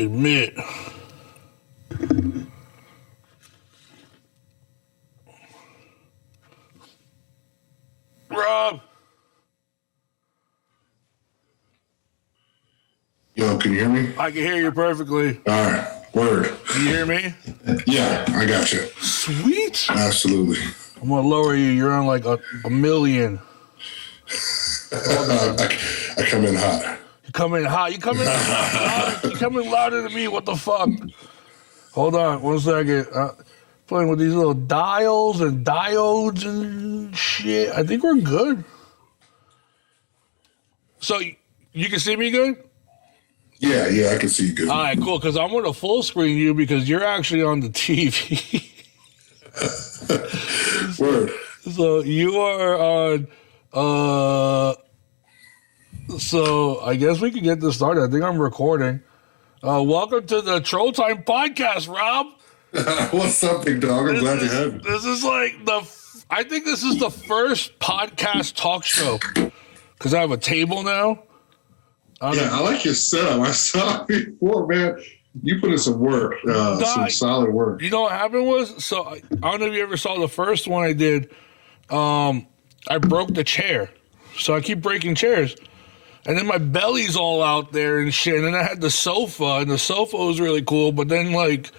admit. Rob. Yo, can you hear me? I can hear you perfectly. All right, word. Can you hear me? Yeah, I got you. Sweet. Absolutely. I'm gonna lower you. You're on like a million. I come in hot. You come in hot. You come in hot. You come in louder than me. What the fuck? Hold on 1 second. Playing with these little dials and diodes and shit. I think we're good. So you can see me good? Yeah, I can see you good. All right, cool. Because I'm going to full screen you because you're actually on the TV. Word. So you are on. So I guess we can get this started. I think I'm recording. Welcome to the Troll Time Podcast, Rob. What's up, big dog? I'm glad to have you. This is like I think this is the first podcast talk show because I have a table now. I like your setup. I saw it before, man. You put in some work, some solid work. You know what happened was, so I don't know if you ever saw the first one I did. I broke the chair, so I keep breaking chairs, and then my belly's all out there and shit. And then I had the sofa, and the sofa was really cool, but then like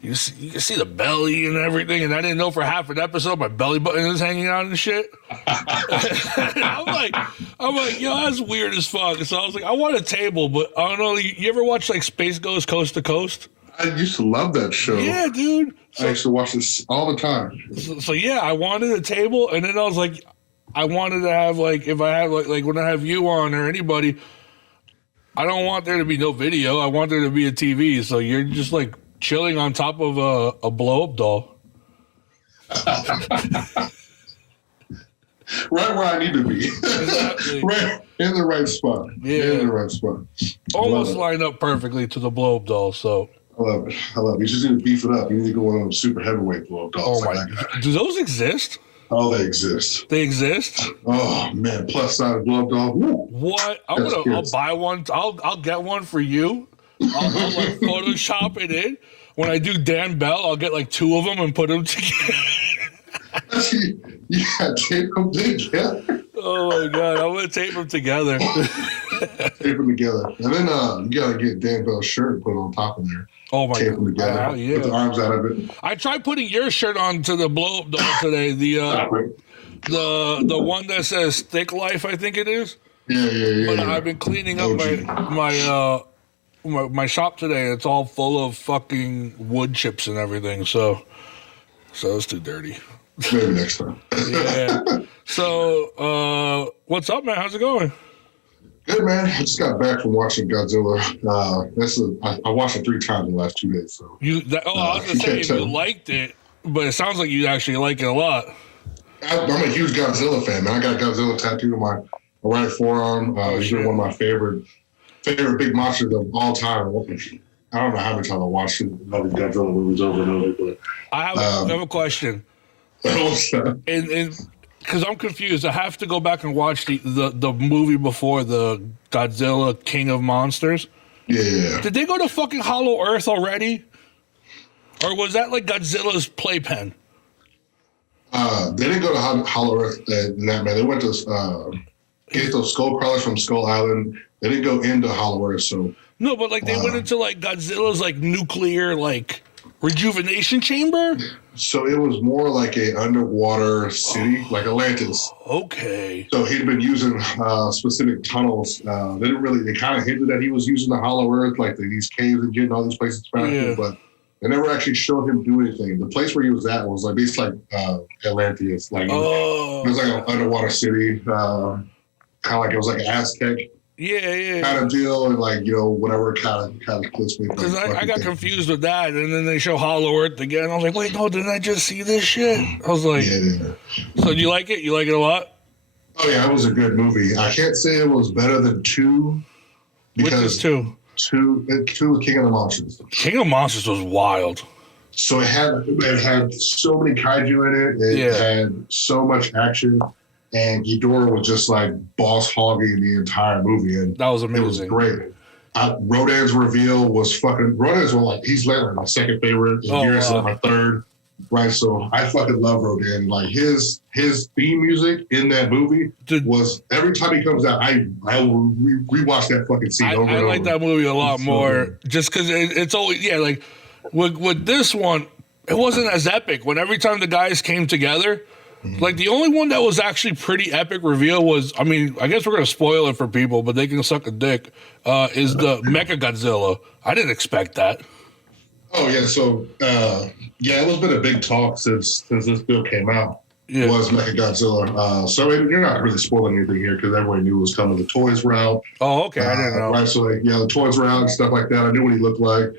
you can see the belly and everything, and I didn't know for half an episode my belly button is hanging out and shit. I'm like, yo, that's weird as fuck. So I was like, I want a table, but I don't know. You ever watch like Space Goes Coast to Coast? I used to love that show. Yeah, dude. I used to watch this all the time. So yeah, I wanted a table, and then I was like, I wanted to have like, if I have like when I have you on or anybody, I don't want there to be no video. I want there to be a TV. So you're just like chilling on top of a blow-up doll. Right where I need to be. Exactly. Right in the right spot. Yeah. In the right spot. Almost lined up perfectly to the blow-up doll, so. I love it. You just need to beef it up. You need to go on those super heavyweight blow-up dolls. Oh my God. Do those exist? Oh, they exist. They exist? Oh man, plus size blow-up doll. Woo. What? I'll buy one. I'll get one for you. I'll like Photoshop it in. When I do Dan Bell, I'll get like 2 of them and put them together. Yeah, tape them together. Oh my God, I'm gonna tape them together. Tape them together, and then you gotta get Dan Bell's shirt and put it on top of there. Oh my God, tape them together. Yeah. Put the arms out of it. I tried putting your shirt on to the blow-up doll today. The one that says "Thick Life," I think it is. Yeah. But I've been cleaning up my shop today. It's all full of fucking wood chips and everything. So it's too dirty. Maybe next time. Yeah. So, what's up, man? How's it going? Good, man. I just got back from watching Godzilla. I watched it 3 times in the last 2 days. So I was gonna say if you liked it, but it sounds like you actually like it a lot. I'm a huge Godzilla fan, man. I got Godzilla tattooed on my right forearm. He's been one of my favorite big monsters of all time. I don't know how many times I watched all these Godzilla movies over and over, but I have a question. And because I'm confused, I have to go back and watch the movie before the Godzilla King of Monsters. Yeah. Did they go to fucking Hollow Earth already? Or was that like Godzilla's playpen? They didn't go to Hollow Earth in that, man. They went to get those skull crawlers from Skull Island. They didn't go into Hollow Earth, so. No, but like they went into like Godzilla's like nuclear like rejuvenation chamber. So it was more like a underwater city, like Atlantis. Okay. So he'd been using specific tunnels. They kind of hinted that he was using the Hollow Earth, like these caves and getting all these places back, but they never actually showed him do anything. The place where he was at was like basically like Atlantis, like it was like an underwater city, kind of like it was like an Aztec. Yeah. Kind of deal, and like, whatever kind of clips me. Because I got confused with that, and then they show Hollow Earth again. I was like, wait, no, didn't I just see this shit? I was like, yeah. So do you like it? You like it a lot? Oh yeah, it was a good movie. I can't say it was better than 2. Which is 2? 2 was King of the Monsters. King of Monsters was wild. So it had so many kaiju in it. It had so much action. And Ghidorah was just like boss hogging the entire movie, and that was amazing. It was great. Rodan's reveal was fucking. Rodan's like he's like my second favorite. And Geras is my third. Right, so I fucking love Rodan. Like his theme music in that movie was every time he comes out, I will rewatch that fucking scene over and over. I like that movie a lot more, just because it's always like with this one, it wasn't as epic. When every time the guys came together, like the only one that was actually pretty epic reveal was, I mean, I guess we're gonna spoil it for people, but they can suck a dick. Is the Mecha Godzilla? I didn't expect that. Oh yeah, so it was been a big talk since this bill came out. Yeah. Was Mechagodzilla. So you're not really spoiling anything here because everyone knew it was coming. The toys were out. Oh, okay, I didn't know. Right, so the toys were out and stuff like that. I knew what he looked like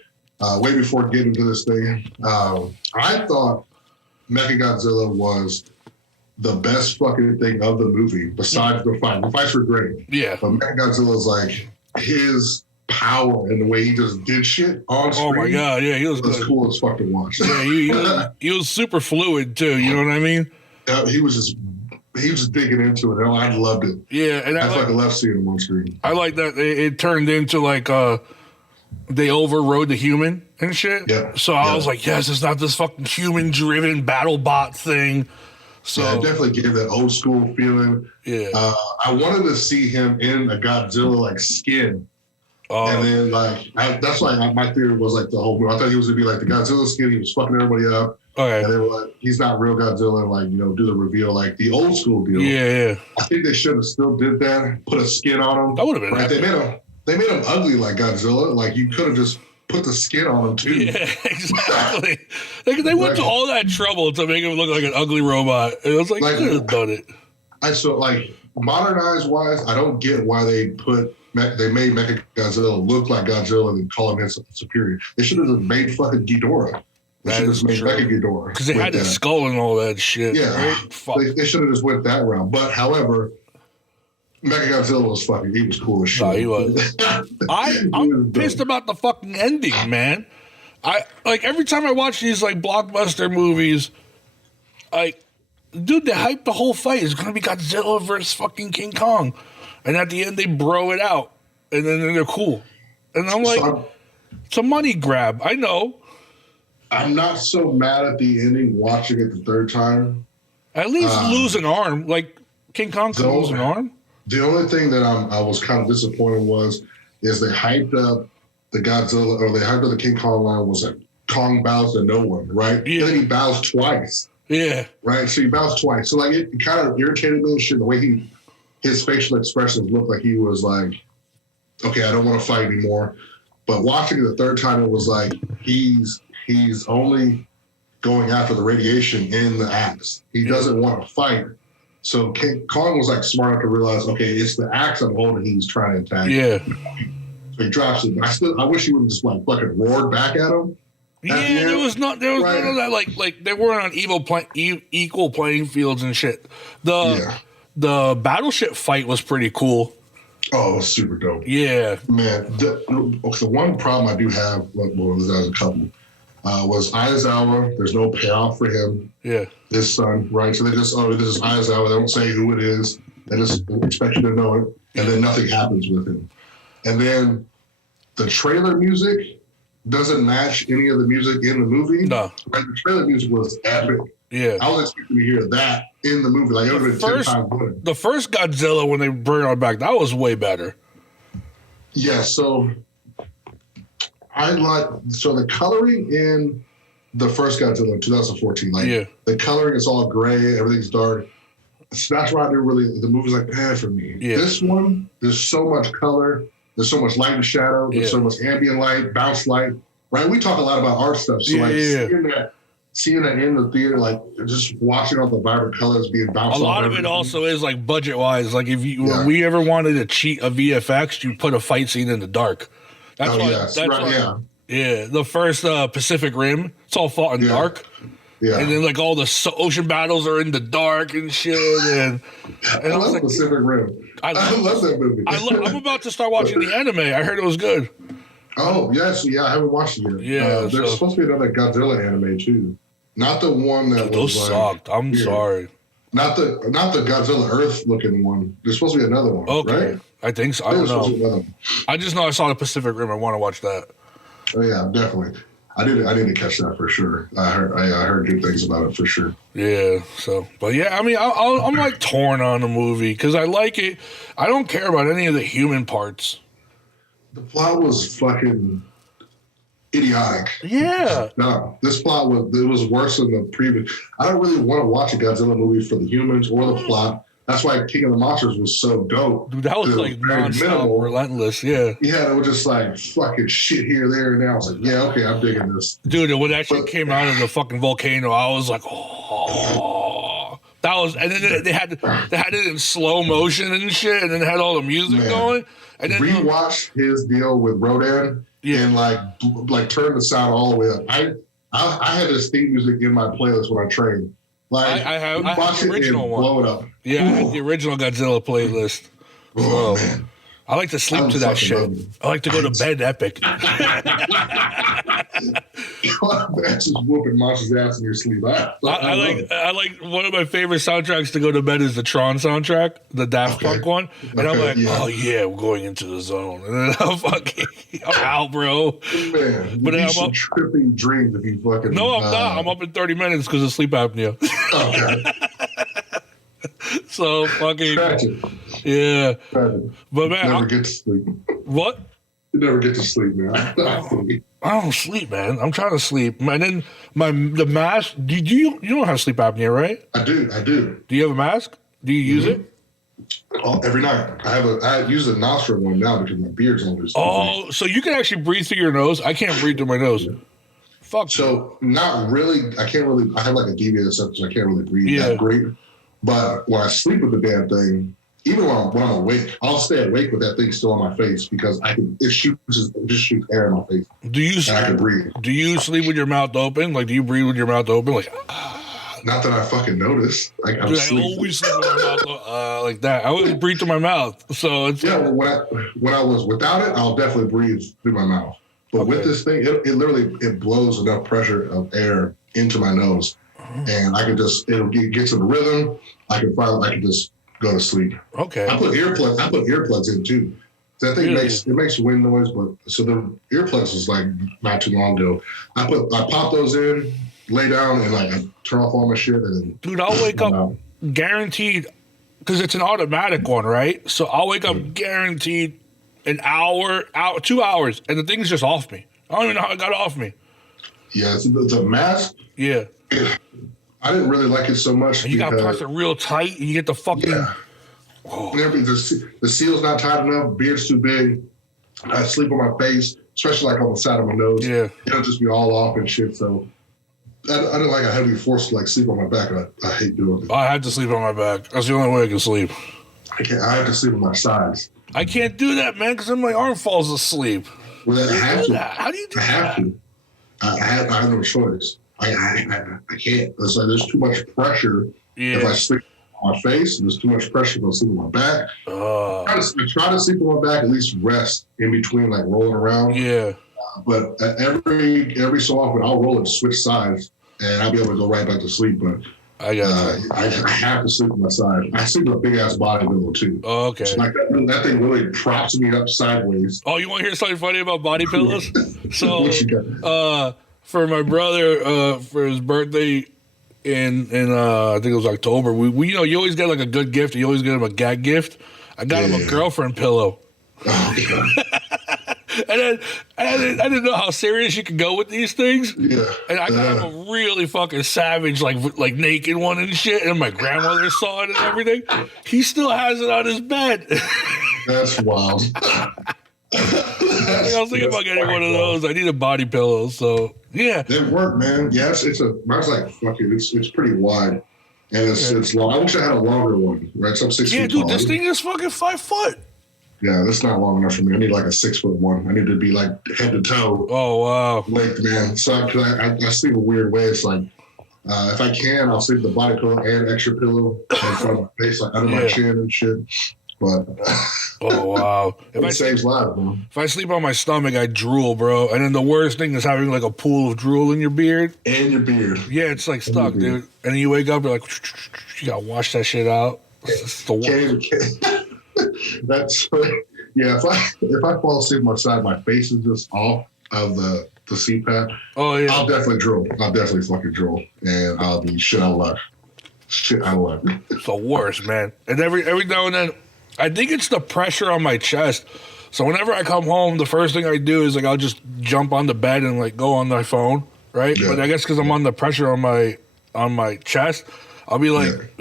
way before getting to this thing. I thought Mechagodzilla was the best fucking thing of the movie besides the fight. The fights were great. Yeah. But Mechagodzilla is like his power and the way he just did shit on screen. Oh my god, yeah, he was cool as fuck to watch. Yeah, he was super fluid too. You know what I mean? He was just digging into it. I loved it. Yeah, and I fucking love seeing him on screen. I like that it turned into like they overrode the human and shit. Yeah. So I was like, yes, it's not this fucking human-driven battle bot thing. So it definitely gave that old school feeling. Yeah. I wanted to see him in a Godzilla like skin. And then, that's why my theory was like the whole movie. I thought he was gonna be like the Godzilla skin. He was fucking everybody up. Okay. And they were like, he's not real Godzilla. And do the reveal like the old school deal. Yeah. I think they should have still did that. Put a skin on him. That would have been right. They made him ugly like Godzilla. Like you could have just put the skin on him too. Yeah, exactly. they went to all that trouble to make him look like an ugly robot. It was like you could have done it. Modernized wise, I don't get why they made Mechagodzilla look like Godzilla and call him his superior. They should have just made fucking Ghidorah. They should have just made Mechagodzilla. Because they had his skull and all that shit. Yeah. Right? They should have just went that route. But however, Mechagodzilla was fucking, he was cool as shit. No, he was. I'm pissed about the fucking ending, man. Every time I watch these blockbuster movies, dude, they hype the whole fight. It's gonna be Godzilla versus fucking King Kong. And at the end, they bro it out. And then they're cool. And I'm like, it's a money grab. I know. I'm not so mad at the ending watching it the third time. At least lose an arm. Like, King Kong could lose an arm. The only thing that I was kind of disappointed is they hyped up the Godzilla, or they hyped up the King Kong line was like, Kong bows to no one, right? Yeah. And then he bows twice. Yeah. Right? So he bows twice. So, it kind of irritated me and shit, the way his facial expressions looked like he was like, okay, I don't want to fight anymore. But watching it the third time, it was like he's only going after the radiation in the axe. He doesn't want to fight. So King Kong was smart enough to realize, okay, it's the axe I'm holding he's trying to attack. Yeah. So he drops it. I wish he would have just fucking roared back at him. Yeah, there was none of that. They weren't on equal playing fields and shit. The battleship fight was pretty cool. Oh, it was super dope. Yeah. Man, the one problem I do have, there's a couple, was Aizawa. There's no payoff for him. Yeah. His son, right? So they just, this is Aizawa. They don't say who it is. They just expect you to know it. And then nothing happens with him. And then the trailer music doesn't match any of the music in the movie. No. Right? The trailer music was epic. Yeah. I was expecting to hear that in the movie. It would have been 10 times better. The first Godzilla, when they burned our back, that was way better. Yeah, so the coloring in the first Godzilla in 2014, the coloring is all gray, everything's dark. So that's why the movie's bad for me. Yeah. This one, there's so much color, there's so much light and shadow, there's so much ambient light, bounce light. Right? We talk a lot about art stuff. So seeing that in the theater, just watching all the vibrant colors being bounced. A lot of it also is budget wise. When we ever wanted to cheat a VFX, you put a fight scene in the dark. That's why. Yeah. The first Pacific Rim, it's all fought in dark. Yeah. And then all the ocean battles are in the dark and shit. And I love Pacific Rim. I love that movie. I'm about to start watching the anime. I heard it was good. Oh, yes. Yeah, I haven't watched it yet. Yeah. There's supposed to be another Godzilla anime, too. Not the one that those sucked. I'm sorry. Not the Godzilla Earth looking one. There's supposed to be another one. Okay, right? I think so. I don't know. I just know I saw the Pacific Rim. I want to watch that. Oh yeah, definitely. I didn't catch that for sure. I heard good things about it for sure. Yeah. So, but yeah, I mean, I'm like torn on the movie because I like it. I don't care about any of the human parts. The plot was fucking idiotic. Yeah. No, this plot was worse than the previous. I don't really want to watch a Godzilla movie for the humans or the plot. That's why King of the Monsters was so dope. Dude, that was like nonstop, relentless. Yeah. Yeah, it was just like fucking shit here, there, and there. I was like, yeah, okay, I'm digging this. Dude, and when that shit came out of the fucking volcano, I was like, oh. That was, and then they had it in slow motion and shit, and then had all the music going. And then rewatched his deal with Rodan and like turn the sound all the way up. I had this theme music in my playlist when I trained. Like I have the original one. Blow it up. Yeah, I have the original Godzilla playlist. Oh, man. I like to sleep to that shit. I like to go to bed epic. That's just whooping monsters' ass in your sleep. I like one of my favorite soundtracks to go to bed is the Tron soundtrack, the Daft Punk one. And I'm like, oh yeah, we're going into the zone. And then I'm out, bro. Man, but I'm up tripping dreams if you fucking. No, I'm not. I'm up in 30 minutes because of sleep apnea. Okay. So fucking tragic. Yeah. Tragic. But man, never get to sleep. What? You never get to sleep, man. I don't sleep, man. I'm trying to sleep. And then the mask. Do you don't have sleep apnea, right? I do. Do you have a mask? Do you use it? Oh, every night. I use the nostril one now because my beard's on this. Oh, so you can actually breathe through your nose? I can't breathe through my nose. Fuck. So not really. I can't really. I have like a deviated septum, so I can't really breathe that great. But when I sleep with the damn thing, even when I'm awake, I'll stay awake with that thing still on my face because it just shoots air in my face. And I can breathe. Do you sleep with your mouth open? Like, do you breathe with your mouth open? Like, not that I fucking notice. Like, I always sleep with my mouth like that. I always breathe through my mouth. So it's when I was without it, I'll definitely breathe through my mouth. But with this thing, it literally blows enough pressure of air into my nose, and I can just it gets in the rhythm. I can just go to sleep. Okay. I put earplugs in too. That thing makes wind noise, but so the earplugs was like not too long ago. I pop those in, lay down, and like I turn off all my shit. And dude, I'll wake up guaranteed because it's an automatic one, right? So I'll wake up guaranteed an hour, 2 hours, and the thing's just off me. I don't even know how it got off me. Yeah, it's a mask. Yeah. I didn't really like it so much. And you got to press it real tight, and you get the fucking. Yeah. The seal's not tight enough. Beard's too big. I sleep on my face, especially like on the side of my nose. Yeah. It'll just be all off and shit. So I didn't like a heavy force to like sleep on my back. I hate doing it. I had to sleep on my back. That's the only way I can sleep. I have to sleep on my sides. I can't do that, man, because then my arm falls asleep. Well, I have to. How do you do that? I have to. I have no choice. I can't. It's like there's too much pressure if I sleep on my face, and there's too much pressure if I sleep on my back. I try to sleep on my back, at least rest in between, like rolling around. Yeah. But every so often, I'll roll and switch sides, and I'll be able to go right back to sleep. But I have to sleep on my side. I sleep with a big ass body pillow too. Oh, okay. So like that thing really props me up sideways. Oh, you want to hear something funny about body pillows? So, for my brother, for his birthday in I think it was October, we you always get like a good gift. You always get him a gag gift. I got him a girlfriend pillow. Oh, God. And then I didn't know how serious you could go with these things. Yeah. And I got him a really fucking savage, like naked one and shit. And my grandmother saw it and everything. He still has it on his bed. That's wild. I was thinking about getting one of those. I need a body pillow, so yeah. They work, man. Yes, mine's like fuck it. It's pretty wide, and it's long. I wish I had a longer one. Right, so I'm 6 feet Yeah, dude, tall. this thing is fucking 5 foot. Yeah, that's not long enough for me. I need like a 6 foot one. I need to be like head to toe. Oh wow, length, man. So I sleep a weird way. It's like if I can, I'll sleep with the body pillow and extra pillow in front of my face, like under my chin and shit. But oh wow, if I saves lives, man. If I sleep on my stomach, I drool, bro. And then the worst thing is having like a pool of drool in your beard. And your beard. Yeah, it's like stuck, dude. And then you wake up, you're like, you gotta wash that shit out. It's the worst. That's yeah. If I fall asleep on my side, my face is just off of the CPAP. Oh yeah. I'll definitely drool. I'll definitely fucking drool, and I'll be shit out of luck. Shit out of luck. It's the worst, man. And every now and then, I think it's the pressure on my chest. So whenever I come home, the first thing I do is like I'll just jump on the bed and like go on my phone, right? Yeah. But I guess because I'm on the pressure on my chest, I'll be like,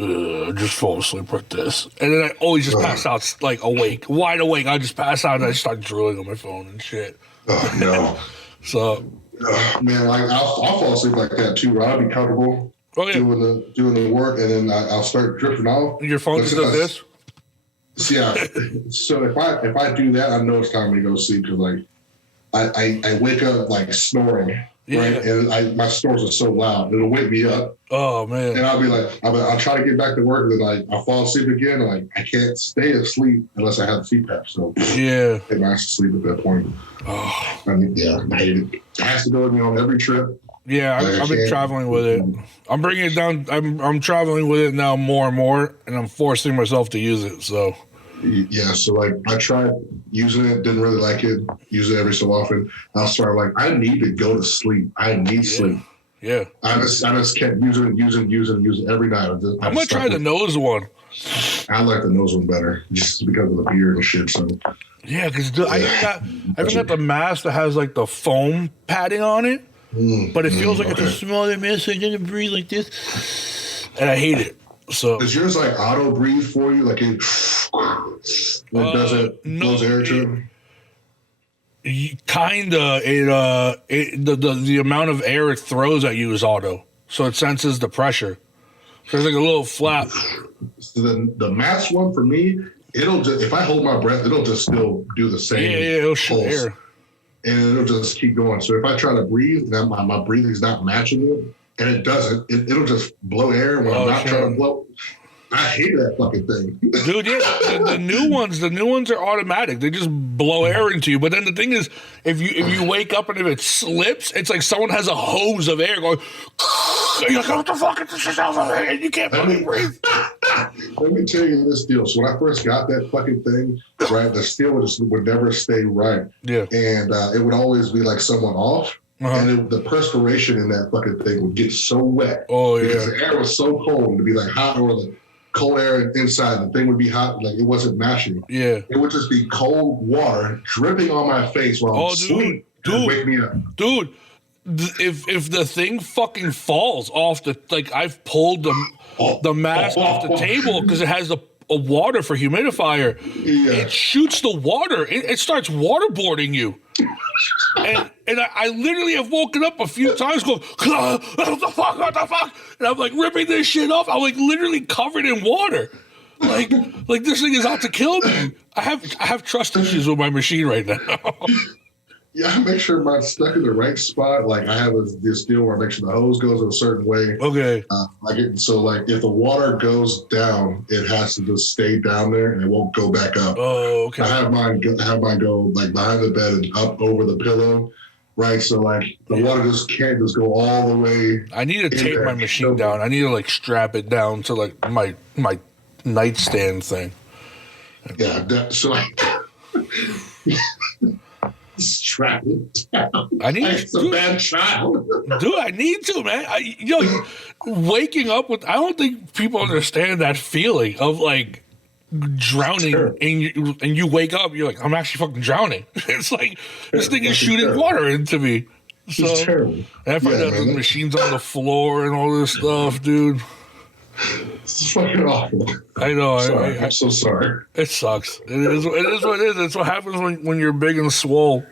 just fall asleep like this, and then I always just pass out like wide awake. I just pass out and I start drooling on my phone and shit. Oh no. So, man, like I'll fall asleep like that too. Right? I'll be comfortable doing the work, and then I'll start drifting off. Your phone just does this. Yeah. So if I do that, I know it's time to go to sleep because like I wake up like snoring. Yeah. Right, and my snores are so loud, it'll wake me up. Oh man! And I'll be like, I'll try to get back to work, and then like I'll fall asleep again. And like I can't stay asleep unless I have CPAP. So yeah, I get to sleep at that point. Oh, I mean, yeah, I hate it. It has to go with me on every trip. Yeah, I've been traveling with it. I'm bringing it down. I'm traveling with it now more and more, and I'm forcing myself to use it. So. Yeah, so like I tried using it, didn't really like it. Use it every so often. I'll start like I need to go to sleep. I need sleep. Yeah. I just kept using it every night. I'm gonna try the nose one. I like the nose one better, just because of the beard and shit. So. Yeah, because I even got the mask that has like the foam padding on it, but it feels like it's a smaller mask. So I didn't breathe like this, and I hate it. So is yours like auto breathe for you? Like it doesn't blows air to it? Kinda. The amount of air it throws at you is auto, so it senses the pressure. So there's like a little flap. So the mask one for me, it'll just if I hold my breath, it'll just still do the same. Yeah, it'll shoot air, and it'll just keep going. So if I try to breathe, and my breathing's not matching it. And it doesn't. It'll just blow air when I'm not trying to blow. I hate that fucking thing. Dude, yeah. The new ones are automatic. They just blow air into you. But then the thing is, if you wake up and if it slips, it's like someone has a hose of air going. You're like, what the fuck is this? And you can't fucking breathe. Let me tell you this deal. So when I first got that fucking thing, right, the steel would never stay right. Yeah. And it would always be like somewhat off. And the perspiration in that fucking thing would get so wet. Oh, yeah. Because the air was so cold to be like hot, or the cold air inside, the thing would be hot, like it wasn't matching. Yeah. It would just be cold water dripping on my face while I'm asleep. Dude, wake me up. Dude, if the thing fucking falls off like I've pulled the mask off the table because it has a water for humidifier. Yeah. It shoots the water. It starts waterboarding you. And I literally have woken up a few times going, what the fuck? And I'm like ripping this shit off. I'm like literally covered in water. Like this thing is out to kill me. I have trust issues with my machine right now. Yeah, I make sure mine's stuck in the right spot. Like I have this deal where I make sure the hose goes in a certain way. Okay. Like if the water goes down, it has to just stay down there and it won't go back up. Oh, okay. I have mine go like behind the bed and up over the pillow. Right, so like the water just can't just go all the way. I need to tape my machine down. I need to like strap it down to like my nightstand thing. Yeah, so like strap it down. It's a bad child. Dude, I need to, man. Waking up with, I don't think people understand that feeling of like drowning and you wake up, you're like, I'm actually fucking drowning. It's like this thing is shooting water into me. So it's terrible. And I find out the machine's on the floor and all this stuff, dude. It's fucking awful. I know. I'm so sorry. It sucks. It is what it is. It's what happens when you're big and swole.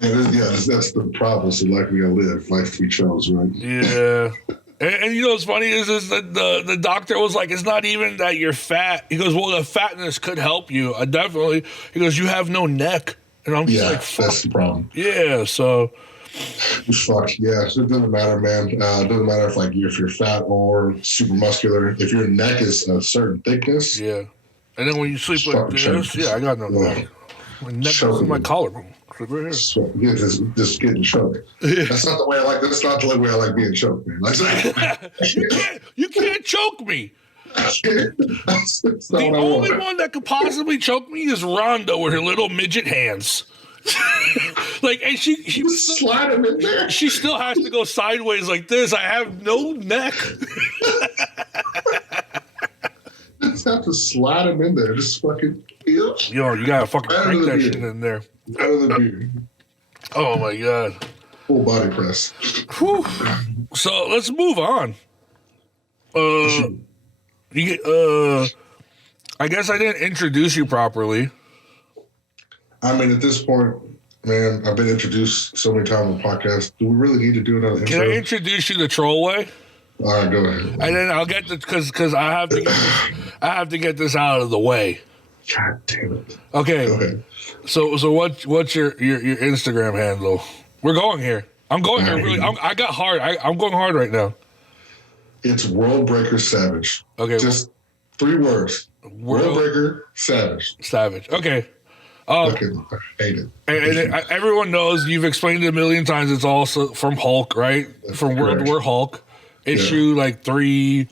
That's the problem. So life we gotta live, life we chose, right? Yeah. And you know what's funny is that the doctor was like, it's not even that you're fat. He goes, well, the fatness could help you. Definitely. He goes, you have no neck. And I'm just like, fuck. That's the problem. Yeah, so. Fuck, yeah. So it doesn't matter, man. It doesn't matter if you're fat or super muscular. If your neck is a certain thickness, And then when you sleep like this, yeah, I got no neck. My neck is in my collarbone. Right here. Yeah, just getting choked. Yeah. That's not the way I like. That's not the way I like being choked, man. Like, you can't choke me. that's the only one that could possibly choke me is Rhonda with her little midget hands. Like, and she slide him in there. She still has to go sideways like this. I have no neck. Just have to slide him in there. Just fucking. Yo, you gotta fucking crank that shit in there. Out of the beard. Oh my god. Full body press. Whew. So let's move on. I guess I didn't introduce you properly. I mean, at this point, man, I've been introduced so many times on the podcast. Do we really need to do another intro? Can I introduce you the troll way? All right, go ahead. And then I'll get because I have to get this out of the way. God damn it. Okay. Go ahead. So what's your Instagram handle? We're going here. I'm going here really. I got hard. I'm going hard right now. It's World Breaker Savage. Okay. Just 3 words. World Breaker Savage. Savage. Okay. I hate it. And everyone knows, you've explained it a million times, it's also from Hulk, right? From World War Hulk. Issue like 3.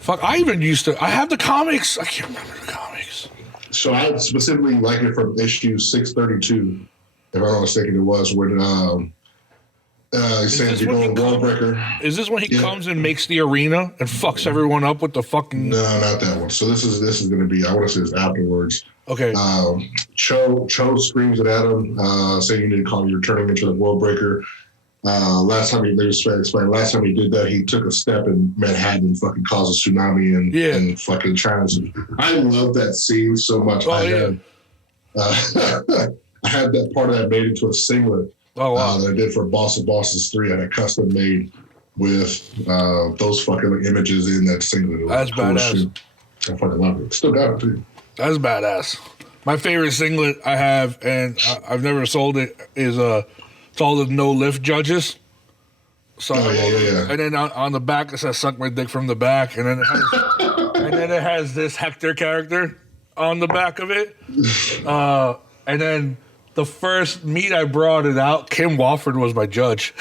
Fuck, I have the comics. I can't remember the comics. So I specifically like it from issue 632, if I'm not mistaken, it was when he says you're going World Breaker. Is this when he comes and makes the arena and fucks everyone up with the fucking? No, not that one. So this is going to be, I want to say it's afterwards. Okay. Cho screams at Adam, saying you need to call, you're turning into the World Breaker. Last time he did that, he took a step in Manhattan and fucking caused a tsunami and fucking China. I love that scene so much. I had that part of that made into a singlet. Oh wow! That I did for Boss of Bosses 3. I had a custom made with those fucking images in that singlet. That's cool badass. Shit. I fucking love it. Still got it too. That's badass. My favorite singlet I have, and I've never sold it, is it's all the no lift judges. So yeah. And then on the back it says "suck my dick from the back," and then it has this Hector character on the back of it, and then. The first meet I brought it out, Kim Wofford was my judge.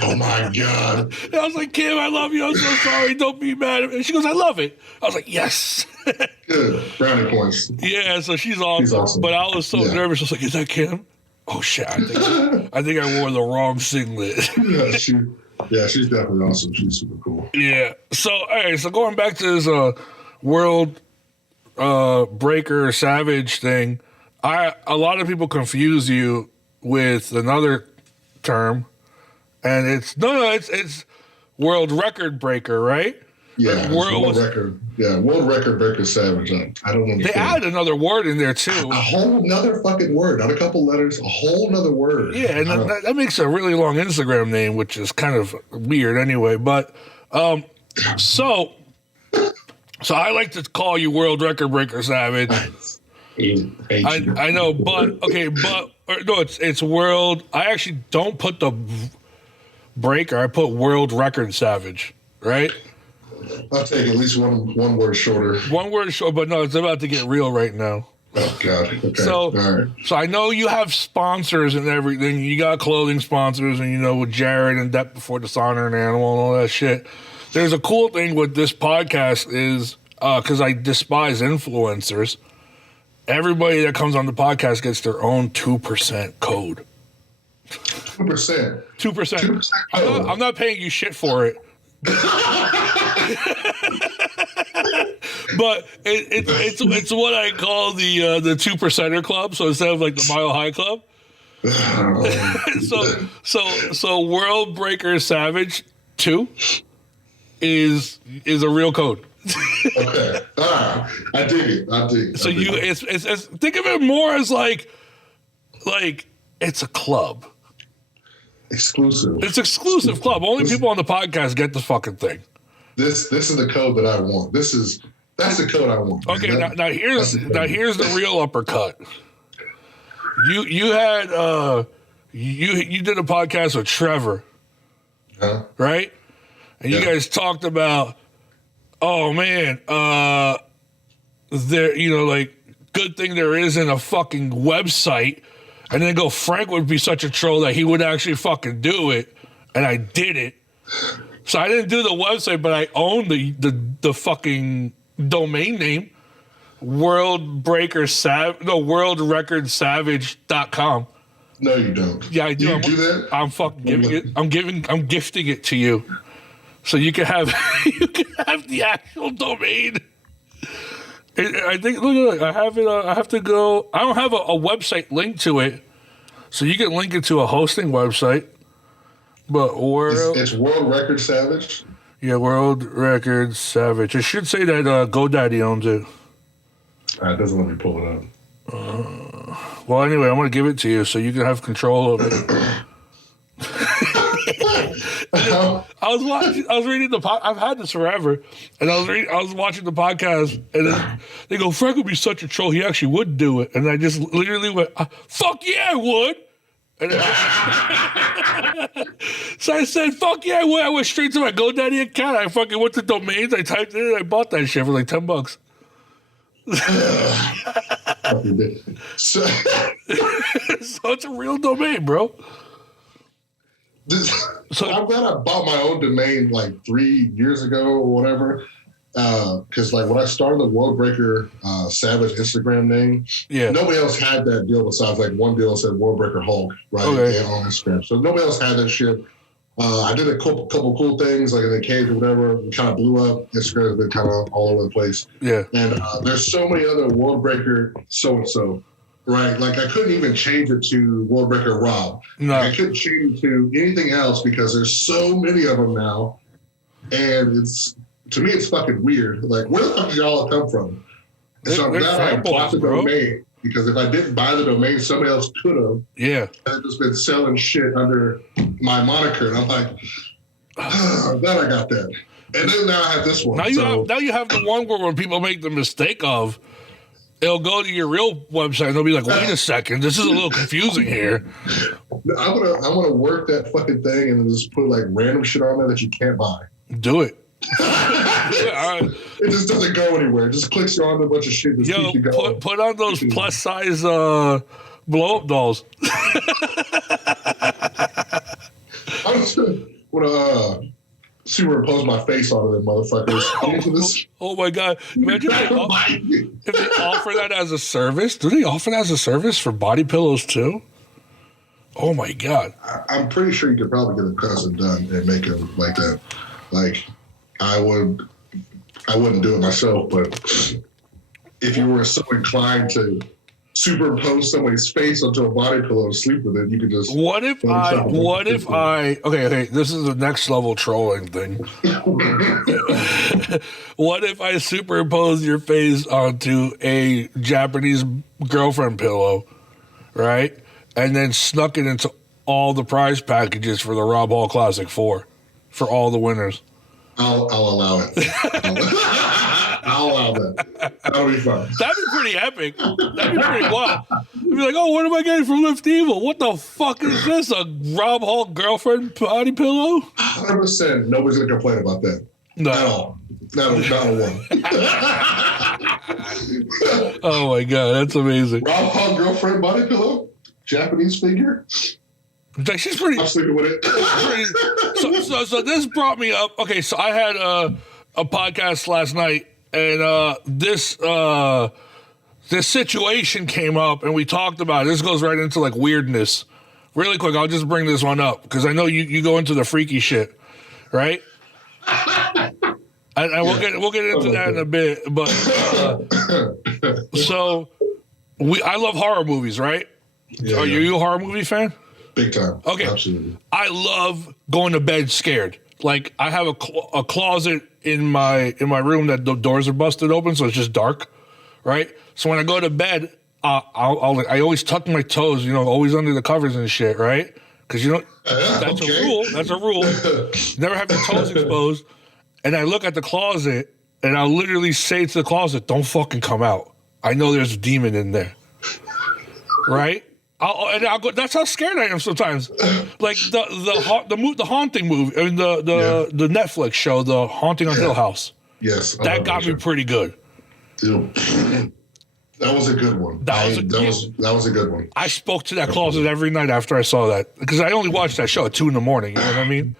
Oh my God. And I was like, Kim, I love you. I'm so sorry. Don't be mad at me. And she goes, I love it. I was like, yes. Good. Brownie points. Yeah, so she's awesome. But I was so nervous. I was like, is that Kim? Oh, shit. I think I wore the wrong singlet. She's definitely awesome. She's super cool. Yeah. So, all right. So going back to this World Breaker Savage thing, a lot of people confuse you with another term, and it's World Record Breaker, right? Yeah, World Record. Yeah, World Record Breaker Savage. I don't understand. They add another word in there too. A whole nother fucking word, not a couple letters. A whole nother word. Yeah, and that makes a really long Instagram name, which is kind of weird anyway. But so I like to call you World Record Breaker Savage. I know, but no, it's World. I actually don't put the breaker. I put World Record Savage, right? I'll take at least one word shorter. One word short, but no, it's about to get real right now. Oh God. Okay. So, all right. So I know you have sponsors and everything. You got clothing sponsors, and with Jared and Death Before Dishonor and Animal and all that shit. There's a cool thing with this podcast is because I despise influencers. Everybody that comes on the podcast gets their own 2% code. 2%. 2%. I'm not paying you shit for it. But it's what I call the 2%er club. So instead of like the Mile High Club. so World Breaker Savage 2 is a real code. Okay. All right. I dig it. So it's think of it more as like it's a club. Exclusive. It's exclusive club. Only people on the podcast get the fucking thing. This is the code that I want. That's the code I want. Okay, now here's the real uppercut. You had you did a podcast with Trevor. Huh? Right? And you guys talked about, oh man, there, like, good thing there isn't a fucking website. And then go, Frank would be such a troll that he would actually fucking do it. And I did it. So I didn't do the website, but I own the fucking domain name. worldrecordsavage.com. No, you don't. Yeah, I do. You do that? I'm fucking giving it. I'm gifting it to you. So you can have the actual domain. I think, look, I have it. I have to go. I don't have a website link to it, so you can link it to a hosting website. But it's World Record Savage. Yeah, World Record Savage. It should say that GoDaddy owns it. It doesn't let me pull it up. Well, anyway, I'm gonna give it to you so you can have control of it. I was reading the I've had this forever, and I was watching the podcast, and then they go, Frank would be such a troll, he actually would do it, and I just literally went, fuck yeah, I would. And so I said, fuck yeah, I would. I went straight to my GoDaddy account. I fucking went to domains, I typed it in, I bought that shit for like $10. So it's a real domain, bro. I'm glad I bought my own domain like 3 years ago or whatever. Because like when I started the World Breaker Savage Instagram name, nobody else had that deal besides like one deal that said World Breaker Hulk, right? Okay. On Instagram. So nobody else had that shit. I did a couple cool things like in the cage or whatever. It kind of blew up. Instagram has been kind of all over the place. Yeah. And there's so many other World Breaker so-and-so. Right, like I couldn't even change it to World Breaker Rob. No. Like I couldn't change it to anything else because there's so many of them now, and to me it's fucking weird. Like where the fuck did y'all come from? And so I'm glad I bought the domain because if I didn't buy the domain, somebody else could have. Yeah, and I've just been selling shit under my moniker, and I'm like, I'm glad I got that. And then now I have this one. Now you have the one where when people make the mistake of. It'll go to your real website and they'll be like, wait a second, this is a little confusing here. I'm gonna work that fucking thing and just put like random shit on there that you can't buy. Do it. It just doesn't go anywhere. It just clicks you on a bunch of shit. Put on those plus size blow up dolls. I'm just gonna superimpose my face onto them motherfuckers. Oh my god! Imagine if they offer that as a service. Do they offer that as a service for body pillows too? Oh my god! I'm pretty sure you could probably get them custom done and make them like that. Like I wouldn't do it myself, but if you were so inclined to superimpose somebody's face onto a body pillow and sleep with it, you could just. What if I? Okay, this is the next level trolling thing. What if I superimpose your face onto a Japanese girlfriend pillow, right? And then snuck it into all the prize packages for the Rob Hall Classic 4 for all the winners. I'll allow it. I'll allow that. That'll be fun. That'd be pretty epic. That'd be pretty wild. You'd be like, oh, what am I getting from Lift Evil? What the fuck is this? A Rob Hall girlfriend body pillow? 100%. Nobody's going to complain about that. No. At all. Not a one. Oh, my God. That's amazing. Rob Hall girlfriend body pillow? Japanese figure? Like, she's pretty. I'm sleeping with it. So this brought me up. Okay, so I had a podcast last night, and this situation came up, and we talked about it. This goes right into like weirdness. Really quick, I'll just bring this one up because I know you go into the freaky shit, right? And we'll get into that in a bit. But so I love horror movies, right? Yeah, Are you a horror movie fan? Big time. Okay. Absolutely. I love going to bed scared. Like I have a closet in my room that the doors are busted open, so it's just dark, right? So when I go to bed, I always tuck my toes, always under the covers and shit, right? Because that's a rule. That's a rule. Never have your toes exposed. And I look at the closet, and I'll literally say to the closet, "Don't fucking come out. I know there's a demon in there." Right? I'll go. That's how scared I am sometimes. Like the haunting movie, I mean the Netflix show, The Haunting on Hill House. Yes, that got me pretty good. Dude, that was a good one. That was a good one. I spoke to that closet every night after I saw that because I only watched that show at 2 a.m. You know what I mean?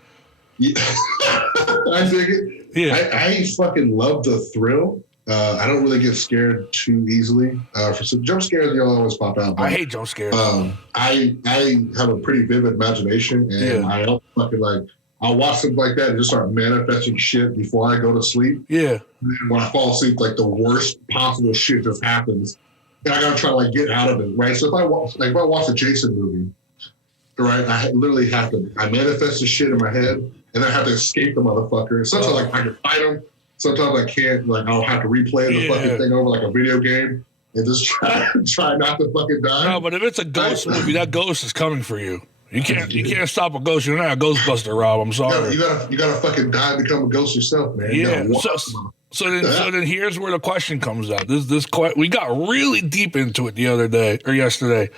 Yeah. I dig it. Yeah. I fucking love the thrill. I don't really get scared too easily. For some jump scares, they'll always pop out. But, I hate jump scares. I have a pretty vivid imagination, and I don't fucking like. I'll watch something like that and just start manifesting shit before I go to sleep. Yeah. When I fall asleep, like the worst possible shit just happens, and I gotta try to like get out of it, right? So if I watch a Jason movie, right, I literally have to. I manifest the shit in my head, and I have to escape the motherfucker. Sometimes like I can fight him. Sometimes I can't. Like I'll have to replay the fucking thing over like a video game and just try not to fucking die. No, but if it's a ghost movie, that ghost is coming for you. You can't stop a ghost. You're not a Ghostbuster, Rob. I'm sorry. You gotta fucking die and become a ghost yourself, man. Yeah. So then here's where the question comes out. We got really deep into it the other day or yesterday.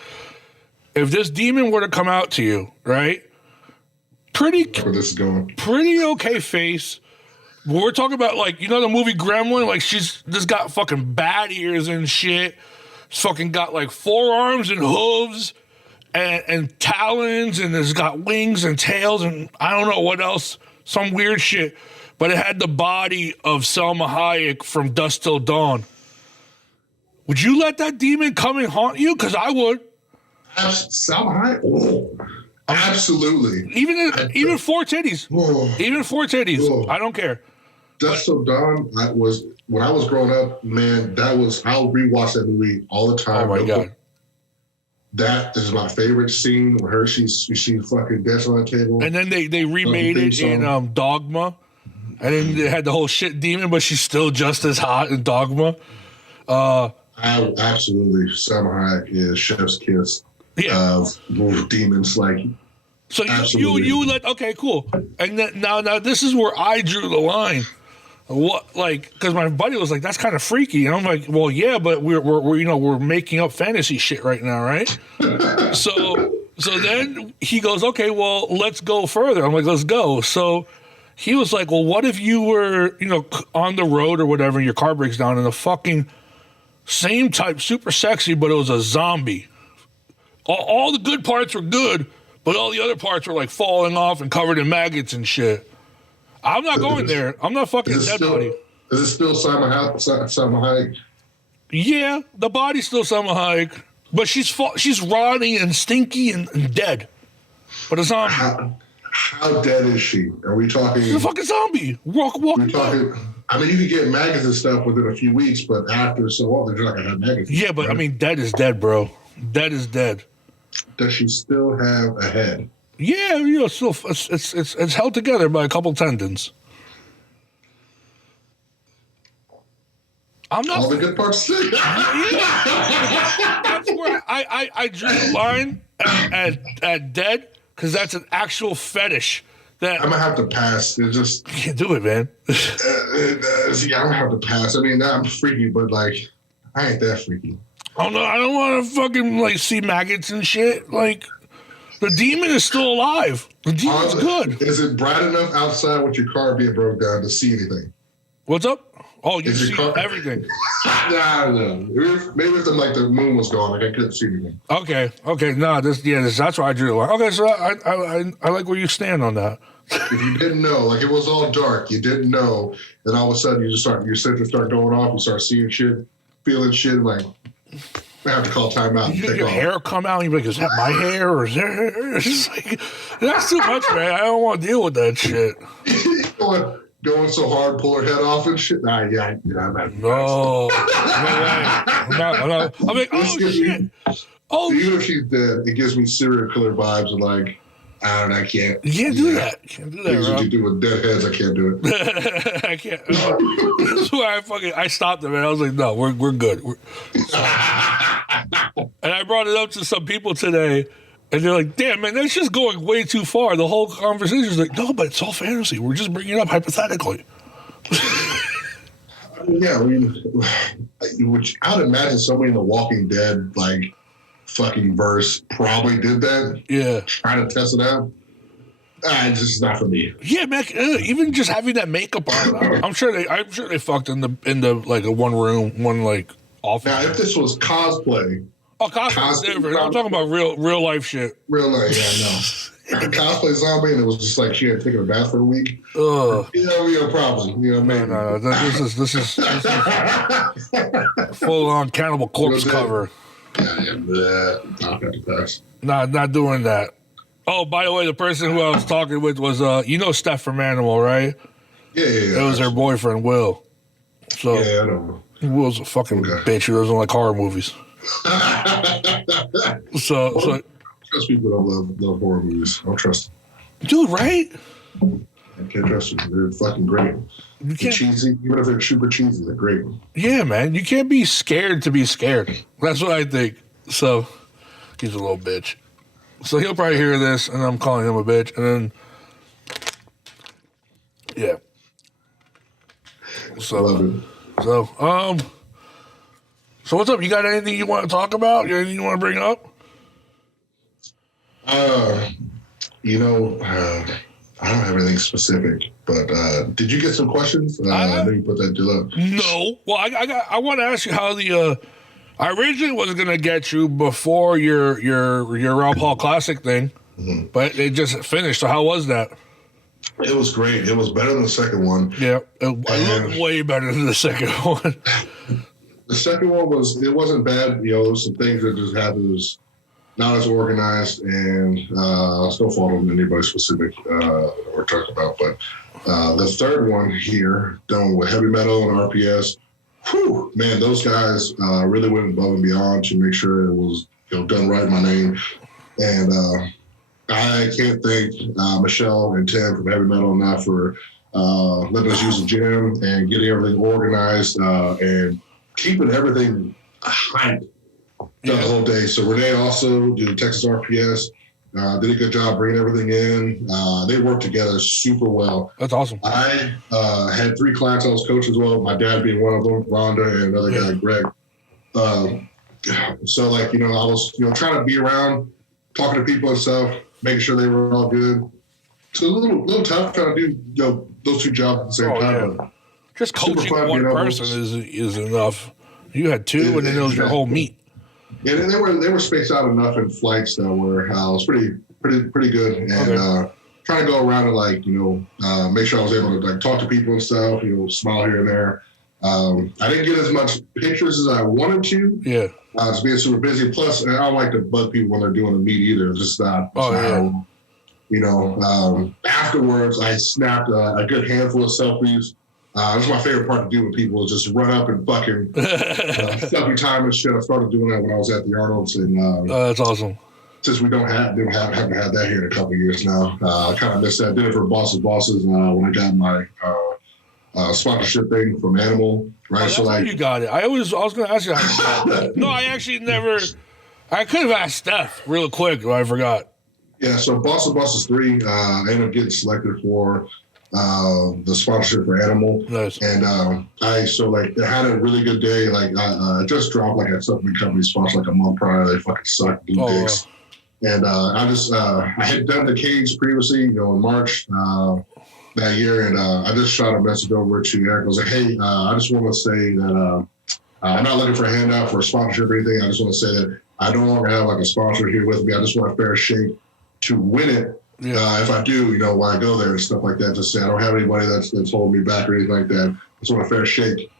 If this demon were to come out to you, right? Where this is going. Pretty okay face. But we're talking about like, you know the movie Gremlin? Like she's just got fucking bat ears and shit. She's fucking got like forearms and hooves. And talons, and it's got wings and tails, and I don't know what else, some weird shit. But it had the body of Selma Hayek from Dusk Till Dawn. Would you let that demon come and haunt you? Because I would. Selma Hayek? Oh, absolutely. Even four titties. Oh. Even four titties. Oh. I don't care. Dusk Till Dawn, when I was growing up, man, I'll rewatch that movie all the time. Oh my God. That is my favorite scene where her she's fucking dancing on the table. And then they remade it in Dogma, and then they had the whole shit demon, but she's still just as hot in Dogma. Absolutely, Selma Hayek is chef's kiss of demons. Like, so you let okay, cool. And then, now this is where I drew the line. What, like, because my buddy was like, that's kind of freaky, and I'm like, well, yeah, but we're making up fantasy shit right now, right? so then he goes, okay, well, let's go further. I'm like, let's go. So he was like, well, what if you were on the road or whatever, and your car breaks down, and the fucking same type, super sexy, but it was a zombie. All the good parts were good, but all the other parts were like falling off and covered in maggots and shit. I'm not going there. I'm not fucking dead body. Is it still Selma Hayek? Yeah, the body's still Selma Hayek, but she's rotting and stinky and dead. But a zombie. How dead is she? Are we talking? She's a fucking zombie. Walking. I mean, you can get maggots and stuff within a few weeks, but after so long, they're not gonna have maggots. Yeah, but right? I mean, dead is dead, bro. Dead is dead. Does she still have a head? Yeah, still it's held together by a couple tendons. I'm not all the good parts. Yeah. That's where I drew the line at dead because that's an actual fetish. That I'm gonna have to pass. It's just you can't do it, man. I'm gonna have to pass. I mean, I'm freaky, but like I ain't that freaky. Oh no, I don't want to fucking like see maggots and shit. Like. The demon is still alive. The demon's good. Is it bright enough outside with your car being broke down to see anything? What's up? Oh, you see everything. Nah, no. Maybe if the moon was gone, like I couldn't see anything. Okay. No, that's why I drew the line. Okay, so I like where you stand on that. If you didn't know, like it was all dark, you didn't know, then all of a sudden your sensors start going off, you start seeing shit, feeling shit, like I have to call timeout. Your hair come out, and you're like, is that my hair or is that hair? It's just like, that's too much, man. I don't want to deal with that shit. Going so hard, pull her head off and shit. I'm not. No way. I'm not. I'm like, oh, shit. Even if she's dead, it gives me serial killer vibes of like, I don't know, I can't. You can't do that. Can't do that, things that you do with dead heads, I can't do it. I can't. That's why I stopped it, man. I was like, no, we're good. And I brought it up to some people today, and they're like, damn, man, that's just going way too far. The whole conversation is like, no, but it's all fantasy. We're just bringing it up hypothetically. Yeah, I mean, I would imagine somebody in The Walking Dead, like, fucking verse probably did that. Yeah. Trying to test it out. It's just not for me. Yeah, man. Even just having that makeup on, I'm sure they fucked in the like a one room, one like office. Now, if this was cosplay, cosplay's different. I'm talking about real life shit. Real life, yeah, no. Cosplay zombie, and it was just like she had taken a bath for a week. Probably. Maybe. No. This is full on Cannibal Corpse cover. Yeah. Not that pass. Not doing that. Oh, by the way, the person who I was talking with was Steph from Animal, right? Yeah. It was her boyfriend, Will. So yeah, I know. Will's a fucking bitch who doesn't like horror movies. so trust people don't love horror movies. I don't trust them. Dude, right? I can't trust them. They're fucking great. They're cheesy, even if they're super cheesy, they're great. Yeah, man. You can't be scared to be scared. That's what I think. So he's a little bitch. So he'll probably hear this, and I'm calling him a bitch, and then yeah. So what's up? You got anything you want to talk about? Anything you want to bring up? I don't have anything specific, but did you get some questions? I know you put that deal up. No. Well, I want to ask you how the. I originally was gonna get you before your Ralph Hall Classic thing, but it just finished. So how was that? It was great. It was better than the second one. Yeah, it looked way better than the second one. The second one wasn't bad. There was some things that just happened. It was not as organized, and it's no fault of anybody specific we're talking about. But the third one here, done with heavy metal and RPS. Whew, man, those guys really went above and beyond to make sure it was done right in my name. And I can't thank Michelle and Tim from Heavy Metal enough for letting us use the gym and getting everything organized and keeping everything hyped the whole day. So Renee also did Texas RPS. Did a good job bringing everything in. They worked together super well. That's awesome. I had 3 clients I was coaching as well. My dad being one of them, Rhonda, and another guy, Greg. So I was trying to be around, talking to people and stuff, making sure they were all good. It's a little tough trying to do those 2 jobs at the same time. Yeah. Just coaching fun, one person is enough. You had 2, and then it was your whole meet. Yeah, and they were spaced out enough in flights that were it was pretty good, and trying to go around and make sure I was able to talk to people and stuff, smile here and there. I didn't get as much pictures as I wanted to. Yeah, just being super busy. Plus, I don't like to bug people when they're doing a meet either. It's just not. Afterwards, I snapped a good handful of selfies. That's my favorite part to do with people is just run up and fucking selfie time and shit. I started doing that when I was at the Arnold's, and that's awesome. Since we haven't had that here in a couple of years now, I kind of missed that. I did it for Bosses when I got my sponsorship thing from Animal, right? That's how you got it. I was going to ask you how you got it. No, I actually never. I could have asked Steph real quick, but I forgot. Yeah, so Bosses 3, I ended up getting selected for the sponsorship for Animal. Nice. And I had a really good day. I just dropped a supplement company sponsor a month prior. They fucking suck, blue dicks. And I had done the cage previously, in March that year, and I just shot a message over to Eric. I was like, hey, I just want to say that I'm not looking for a handout for a sponsorship or anything. I just want to say that I no longer have a sponsor here with me. I just want a fair shake to win it. Yeah. If I do, when I go there and stuff like that, just say I don't have anybody that's holding me back or anything like that. I just want a fair shake,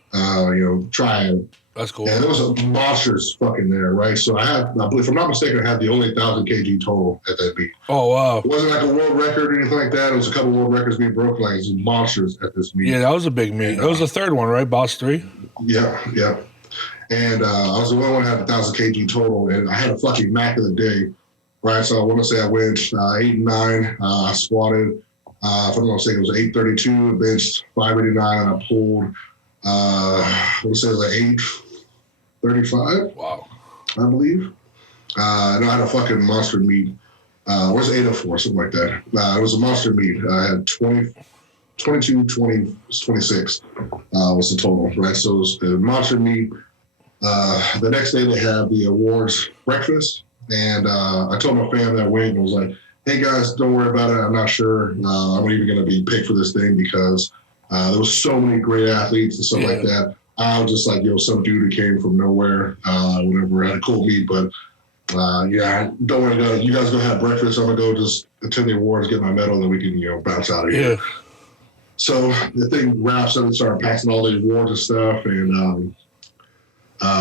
try it. That's cool. And there was a monsters fucking there, right? So I believe, if I'm not mistaken, I had the only 1,000 kg total at that meet. Oh, wow. It wasn't like a world record or anything like that. It was a couple world records being broken, it was monsters at this meet. Yeah, that was a big meet. That was the third one, right? Boss 3? Yeah. And I was the only one that had 1,000 kg total, and I had a fucking immaculate day. Right, so I want to say I went 8 and 9. I squatted, if I'm not mistaken, it was 832, benched 589, and I pulled, I want to say it was 835. Wow. I believe. And I had a fucking monster meet. Where's 804, something like that. It was a monster meet. I had 22, 20, 26 was the total, right? So it was a monster meet. The next day they have the awards breakfast. And I told my family I went and was like, hey guys, don't worry about it. I'm not sure I'm even going to be picked for this thing because there was so many great athletes and stuff like that. I was just like, yo, some dude who came from nowhere, whatever, had a cool meet, but yeah, don't worry about it. You guys go have breakfast. I'm gonna go just attend the awards, get my medal, and then we can, bounce out of here. So the thing wraps up and started passing all the awards and stuff, and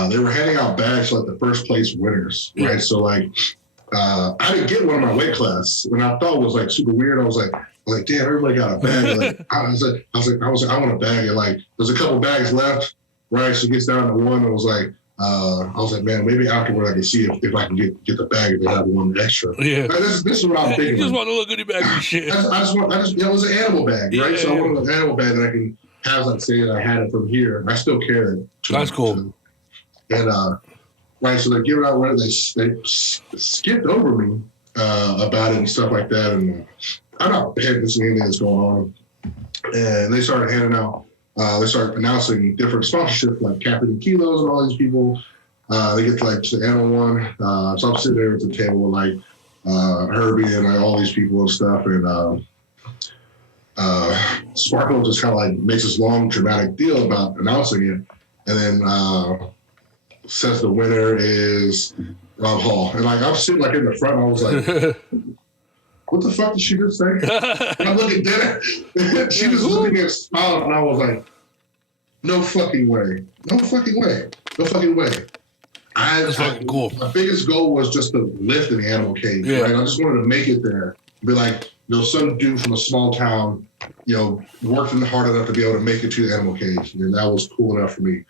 they were handing out bags to like the first place winners, right? So like, I didn't get one in my weight class, and I thought it was like super weird. I was like, damn, everybody got a bag. Like, I was like, I want a bag. And like, there's a couple bags left, right? So it gets down to one. I was like, man, maybe afterward I can see if I can get the bag if they have one extra. Yeah. Like, this is what I'm thinking. You just want a little goodie bag and shit. It was an animal bag, right? So I wanted an animal bag that I can have, like, say that I had it from here. I still carry it. That's cool. And, right, so they're giving out one. They skipped over me about it and stuff like that. And I'm not paying attention to anything that's going on. And they started handing out. They started announcing different sponsorships like Captain Kilos and all these people. They get to like the animal one. So I'm sitting there at the table with like Herbie and like all these people and stuff. And Sparkle just kind of like makes this long dramatic deal about announcing it. And then says the winner is Rob Hall. And like I'm sitting like in the front. I was like, what the fuck did she just say? I'm looking dead at her. She was looking at smiling, and I was like, no fucking way. No fucking way. No fucking way. That's fucking cool. My biggest goal was just to lift in the animal cage, right? I just wanted to make it there. Be like, some dude from a small town, working hard enough to be able to make it to the animal cage. And that was cool enough for me.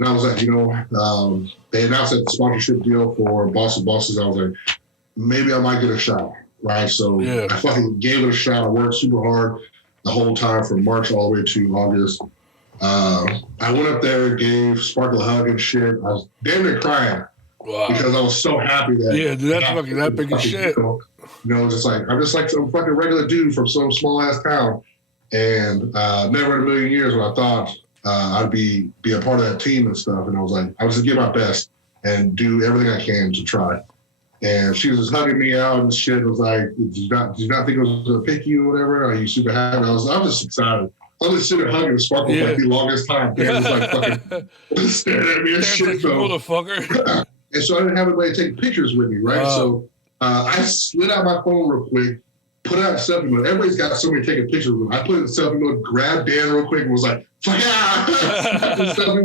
And I was like, they announced that sponsorship deal for Boss of Bosses. I was like, maybe I might get a shot. Right, so I fucking gave it a shot. I worked super hard the whole time from March all the way to August. I went up there, gave Sparkle a hug and shit. I was damn near crying because I was so happy that that's fucking that big as shit. I'm just like some fucking regular dude from some small ass town, and never in a million years would I thought I'd be a part of that team and stuff. And I was like, I was just give my best and do everything I can to try. And she was just hugging me out and shit. It was like, did you not think it was going to pick you or whatever? Are you super happy? I was just excited. I was just sitting there hugging Sparkle for like the longest time. Dan was like fucking staring at me and shit. Motherfucker. And so I didn't have anybody to take pictures with me, right? So I slid out my phone real quick, put out a selfie mode. Everybody's got somebody taking pictures with me. I put it in selfie mode, grabbed Dan real quick and was like, fuck yeah! Selfie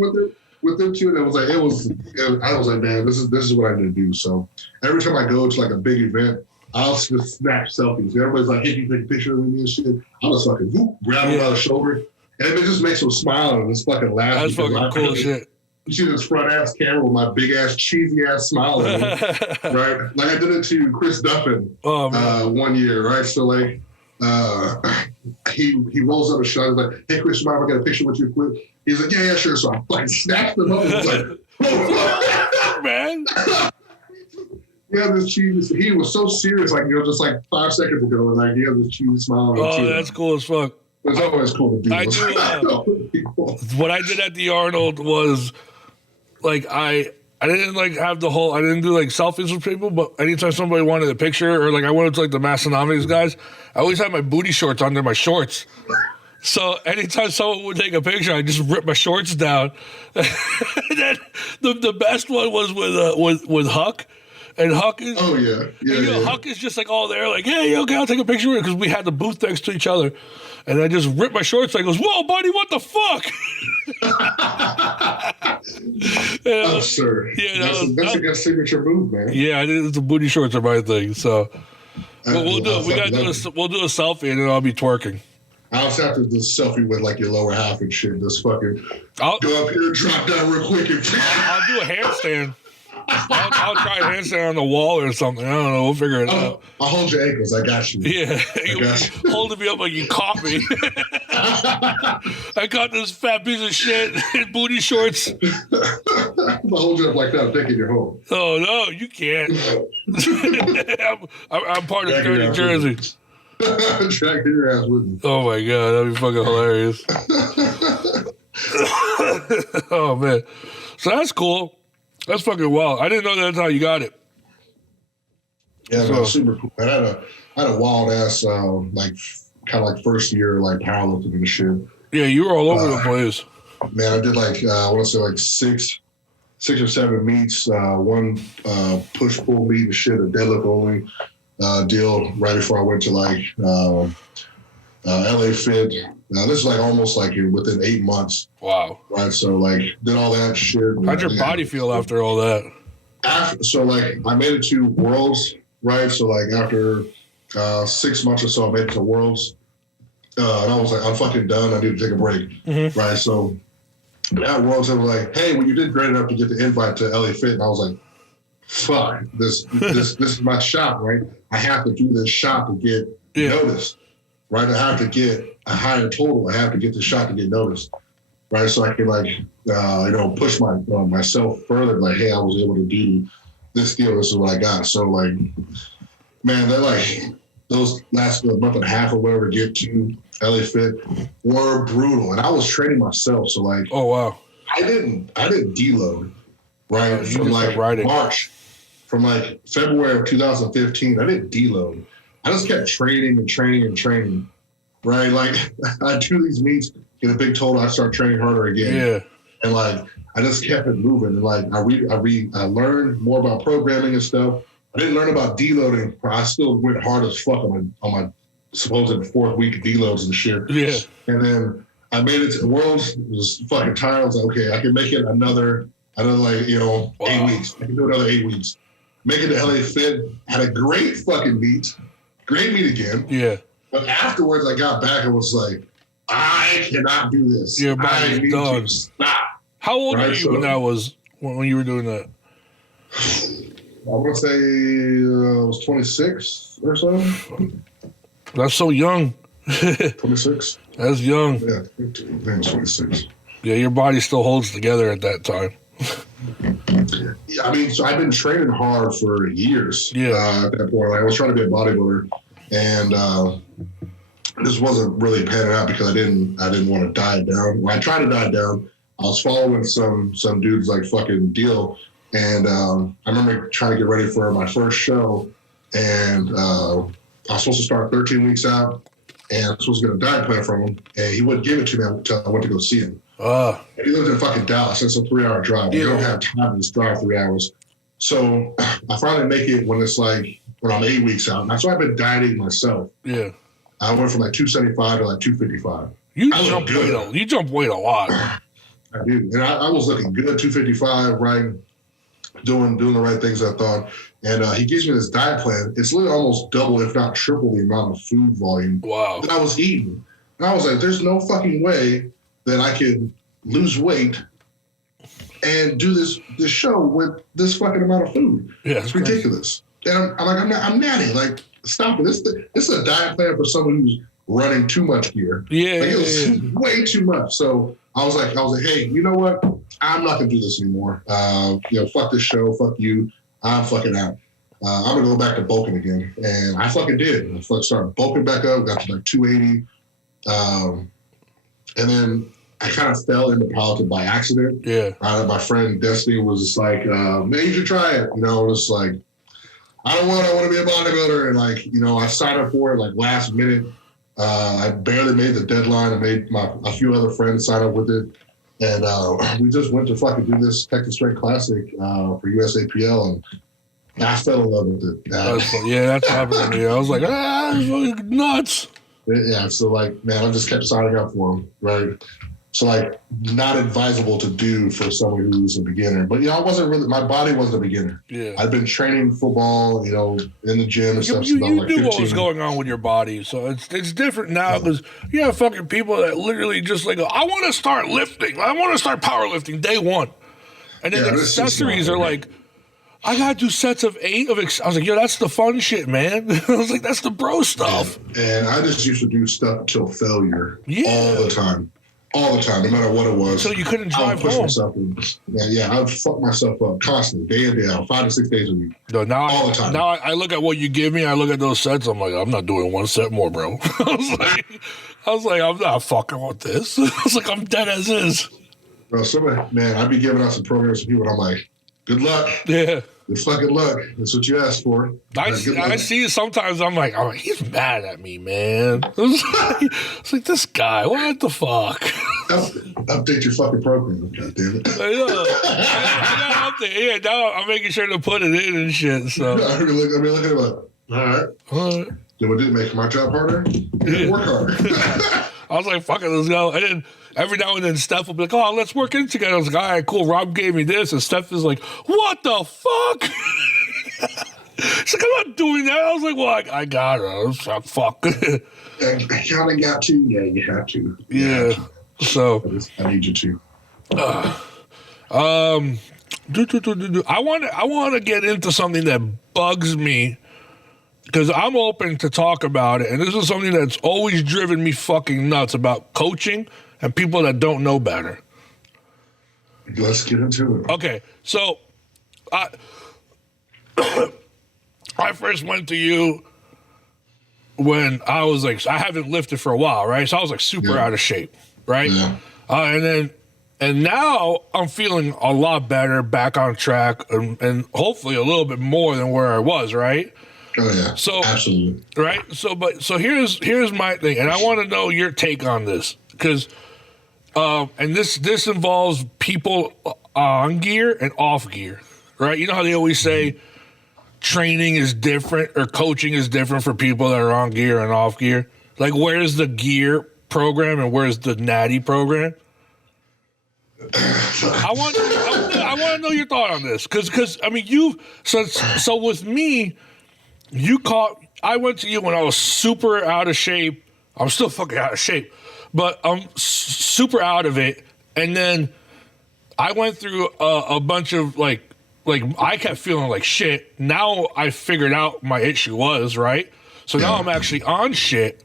with them too, and I was like, man, this is what I need to do. So every time I go to like a big event, I'll just snap selfies. Everybody's like, hey, can you take a picture with me and shit? I'll just fucking grab him by the shoulder, and it just makes him smile and just fucking laugh. That's fucking cool shit. You see this front ass camera with my big ass cheesy ass smile on it, right? Like I did it to Chris Duffin one year, right? So like he rolls up a shot. He's like, hey Chris, mind if I get a picture with you quick? He's like, yeah, sure. So I fucking snatched him up and was like, oh, man. Yeah, this cheese. He was so serious, like just like 5 seconds ago, and like he had this cheesy smile. Oh, that's cool as fuck. It's always cool to do. I do. What I did at the Arnold was like I didn't like have the whole. I didn't do like selfies with people, but anytime somebody wanted a picture or like I went to like the Massonomics guys, I always had my booty shorts under my shorts. So anytime someone would take a picture, I just rip my shorts down. And then the best one was with Huck. And Huck is Huck is just like all there, like, hey, okay, I'll take a picture with you because we had the booth next to each other. And I just ripped my shorts. I goes, whoa, buddy, what the fuck? Oh, sir. Yeah, that's a good signature move, man. Yeah, I did. The booty shorts are my thing. So we'll do a selfie and then I'll be twerking. I'll just have to do a selfie with like your lower half and shit. Just fucking go up here, drop down real quick, and I'll do a handstand. I'll try a handstand on the wall or something. I don't know. We'll figure it out. I'll hold your ankles. I got you. Yeah, you holding me up like you caught me. I got this fat piece of shit in booty shorts. I'll hold you up like that. I'm taking you home. Oh no, you can't. I'm part of Dirty Jersey. Dragging your ass with me. Oh my god, that'd be fucking hilarious. Oh man, so that's cool. That's fucking wild. I didn't know that's how you got it. Yeah, So, man, super cool. I had a wild ass like kind of like first year like powerlifting and shit. yeah, you were all over the Uh, place. Man, I did like I want to say like six or seven meets, one push pull meet and shit, a deadlift only deal right before I went to like LA Fit. Now this is like almost like within 8 months, Wow. right? So like did all that shit. How'd your body feel after all that? So like I made it to Worlds, right? So like after 6 months or so, I made it to Worlds, and I was like, I'm fucking done. I need to take a break, right? So at Worlds, they were like, hey, well, you did great enough to get the invite to LA Fit, and I was like, fuck, this is my shot, right? I have to do this shot to get noticed, right? I have to get a higher total. I have to get the shot to get noticed, right? So I can like, push myself further. Like, hey, I was able to do this deal. This is what I got. So like, man, they're like those last month and a half or whatever to get to LA Fit were brutal, and I was training myself. So like, oh wow, I didn't deload, right? From like March, from like February of 2015, I didn't deload. I just kept training and training and training, right? Like I do these meets, get a big total, I start training harder again. Yeah. And like I just kept it moving. And like I learned more about programming and stuff. I didn't learn about deloading, but I still went hard as fuck on my supposed fourth week deloads and shit. Yeah. And then I made it to the Worlds, was fucking tired. I was like, okay, I can make it another like, 8 weeks. I can do another 8 weeks. Make it to LA Fit, had a great fucking meet. Great meet again. Yeah. But afterwards I got back and was like, I cannot do this. Your body's done. To stop. How old were you when you were doing that? I want to say I was 26 or so. That's so young. 26. That's young. Yeah, I think it was 26. Yeah, your body still holds together at that time. Yeah, I mean, so I've been training hard for years. Yeah. At that point, like, I was trying to be a bodybuilder, and this wasn't really panning out because I didn't want to diet down. When I tried to diet down, I was following some dudes like fucking Deal, and I remember trying to get ready for my first show, and I was supposed to start 13 weeks out, and I was supposed to get a diet plan from him, and he wouldn't give it to me until I went to go see him. He lives in fucking Dallas. It's a 3-hour drive. You don't have time to just drive 3 hours. So I finally make it when I'm 8 weeks out. And so I've been dieting myself. Yeah. I went from like 275 to like 255. You jump weight a lot. I do. And I was looking good, 255, right? Doing the right things, I thought. And he gives me this diet plan. It's literally almost double, if not triple, the amount of food volume that I was eating. And I was like, there's no fucking way that I could lose weight and do this show with this fucking amount of food. Yeah, it's ridiculous. Crazy. And I'm natty. Like, stop it. This is a diet plan for someone who's running too much gear. Yeah, like, it was way too much. So I was like, hey, you know what? I'm not gonna do this anymore. Fuck this show. Fuck you. I'm fucking out. I'm gonna go back to bulking again, and I fucking did. I started bulking back up. Got to like 280, and then I kind of fell into powerlifting by accident. Yeah. My friend Destiny was just like, man, you should try it. It was like, I want to be a bodybuilder. And like, I signed up for it like last minute. I barely made the deadline. I made a few other friends sign up with it. And we just went to fucking do this Texas Strength Classic for USAPL. And I fell in love with it. That's happened to me. I was like, it's nuts. Yeah. So like, man, I just kept signing up for them. Right. So like, not advisable to do for someone who's a beginner. But I wasn't really. My body wasn't a beginner. Yeah, I'd been training football, in the gym and stuff. You knew what was going on with your body, so it's different now because you have fucking people that literally just like, I want to start lifting. I want to start powerlifting day one, and then the accessories are like, I gotta do sets of 8 of. I was like, yo, that's the fun shit, man. I was like, that's the bro stuff. And I just used to do stuff till failure all the time. All the time, no matter what it was. So you couldn't drive home. Myself I would fuck myself up constantly, day in, day out, 5 to 6 days a week. No, all the time. Now I look at what you give me. I look at those sets. I'm like, I'm not doing one set more, bro. I was like, I'm not fucking with this. I was like, I'm dead as is. Bro, I'd be giving out some programs to people, and I'm like, good luck. Yeah. Good fucking luck. That's what you asked for. I see it sometimes. I'm like, he's mad at me, man. It's like this guy. What the fuck? Update your fucking program. God damn it. I gotta update. Yeah, now I'm making sure to put it in and shit. So I mean, looking at it like, all right. Then what did it make my job harder? Yeah. Work harder. I was like, fuck it, let's go. And then every now and then Steph will be like, oh, let's work in together. I was like, all right, cool. Rob gave me this. And Steph is like, what the fuck? She's like, I'm not doing that. I was like, well, I got her. I was like, fuck. I kind of got to. Yeah, you have to. Yeah. So I need you to. I want to get into something that bugs me, because I'm open to talk about it, and this is something that's always driven me fucking nuts about coaching and people that don't know better. Let's get into it. Okay, so I first went to you when I was like, I haven't lifted for a while, right? So I was like super out of shape, right? Yeah. And now I'm feeling a lot better, back on track, and hopefully a little bit more than where I was, right? Oh yeah. So absolutely. Right. So here's my thing, and I want to know your take on this, because and this involves people on gear and off gear, right? You know how they always say training is different or coaching is different for people that are on gear and off gear. Like, where's the gear program and where's the natty program? I want to know your thought on this, because I mean, so with me. I went to you when I was super out of shape. I'm still fucking out of shape, but I'm super out of it. And then I went through a bunch of like I kept feeling like shit. Now I figured out my issue was, right? So now I'm actually on shit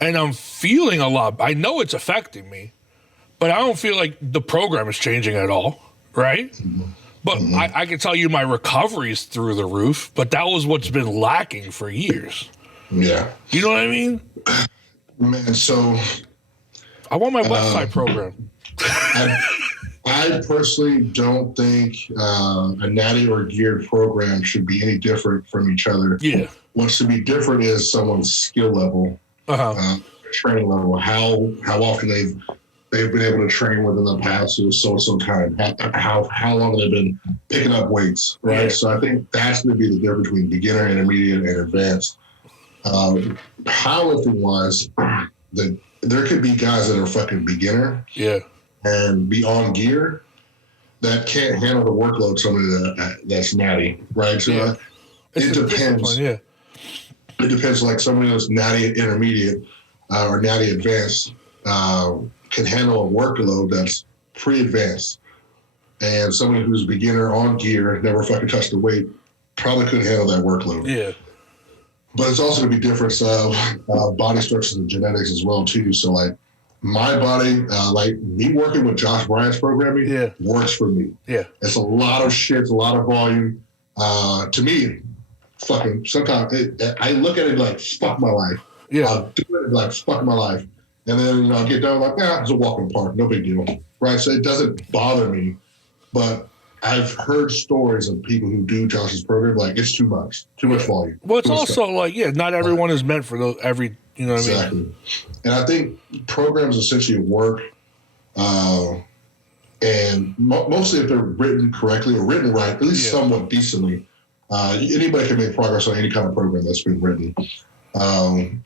and I'm feeling a lot. I know it's affecting me, but I don't feel like the program is changing at all, right? But I can tell you my recovery is through the roof, but that was what's been lacking for years. Yeah. You know what I mean? Man, so... I want my website program. I personally don't think a natty or geared program should be any different from each other. Yeah. What should be different is someone's skill level, training level, how often they've been able to train within the past so time. How long they've been picking up weights, right? Yeah. So I think that's going to be the difference between beginner, intermediate, and advanced. Powerlifting wise, there could be guys that are fucking beginner, and be on gear that can't handle the workload. Somebody that's natty, right? So it depends. Yeah, it depends. Like somebody that's natty intermediate or natty advanced. Can handle a workload that's pre-advanced, and someone who's a beginner on gear, never fucking touched the weight, probably couldn't handle that workload. Yeah. But it's also going to be difference of body structures and genetics as well too. So like my body, like me working with Josh Bryant's programming, works for me. Yeah. It's a lot of shit, it's a lot of volume. To me, fucking sometimes I look at it like fuck my life. Yeah. I'll do it like fuck my life. And then I'll get done like, it's a walk in the park, no big deal, right? So it doesn't bother me, but I've heard stories of people who do Josh's program, like it's too much volume. Well, it's also like, not everyone is meant for every, you know what I mean? And I think programs essentially work, and mostly if they're written correctly or written right, at least somewhat decently, anybody can make progress on any kind of program that's been written.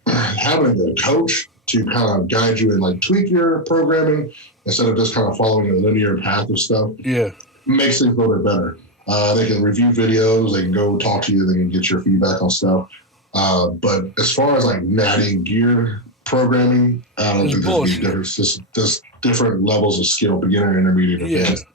Having a coach to kind of guide you and like tweak your programming instead of just kind of following a linear path of stuff. Yeah. Makes things a little bit better. They can review videos, they can go talk to you, they can get your feedback on stuff. But as far as like natty gear programming, I don't think there's any difference. There's different levels of skill, beginner, intermediate, advanced.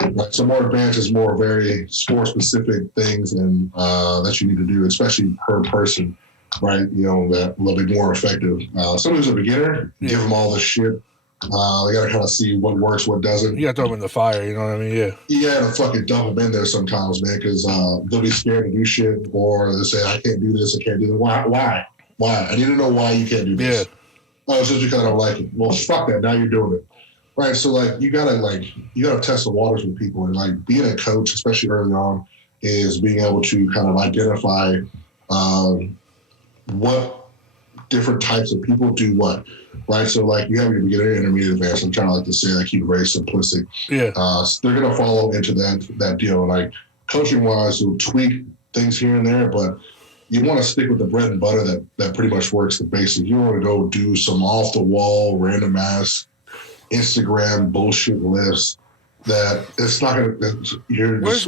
Right? So more advanced is more very sport specific things and that you need to do, especially per person. Right, you know, that will be more effective. Someone who's a beginner, give them all the shit. They got to kind of see what works, what doesn't. You got to throw them in the fire, you know what I mean? Yeah. Yeah, to fucking dump them in there sometimes, man, because they'll be scared to do shit, or they say, I can't do this, I can't do that. Why? I need to know why you can't do this. Yeah. Oh, it's just because I don't like it. Well, fuck that. Now you're doing it. Right, so like you gotta test the waters with people, and like being a coach, especially early on, is being able to kind of identify what different types of people do what, right? So like you have your beginner, intermediate, advanced. I'm trying to like to say like keep it very simplistic. Yeah. So they're gonna follow into that deal. Like coaching wise, you'll tweak things here and there, but you want to stick with the bread and butter that pretty much works the basic. You want to go do some off the wall, random ass Instagram bullshit lifts that it's not gonna. Where's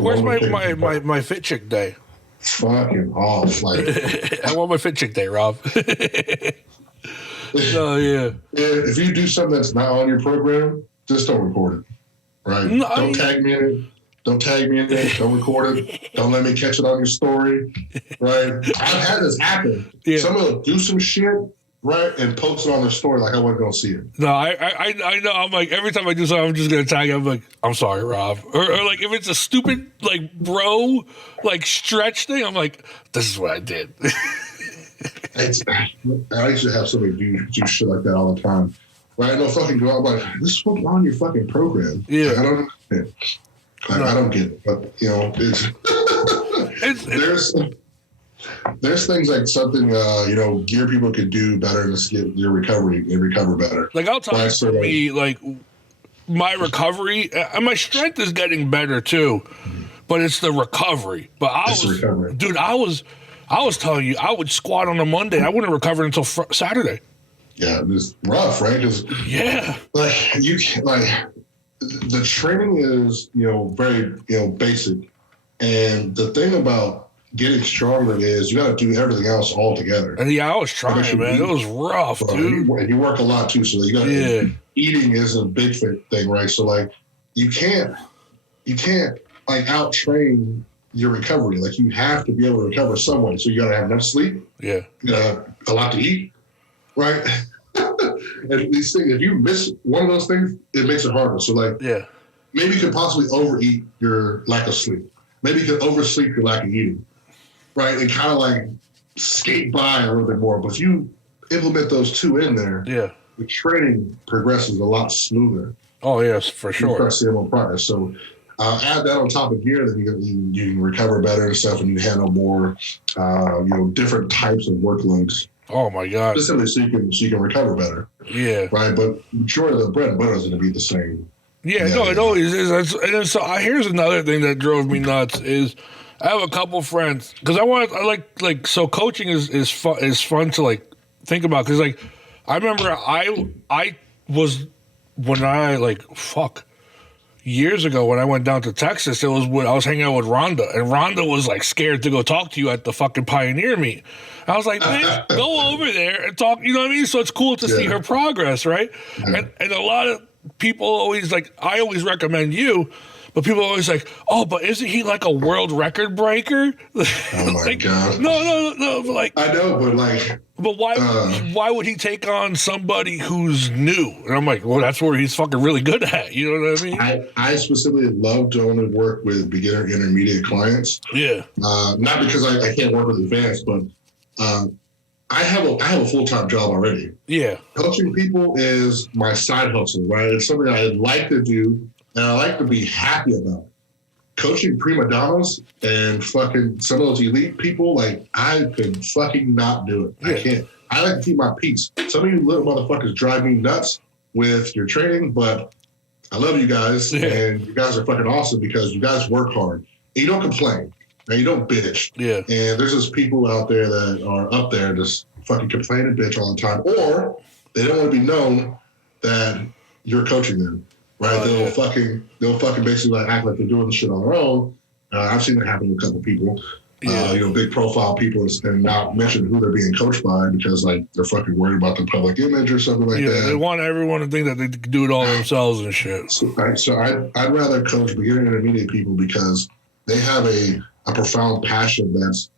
my fit chick day? Fucking off, like I want my fit chick day, Rob. No, yeah. If you do something that's not on your program, just don't record it, right? No, don't tag me in it. Don't tag me in it. Don't record it. Don't let me catch it on your story, right? I've had this happen. Yeah. Someone will do some shit, right, and post it on their story like I wasn't gonna see it. No, I know. I'm like every time I do something, I'm just gonna tag you. I'm like, I'm sorry, Rob, or like if it's a stupid like bro like stretch thing, I'm like, this is what I did. I used to have somebody do shit like that all the time. Right? I know fucking go out like this is what's on your fucking program. Yeah, like, I don't understand. Like, no. I don't get it, but you know, there's things like something you know gear people could do better to get your recovery and recover better. Like I'll tell you, for me, like my recovery and my strength is getting better too, but it's the recovery. But I was telling you, I would squat on a Monday. I wouldn't recover until Saturday. Yeah, it's rough, right? Yeah, like you like. The training is, you know, very, you know, basic. And the thing about getting stronger is you got to do everything else all together. And yeah, I was trying, man. It was rough, dude. And you work a lot too. So you got eating is a big thing, right? So like you can't like out train your recovery. Like you have to be able to recover some way. So you got to have enough sleep. Yeah. You got to have a lot to eat, right? And these things, if you miss one of those things, it makes it harder. So, like, maybe you could possibly overeat your lack of sleep. Maybe you could oversleep your lack of eating, right? And kind of like skate by a little bit more. But if you implement those two in there, the training progresses a lot smoother. Oh, yes, for sure. You start seeing more progress. So, add that on top of gear, then you can recover better and stuff, and you handle more, you know, different types of workloads. Oh my God! Specifically, so you can recover better. Yeah. Right, but sure, the bread and butter is going to be the same. Yeah, no, it always is. And then, so here's another thing that drove me nuts is I have a couple friends because I like so coaching is fun to like think about because like I remember I was when I like years ago when I went down to Texas, it was when I was hanging out with Rhonda, and Rhonda was like scared to go talk to you at the fucking Pioneer meet. I was like, bitch, go over there and talk, you know what I mean? So it's cool to see her progress, right? And a lot of people always like, I always recommend you, but people are always like, oh, but isn't he like a world record breaker? Oh my like, God. No, but like. I know, but like. But why would he take on somebody who's new? And I'm like, well, that's where he's fucking really good at. You know what I mean? I specifically love to only work with beginner intermediate clients. Yeah. Not because I can't work with advanced, but I have a full-time job already. Yeah. Coaching people is my side hustle, right? It's something I like to do and I like to be happy about. Coaching prima donnas and fucking some of those elite people, like I could fucking not do it. I can't. I like to keep my peace. Some of you little motherfuckers drive me nuts with your training, but I love you guys and you guys are fucking awesome because you guys work hard and you don't complain and you don't bitch. Yeah. And there's just people out there that are up there just fucking complain and bitch all the time, or they don't want to be known that you're coaching them. Right, they'll fucking basically like act like they're doing the shit on their own. I've seen it happen with a couple people, you know, big profile people, and not mention who they're being coached by because like they're fucking worried about their public image or something like that. Yeah, they want everyone to think that they can do it all themselves and shit. So I'd rather coach beginner and intermediate people because they have a profound passion that's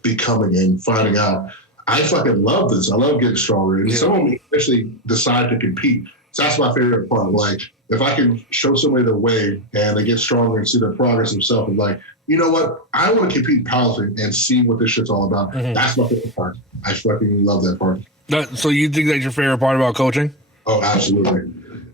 becoming and finding out. I fucking love this. I love getting stronger, and someone actually decide to compete. So that's my favorite part. Like, if I can show somebody the way and they get stronger and see their progress themselves, and like, you know what? I want to compete powerlifting and see what this shit's all about. Mm-hmm. That's my favorite part. I fucking love that part. So you think that's your favorite part about coaching? Oh, absolutely.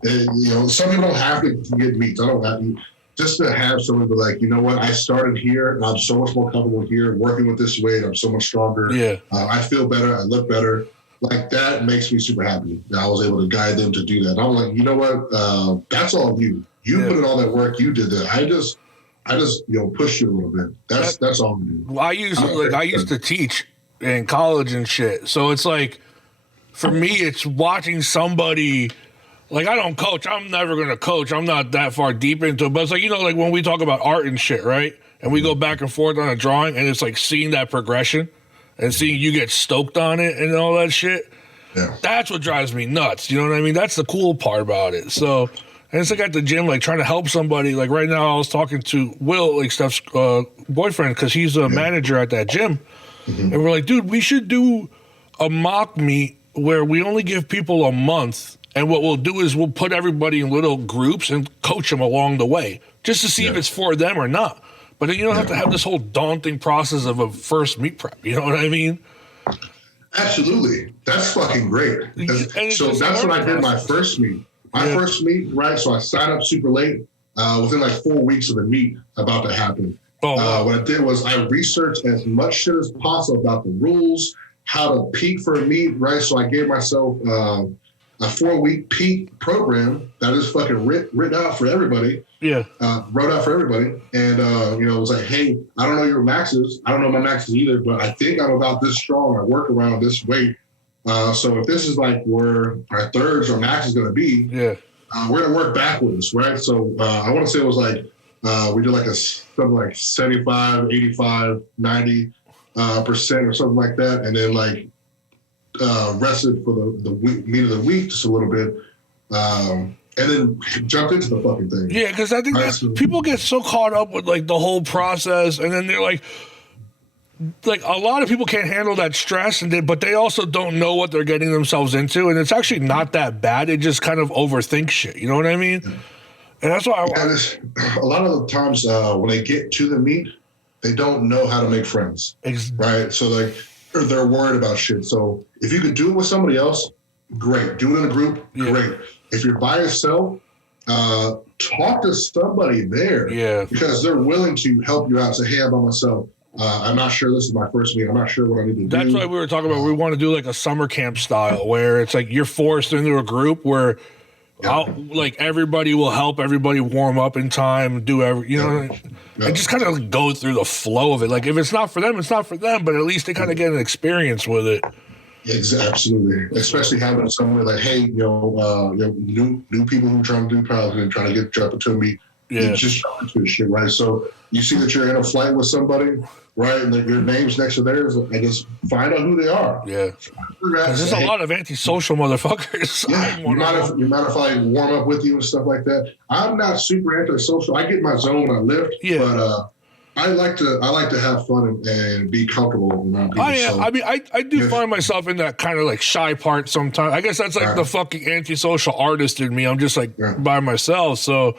And, you know, some people don't have to get meets. I don't have to. just to have someone be like, you know what, I started here and I'm so much more comfortable here working with this weight. I'm so much stronger. Yeah. I feel better. I look better. Like that makes me super happy that I was able to guide them to do that. And I was like, you know what, that's all you. You put in all that work. You did that. I just push you a little bit. That's all we do. Well, I used to teach in college and shit. So it's like, for me, it's watching somebody. Like, I don't coach. I'm never going to coach. I'm not that far deep into it. But it's like, like when we talk about art and shit, right? And we go back and forth on a drawing, and it's like seeing that progression and seeing you get stoked on it and all that shit. Yeah. That's what drives me nuts. You know what I mean? That's the cool part about it. So, and it's like at the gym, like trying to help somebody. Like right now, I was talking to Will, like Steph's boyfriend, because he's a manager at that gym. Mm-hmm. And we're like, dude, we should do a mock meet where we only give people a month. And what we'll do is we'll put everybody in little groups and coach them along the way just to see if it's for them or not. But then you don't have to have this whole daunting process of a first meet prep. You know what I mean? Absolutely. That's fucking great. So that's when I did my first meet. First meet, right? So I signed up super late. Within like 4 weeks of the meet about to happen. What I did was I researched as much shit as possible about the rules, how to peak for a meet, right? So I gave myself a 4-week peak program that is fucking written out for everybody. Yeah. Wrote out for everybody. And, it was like, hey, I don't know your maxes. I don't know my maxes either, but I think I'm about this strong. I work around this weight. So if this is like where our thirds or max is going to be, we're going to work backwards, right? So I want to say it was like, we did like something like 75, 85, 90% or something like that. And then like, rested for the meat of the week just a little bit, and then jumped into the fucking thing. Yeah, because I think people get so caught up with like the whole process, and then they're like a lot of people can't handle that stress, but they also don't know what they're getting themselves into, and it's actually not that bad. They just kind of overthink shit. You know what I mean? Yeah. And that's why a lot of the times when they get to the meet, they don't know how to make friends, right? So like. They're worried about shit. So if you could do it with somebody else, great. Do it in a group, great. If you're by yourself, talk to somebody there. Yeah. Because they're willing to help you out. Say, hey, I'm by myself. I'm not sure this is my first meet. I'm not sure what I need to do. That's why we were talking about. We want to do like a summer camp style where it's like you're forced into a group where like everybody will help everybody warm up in time, do and just kind of go through the flow of it. Like if it's not for them, it's not for them, but at least they kind of get an experience with it. Absolutely. Especially having somebody like, hey, new people who are trying to do powerlifting and trying to jump into a meet. Yeah. Just jump into the shit, right? So you see that you're in a flight with somebody, right? And that your name's next to theirs, and just find out who they are. Yeah. There's a lot of antisocial motherfuckers. Yeah. You mind if I warm up with you and stuff like that? I'm not super antisocial. I get in my zone when I lift, but I like to have fun and be comfortable around people. I mean, I do find myself in that kind of like shy part sometimes. I guess that's like the fucking antisocial artist in me. I'm just like by myself, so.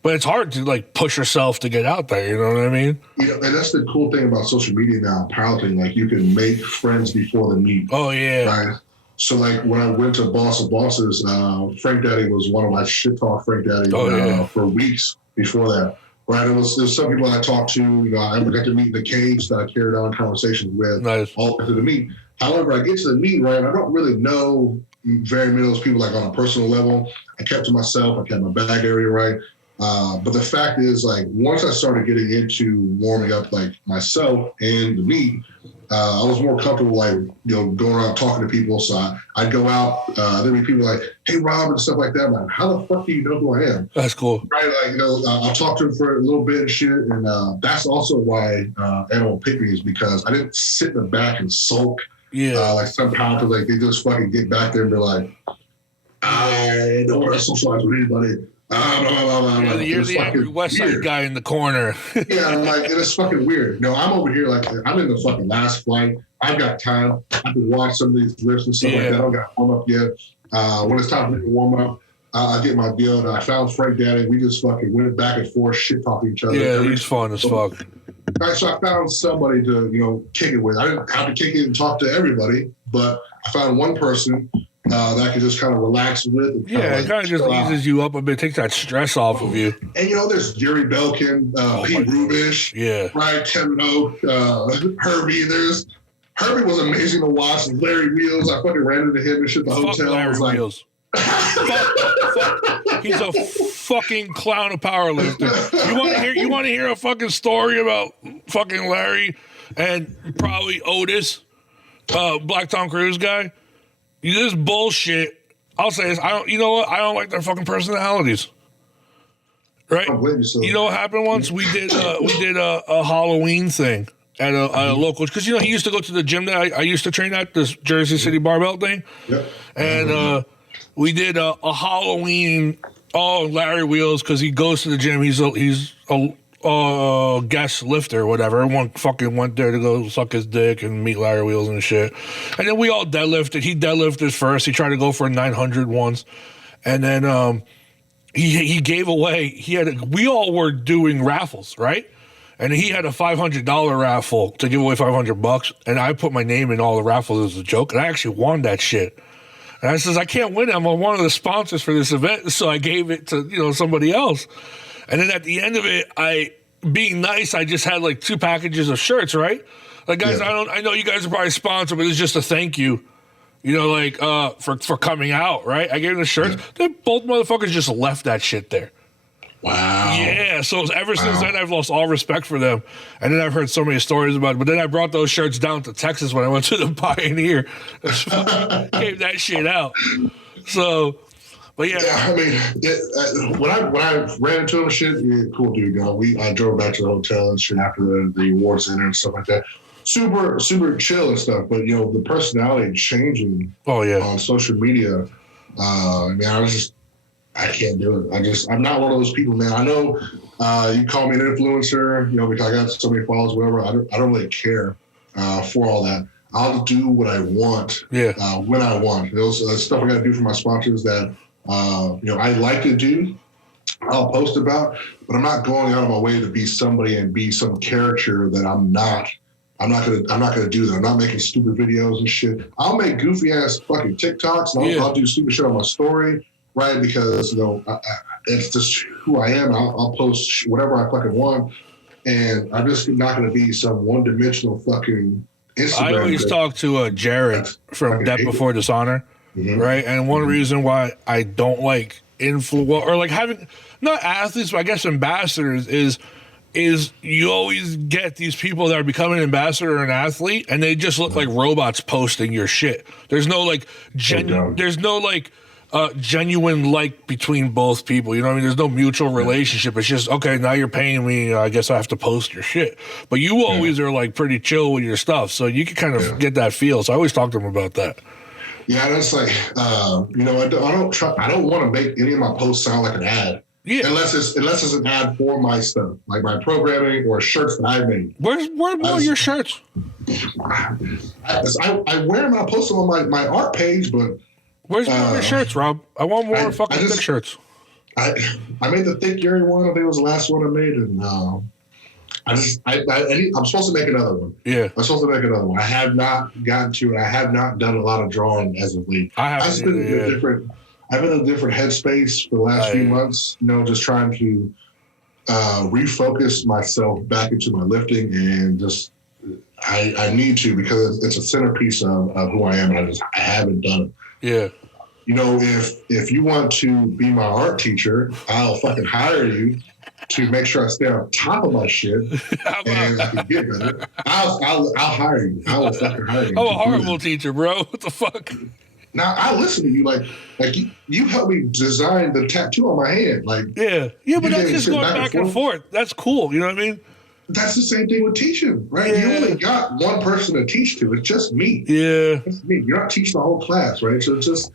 But it's hard to like push yourself to get out there. You know what I mean? Yeah, and that's the cool thing about social media now, powerlifting. Like you can make friends before the meet. Oh yeah. Right. So like when I went to Boss of Bosses, Frank Daddy was one of my shit talk Frank Daddy for weeks before that. Right. There's some people I talked to. I got to meet in the cage that I carried on conversations with all the way to the meet. However, I get to the meet, right? I don't really know very many of those people like on a personal level. I kept to myself. I kept my back area right. But the fact is, like, once I started getting into warming up, like, myself and the meet, I was more comfortable, like, going around talking to people. So I'd go out, there'd be people like, hey, Rob, and stuff like that. I'm like, how the fuck do you know who I am? That's cool. Right? Like, I'll talk to them for a little bit and shit. And that's also why Animal picked me, is because I didn't sit in the back and sulk. Yeah. Like some powerful, like, they just fucking get back there and be like, I don't want to socialize with anybody. You're the angry West Side guy in the corner. Yeah, I'm like, it's fucking weird. No, I'm over here like I'm in the fucking last flight. I've got time. I can watch some of these lifts and stuff like that. I don't got to warm up yet. When it's time for me to warm up, I get my deal. And I found Frank Daddy. We just fucking went back and forth, shit talking each other. Yeah, he's fun as fuck. Right, so I found somebody to kick it with. I didn't have to kick it and talk to everybody, but I found one person that I can just kind of relax with. And it kind of just eases you up a bit, takes that stress off of you. And there's Gary Belkin, Pete Rubish, right? Kevin Oak, Herbie. Herbie was amazing to watch. Larry Wheels, I fucking ran into him and shit. The hotel Larry was Wheels. Fuck. He's a fucking clown of powerlifter. You want to hear a fucking story about fucking Larry and probably Otis, Black Tom Cruise guy? This bullshit. I'll say this. I don't like their fucking personalities. Right? You know what happened once? We did a Halloween thing at a local, because he used to go to the gym that I used to train at, this Jersey City barbell thing. Yep. And we did a Halloween. Larry Wheels, because he goes to the gym. He's a guest lifter or whatever. Everyone fucking went there to go suck his dick and meet Larry Wheels and shit. And then we all deadlifted. He deadlifted first. He tried to go for a 900 once, and then he gave away. We all were doing raffles, right? And he had a $500 raffle to give away $500, and I put my name in all the raffles as a joke, and I actually won that shit. And I says, I can't win it. I'm one of the sponsors for this event, so I gave it to somebody else. And then at the end of it, being nice, I just had like 2 packages of shirts, right? Like, guys, I know you guys are probably sponsored, but it's just a thank you, for coming out, right? I gave them the shirts. Then both motherfuckers just left that shit there. Wow. Yeah. So ever since then, I've lost all respect for them. And then I've heard so many stories about it. But then I brought those shirts down to Texas when I went to the Pioneer. Gave that shit out. So, but yeah. I mean, when I ran into him, shit, cool dude. I drove back to the hotel and shit after the awards dinner and stuff like that. Super, super chill and stuff. But, the personality changing on social media, I can't do it. I'm not one of those people, man. I know you call me an influencer, because I got so many followers, whatever. I don't really care for all that. I'll do what I want when I want. Those stuff I got to do for my sponsors that I like to do. I'll post about, but I'm not going out of my way to be somebody and be some character that I'm not. I'm not gonna do that. I'm not making stupid videos and shit. I'll make goofy ass fucking TikToks and I'll do stupid shit on my story. Right, because it's just who I am. I'll post whatever I fucking want, and I'm just not going to be some one-dimensional fucking Instagram. I always talk to Jared from Death Before Dishonor, right? And one reason why I don't like or like having not athletes, but I guess ambassadors is you always get these people that are becoming an ambassador or an athlete, and they just look like robots posting your shit. There's no like genuine between both people. You know what I mean? There's no mutual relationship. It's just, okay, now you're paying me, I guess I have to post your shit. But you always are like pretty chill with your stuff. So you can kind of get that feel. So I always talk to them about that. Yeah, that's like, I don't want to make any of my posts sound like an ad. Yeah. Unless it's an ad for my stuff, like my programming or shirts that I made. Where's more of your shirts? I wear them. I post them on my art page, but where's more of your shirts, Rob? I want more thick shirts. I made the thick Gary one. I think it was the last one I made, and I'm supposed to make another one. Yeah, I'm supposed to make another one. I have not gotten to it. I have not done a lot of drawing as of late. I've been in a different headspace for the last few months. Just trying to refocus myself back into my lifting, and just I need to, because it's a centerpiece of who I am, and I haven't done it. Yeah. If you want to be my art teacher, I'll fucking hire you to make sure I stay on top of my shit and I can get better. I'll hire you. I will fucking hire you. I'm a horrible teacher, bro. What the fuck? Now I listen to you like you helped me design the tattoo on my hand. Yeah, but that's just going back and forth. That's cool. You know what I mean? That's the same thing with teaching, right? Yeah. You only got one person to teach to. It's just me. Yeah. It's me. You're not teaching the whole class, right? So it's just,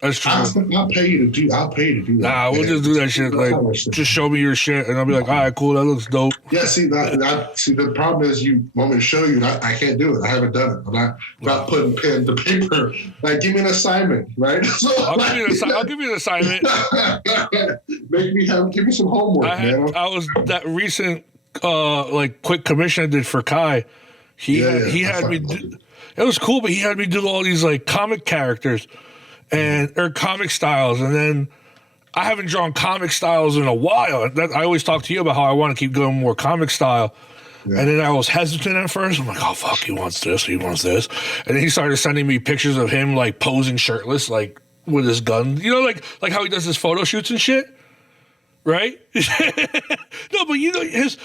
that's true. I'll pay you to do that. Nah, we'll just do that shit. Like, just show me your shit, and I'll be like, all right, cool, that looks dope. Yeah, see, the problem is you want me to show you, and I can't do it. I haven't done it. I'm not putting pen to paper. Like, give me an assignment, right? So, I'll give you an assignment. Give me some homework, man. I was that recent. Quick commission I did for Kai. He had me do, it was cool, but he had me do all these like comic characters, or comic styles, and then I haven't drawn comic styles in a while. I always talk to you about how I want to keep going more comic style. Yeah. And then I was hesitant at first. I'm like, oh, fuck, he wants this. And then he started sending me pictures of him, like, posing shirtless, like, with his gun. You know, like how he does his photo shoots and shit? Right? No, but you know, his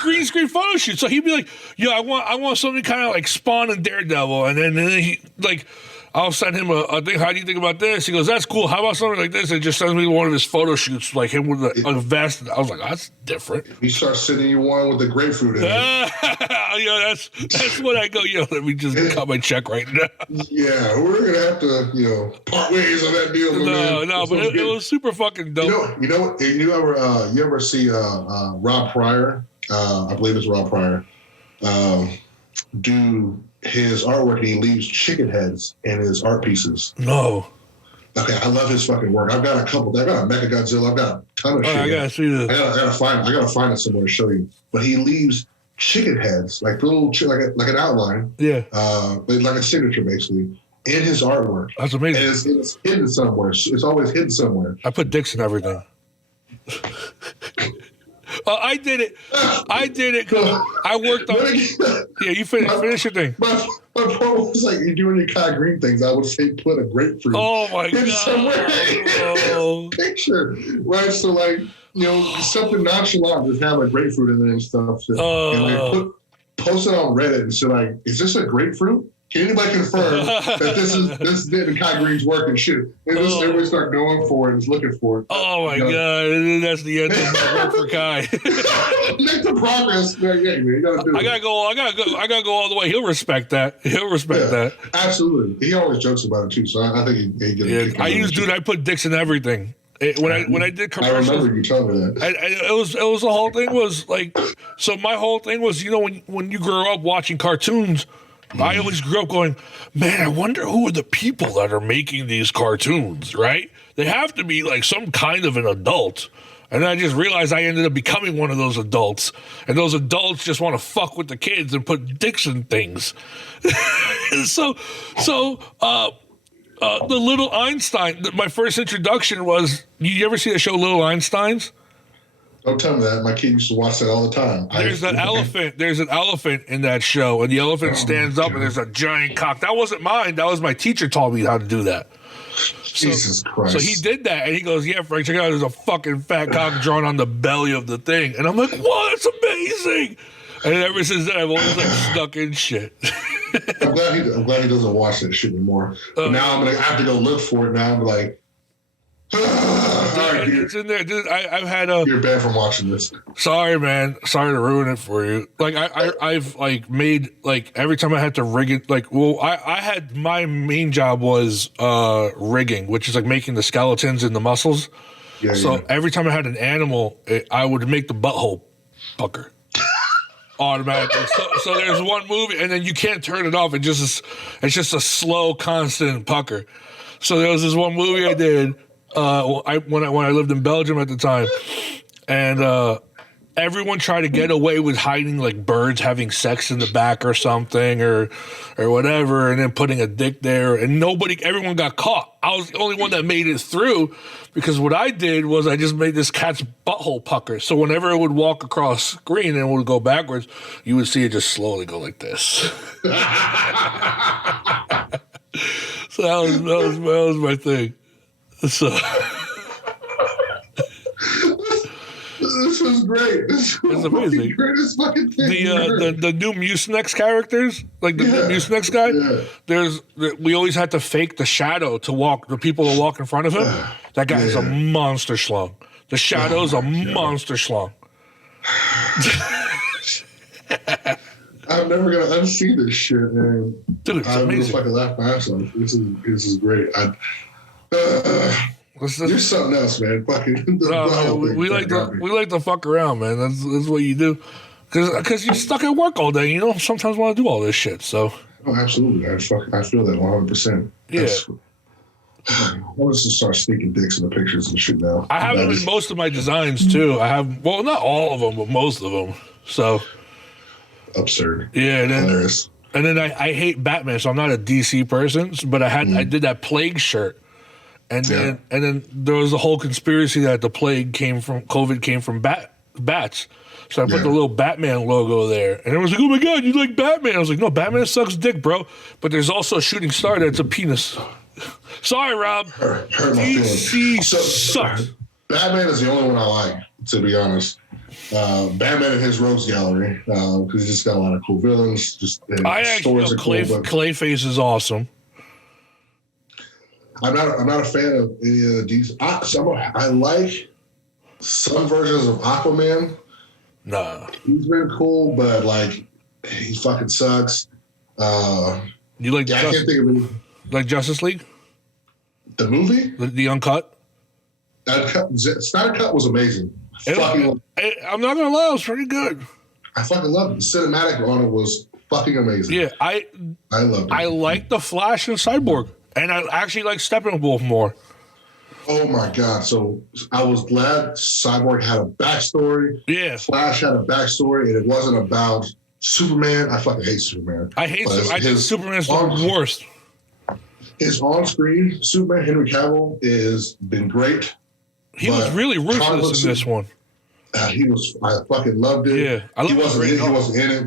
green screen photo shoot. So he'd be like, yo, I want something kind of like Spawn and Daredevil. And then he, like, I'll send him a thing. How do you think about this? He goes, that's cool. How about something like this? And just sends me one of his photo shoots, like him with a vest. I was like, that's different. He starts sending you one with the grapefruit in it. Yeah, that's when I go, let me just cut my check right now. Yeah, we're going to have to, part ways on that deal. No, but it was super fucking dope. You ever see Rob Pryor? I believe it's Rob Pryor. Do his artwork, and he leaves chicken heads in his art pieces. No. Okay, I love his fucking work. I've got a couple. I've got a Mecha Godzilla. I've got a ton of shit. I gotta see this. I gotta find it somewhere to show you. But he leaves chicken heads, like little, like an outline. Yeah. But like a signature, basically, in his artwork. That's amazing. And it's hidden somewhere. It's always hidden somewhere. I put dicks in everything. I did it. Cause I worked on. Yeah, you finish your thing. My point was like, you're doing your Kai Green things. I would say put a grapefruit. Oh my god! Somewhere picture, right? So like, something nonchalant, just have a grapefruit in there and stuff. And like post it on Reddit and say like, is this a grapefruit? Can anybody confirm that this did Kai Green's work and shit? And everybody start going for it and looking for it. Oh my god, that's the end of my work for Kai. Make the progress. Yeah, man, you gotta do it. I gotta go all the way. He'll respect that. That. Absolutely. He always jokes about it too, so I think he gets it. I put dicks in everything. When I did commercials, I remember you telling me that. It was the whole thing was like, so my whole thing was, when you grow up watching cartoons, I always grew up going, man, I wonder who are the people that are making these cartoons, right? They have to be like some kind of an adult. And then I just realized I ended up becoming one of those adults. And those adults just want to fuck with the kids and put dicks in things. So the Little Einstein, my first introduction was, you ever see the show Little Einsteins? Don't tell me that. My kid used to watch that all the time. There's an elephant. There's an elephant in that show, and the elephant stands up, and there's a giant cock. That wasn't mine. That was my teacher taught me how to do that. Jesus Christ. So he did that, and he goes, yeah, Frank, check it out. There's a fucking fat cock drawn on the belly of the thing. And I'm like, whoa, that's amazing. And ever since then, I've always like stuck in shit. I'm glad he doesn't watch that shit anymore. But now I have to go look for it now. I'm like, it's in there. Dude, I've had You're bad from watching this. Sorry, man. Sorry to ruin it for you. Like I've like made like every time I had to rig it. Like, well, I had my main job was rigging, which is like making the skeletons and the muscles. Yeah. So every time I had an animal, I would make the butthole pucker automatically. So there's one movie, and then you can't turn it off. It's just a slow, constant pucker. So there was this one movie I did. When I lived in Belgium at the time, and everyone tried to get away with hiding like birds having sex in the back or something or whatever, and then putting a dick there, and everyone got caught. I was the only one that made it through because what I did was I just made this cat's butthole pucker. So whenever it would walk across screen and it would go backwards, you would see it just slowly go like this. So that was my thing. So this was great. This was amazing. The greatest fucking thing. The new Mucinex characters, like the new Mucinex guy. Yeah. We always had to fake the shadow to walk. The people that walk in front of him. That guy is a monster schlong. The shadow's a monster schlong. I'm never gonna unsee this shit, man. Dude, it's amazing. Just fucking laugh my ass off. This is great. You're something else, man. Fucking. We like to fuck around, man. That's what you do. Because you're stuck at work all day. Sometimes want to do all this shit. So. Oh, absolutely. I feel that 100%. Yeah. I want to start sneaking dicks in the pictures and shit now. I have them in most of my designs too. I have, well, not all of them, but most of them. So. Absurd. Yeah. Hilarious. And then I hate Batman, so I'm not a DC person. But I did that Plague shirt, And then there was the whole conspiracy that the plague came from COVID came from bats. So I put the little Batman logo there, and everyone's like, "Oh my god, you like Batman?" I was like, "No, Batman sucks dick, bro." But there's also a shooting star that's a penis. Sorry, Rob. Hurt my DC feelings. sucks. Batman is the only one I like, to be honest. Batman and his rogues gallery, because he's just got a lot of cool villains. Just I actually know Clayface is awesome. I'm not a fan of any of these. I like some versions of Aquaman. Nah, he's been cool, but like he fucking sucks. You like? I can't think of any. Like Justice League, the movie, the uncut. Snyder Cut was amazing. I'm not gonna lie, it was pretty good. I fucking loved it. The cinematic on it was fucking amazing. Yeah, I loved it. I like the Flash and Cyborg, and I actually like Steppenwolf more. Oh my god! So I was glad Cyborg had a backstory. Yeah, Flash had a backstory, and it wasn't about Superman. I fucking hate Superman. I hate Superman. I think Superman's the worst. His on-screen Superman, Henry Cavill, is been great. He was really ruthless in this one. I fucking loved it. Yeah, I love he wasn't in it.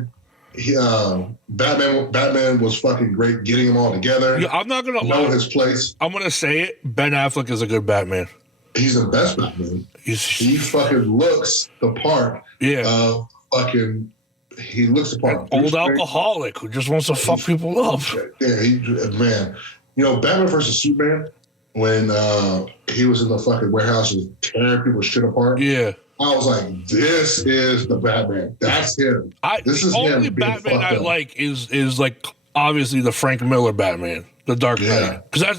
Batman was fucking great getting them all together. Yeah, I'm not gonna lie. His place. I'm gonna say it. Ben Affleck is a good Batman. He's the best Batman. He fucking looks the part. Yeah. He looks the part. An old alcoholic who just wants to fuck people up. Yeah, man. Batman versus Superman, when he was in the fucking warehouse and tearing people's shit apart. Yeah. I was like, this is the Batman. That's him. The only Batman I like is like obviously the Frank Miller Batman, the Dark Knight. Because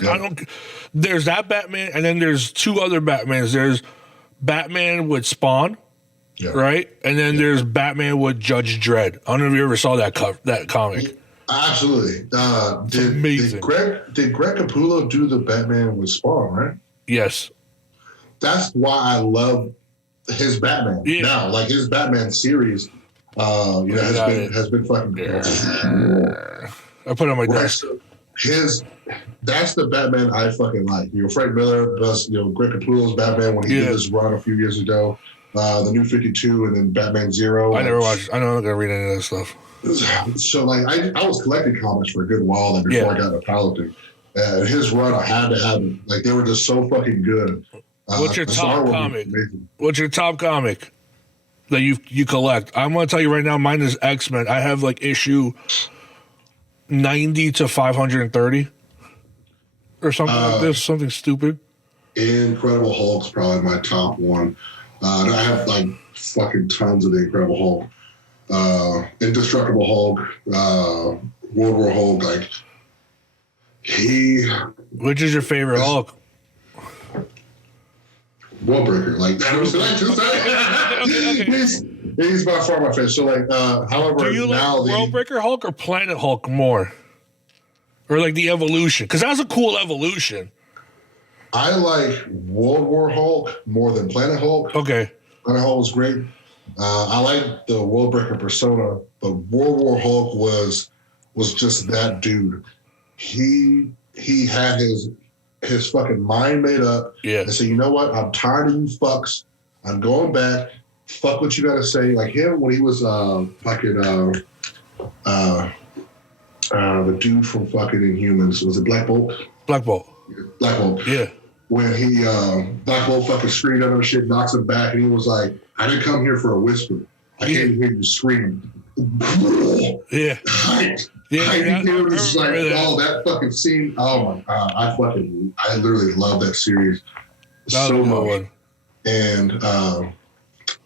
there's that Batman, and then there's two other Batmans. There's Batman with Spawn, right? And then there's Batman with Judge Dredd. I don't know if you ever saw that comic. Absolutely. Amazing. Did Greg Capullo do the Batman with Spawn, right? Yes. That's why I love his Batman now. Like his Batman series, has been fucking good. I put it on my desk. That's the Batman I fucking like. Frank Miller plus Greg Capullo's Batman when he did this run a few years ago. The New 52 and then Batman Zero. I never watched. I know I'm not gonna read any of that stuff. So like I was collecting comics for a good while before I got into politics. His run, I had to have it. Like they were just so fucking good. What's your top comic? What's your top comic that you collect? I'm gonna tell you right now. Mine is X-Men. I have like issue 90 to 530 or something like this. Something stupid. Incredible Hulk's probably my top one. I have like fucking tons of the Incredible Hulk, Indestructible Hulk, World War Hulk. Like Which is your favorite Hulk? Worldbreaker, like that was okay. He's by far my favorite. So like, however, do you like Worldbreaker Hulk or Planet Hulk more, or like the evolution? Because that's a cool evolution. I like World War Hulk more than Planet Hulk. Okay, Planet Hulk was great. I like the Worldbreaker persona, but World War Hulk was just that dude. He had his fucking mind made up. Yeah. And say, you know what? I'm tired of you fucks. I'm going back. Fuck what you gotta say. Like him when he was fucking the dude from fucking Inhumans. Was it Black Bolt? Black Bolt. Black Bolt. Yeah. When he Black Bolt fucking screamed under shit, knocks him back, and he was like, I didn't come here for a whisper. I came to hear you scream. Yeah. That fucking scene. Oh my god, I literally love that series so much. And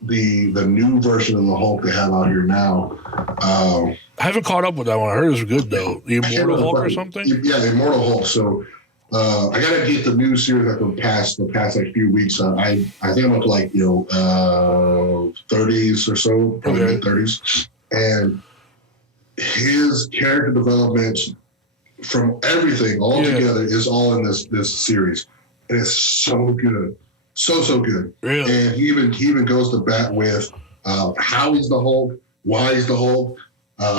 the new version of the Hulk they have out here now. I haven't caught up with that one. I heard it was good though. The Immortal Hulk or something. Yeah, the Immortal Hulk. So I gotta get the new series like the past like few weeks. I think I'm up to like 30s or so, probably mid 30s, and his character development from everything all together is all in this series, and it's so good, so good. Really? And he even goes to bat with how he's the Hulk, why he's the Hulk,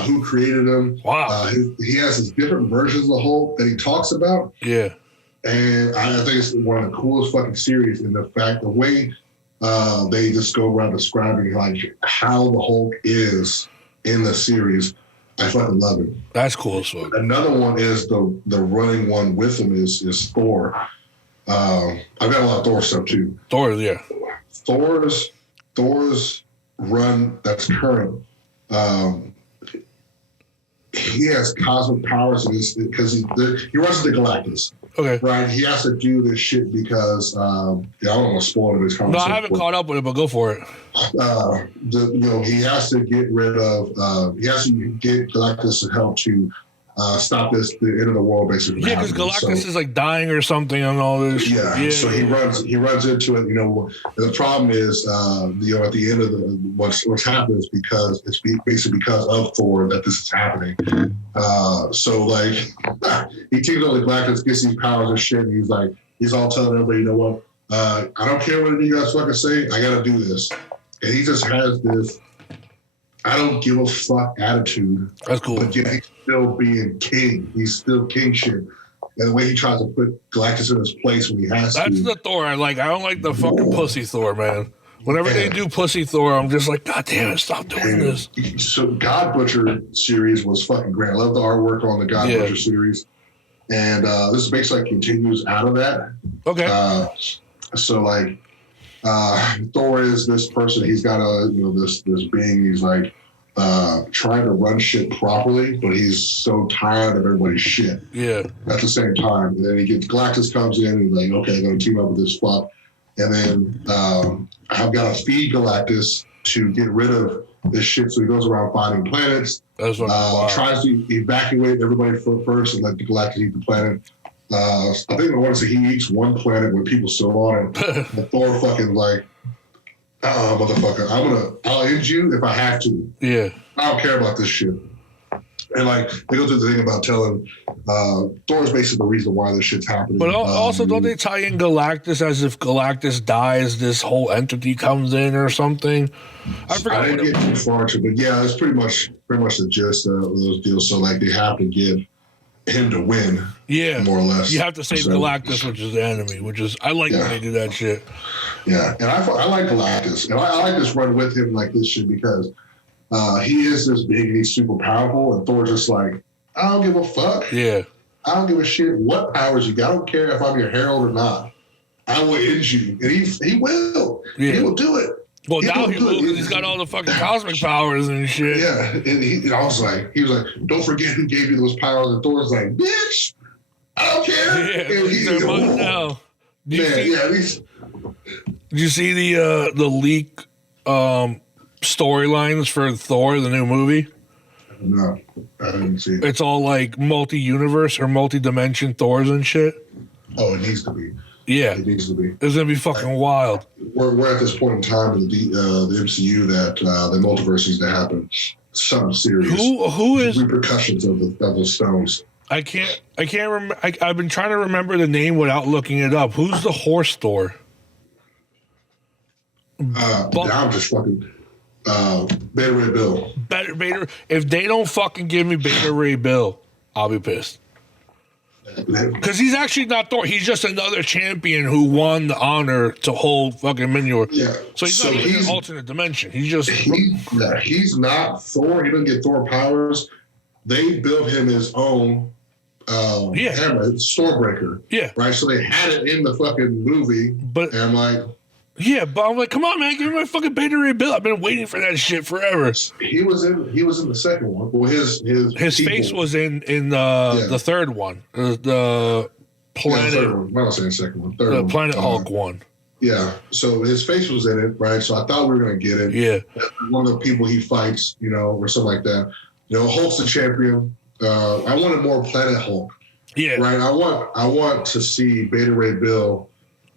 who created him. Wow. He has his different versions of the Hulk that he talks about. Yeah. And I think it's one of the coolest fucking series in the fact, the way they just go around describing like how the Hulk is in the series. I fucking love it. That's cool as fuck. Another one is the running one with him is Thor. I've got a lot of Thor stuff too. Thor, yeah. Thor's run that's current. He has cosmic powers because he runs into Galactus. Okay. Right. He has to do this shit because I don't want to spoil it. No, I haven't caught up with it, but go for it. He has to get rid of. He has to get Galactus to help to stop the end of the world, basically. Yeah, because Galactus is like dying or something and all this. Yeah. So he runs into it. The problem is, at the end of what's happened is because it's basically because of Thor that this is happening. So like he teams up with Galactus, gets these powers and shit, and he's all telling everybody, you know what? I don't care what you guys fucking say. I gotta do this, and he just has this I don't give a fuck attitude. That's cool. But yet he's still being king. He's still king shit. And the way he tries to put Galactus in his place when he has to. That's the Thor I like. I don't like the fucking pussy Thor, man. Whenever they do pussy Thor, I'm just like, God damn it, stop doing this. So God Butcher series was fucking great. I love the artwork on the God Butcher series. And this basically continues out of that. Okay. Thor is this person. He's got this being. He's like trying to run shit properly, but he's so tired of everybody's shit. Yeah. At the same time, and then Galactus comes in and he's like, okay, I'm gonna team up with this fuck, and then I've got to feed Galactus to get rid of this shit. So he goes around finding planets. That's what tries to evacuate everybody first and let the Galactus eat the planet. I think I want to say he eats one planet with people still on it. And Thor fucking like, motherfucker, I'll end you if I have to. Yeah. I don't care about this shit. And like they go through the thing about telling Thor's basically the reason why this shit's happening. But also, don't they tie in Galactus as if Galactus dies, this whole entity comes in or something? I forgot. I didn't get too far into it, but yeah, it's pretty much the gist of those deals. So like they have to get him to win. Yeah, more or less. You have to save Galactus, which is the enemy. I like when they do that shit. Yeah, and I like Galactus, and I like this run with him like this shit because he is this big and he's super powerful, and Thor's just like, I don't give a fuck. Yeah, I don't give a shit what powers you got. I don't care if I'm your herald or not. I will end you, and he will. Yeah. He will do it. Well, now he will because he's got all the fucking cosmic powers and shit. Yeah, and he was like, don't forget who gave you those powers. And Thor's like, bitch, I don't care. Yeah, they're mine now. Did you see the leak storylines for Thor, the new movie? No, I didn't see it. It's all like multi-universe or multi-dimension Thors and shit. Oh, it needs to be. Yeah, it needs to be. It's gonna be fucking wild. We're at this point in time in the MCU that the multiverse needs to happen. Something serious. Who is repercussions of the stones? I can't remember. I've been trying to remember the name without looking it up. Who's the horse Thor? I'm just fucking Beta Ray Bill. Beta. If they don't fucking give me Beta Ray Bill, I'll be pissed. Because he's actually not Thor. He's just another champion who won the honor to hold fucking Mjolnir. Yeah. So he's not even an alternate dimension. He's not Thor. He doesn't get Thor powers. They built him his own hammer, Stormbreaker. Yeah. Right? So they had it in the fucking movie. And I'm like... Yeah, but I'm like, come on, man, give me my fucking Beta Ray Bill. I've been waiting for that shit forever. He was in the second one. Well, his face was in the third one, the planet. Yeah, I'm not saying second one. Third the one. Planet Hulk one. Yeah, so his face was in it, right? So I thought we were gonna get it. Yeah, one of the people he fights, or something like that. Hulk's the champion. I wanted more Planet Hulk. Yeah, right. I want to see Beta Ray Bill.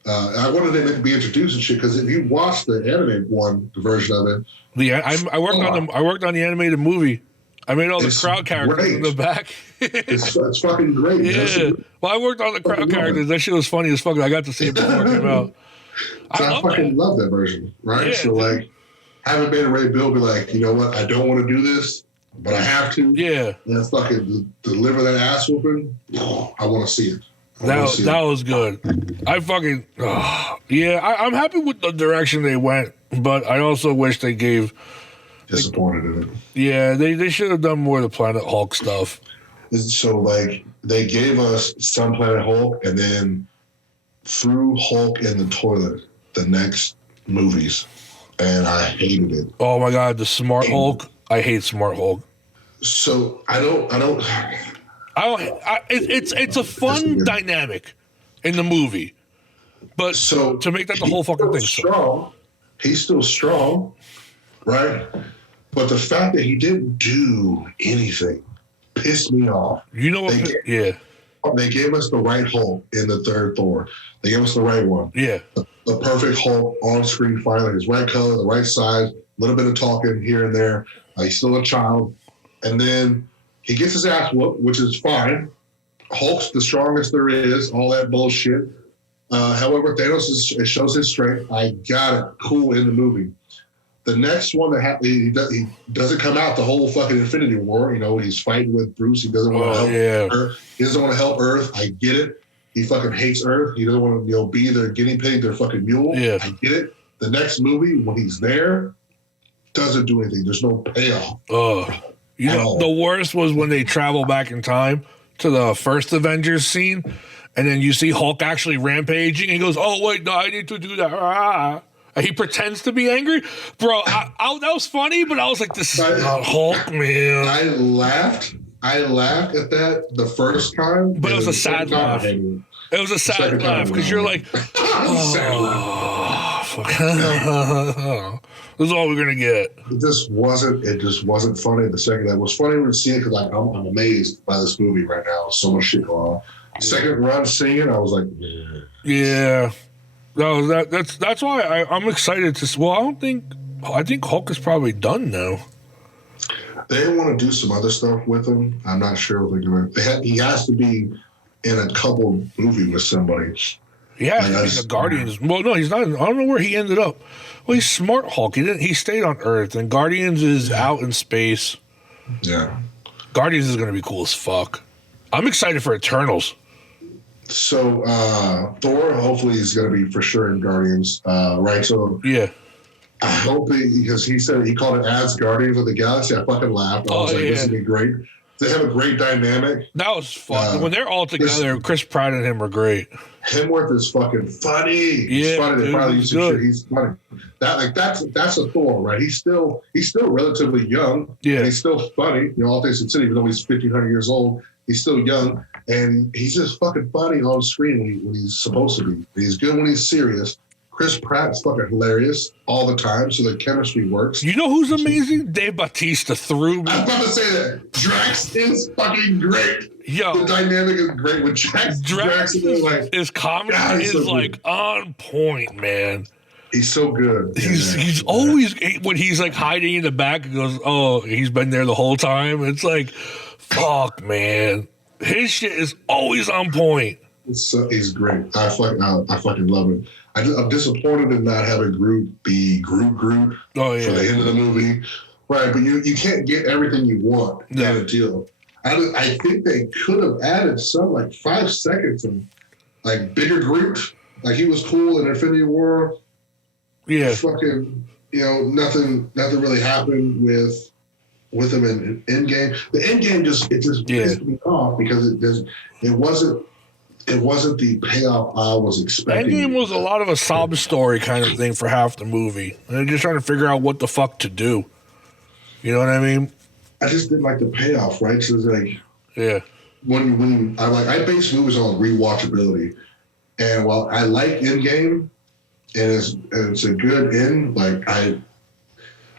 I wanted him to be introduced and shit because if you watch the animated one, the version of it, I worked on the animated movie. I made all the crowd characters in the back. it's fucking great. Yeah. Well, I worked on the crowd characters. That shit was funny as fuck. I got to see it before it came out. I fucking love that version, right? Yeah, so like having Beta Ray Bill be like, you know what? I don't want to do this, but I have to. Yeah. And fucking deliver that ass whooping. I want to see it. That was good. I fucking I'm happy with the direction they went, but I also wish they gave Disappointed in it. Yeah, they should have done more of the Planet Hulk stuff. So like they gave us some Planet Hulk and then threw Hulk in the toilet the next movies, and I hated it. Oh my god, the Smart Hulk! I hate Smart Hulk. So It's a fun dynamic in the movie, but to make that the whole fucking thing. He's still strong, right? But the fact that he didn't do anything pissed me off. You know what? They gave us the right Hulk in the third Thor. They gave us the right one. Yeah. The perfect Hulk on screen finally. His right color, the right size, a little bit of talking here and there. He's still a child. And then he gets his ass whooped, which is fine. Hulk's the strongest there is, all that bullshit. However, Thanos it shows his strength. I got it. Cool in the movie. The next one that he doesn't come out the whole fucking Infinity War. You know, he's fighting with Bruce. He doesn't want to help Earth. He doesn't want to help Earth. I get it. He fucking hates Earth. He doesn't want to be their guinea pig, their fucking mule. Yeah. I get it. The next movie, when he's there, doesn't do anything. There's no payoff. You know, the worst was when they travel back in time to the first Avengers scene, and then you see Hulk actually rampaging. And he goes, "Oh wait, no, I need to do that." And he pretends to be angry, bro. That was funny, but I was like, "This is not Hulk, man." I laughed at that the first time, but it was a sad laugh. It was a sad laugh because you're like, "Oh, fuck." This is all we're gonna get. It just wasn't funny. The second that was funny to see it because I'm amazed by this movie right now. So much shit going on. Second run seeing, I was like, yeah. No, that's why I'm excited to. Well, I think Hulk is probably done now. They want to do some other stuff with him. I'm not sure if they're gonna. He has to be in a couple movie with somebody. Yeah, the Guardians. Well, no, he's not. I don't know where he ended up. Well, he's Smart Hulk. He stayed on Earth, and Guardians is out in space. Yeah, Guardians is gonna be cool as fuck. I'm excited for Eternals. So Thor, hopefully, is going to be for sure in Guardians, right? So yeah, I hope because he said he called it as Guardians of the Galaxy. I fucking laughed. I was like, this is gonna be great. They have a great dynamic. That was fun. When they're all together, Chris Pratt and him are great. Hemsworth is fucking funny. He's funny. They probably use shit. He's funny. That's a Thor, right? He's still relatively young. Yeah, he's still funny. You know, all things considered, even though he's 1,500 years old, he's still young. And he's just fucking funny on screen when he's supposed to be. He's good when he's serious. Chris Pratt's fucking hilarious all the time, so the chemistry works. You know who's amazing? Dave Bautista threw me. I was about to say that. Drax is fucking great. Yo, the dynamic is great with Drax. Drax is like, his comedy is like on point, man. He's so good. He's always when he's like hiding in the back and goes, "Oh, he's been there the whole time." It's like, fuck, man. His shit is always on point. He's great. I fucking love him. I'm disappointed in not having Groot be Groot for the end of the movie. Right, but you can't get everything you want in a deal. I think they could have added some like 5 seconds of like bigger Groot. Like he was cool in Infinity War. Yeah. Fucking, nothing really happened with him in Endgame. The Endgame just pissed me off because it wasn't the payoff I was expecting. Endgame was a lot of a sob story kind of thing for half the movie. And they're just trying to figure out what the fuck to do. You know what I mean? I just didn't like the payoff, right? So it's like, yeah. When I base movies on rewatchability, and while I like Endgame, and it's a good end, like I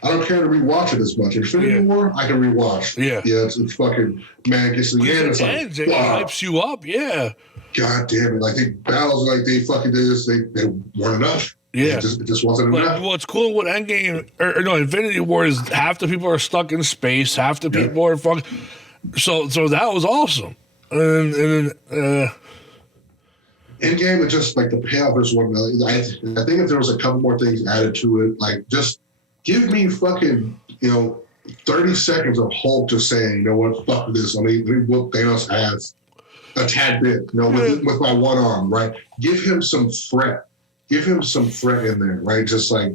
don't care to rewatch it as much. Infinity War, I can rewatch. Yeah, it's fucking man. It gets to the end, it's like, it hypes you up. Yeah. God damn it! Like they battles, like they fucking did this. They weren't enough. Yeah, it just wasn't enough. What's cool with Endgame or no Infinity War is half the people are stuck in space, half the people are fucking. So that was awesome. And then Endgame, it just like the payoff is one. I think if there was a couple more things added to it, like just give me fucking 30 seconds of Hulk just saying, you know what, fuck this. Let me whoop Thanos' ass. a tad bit, with my one arm, right? Give him some threat. Give him some threat in there, right? Just like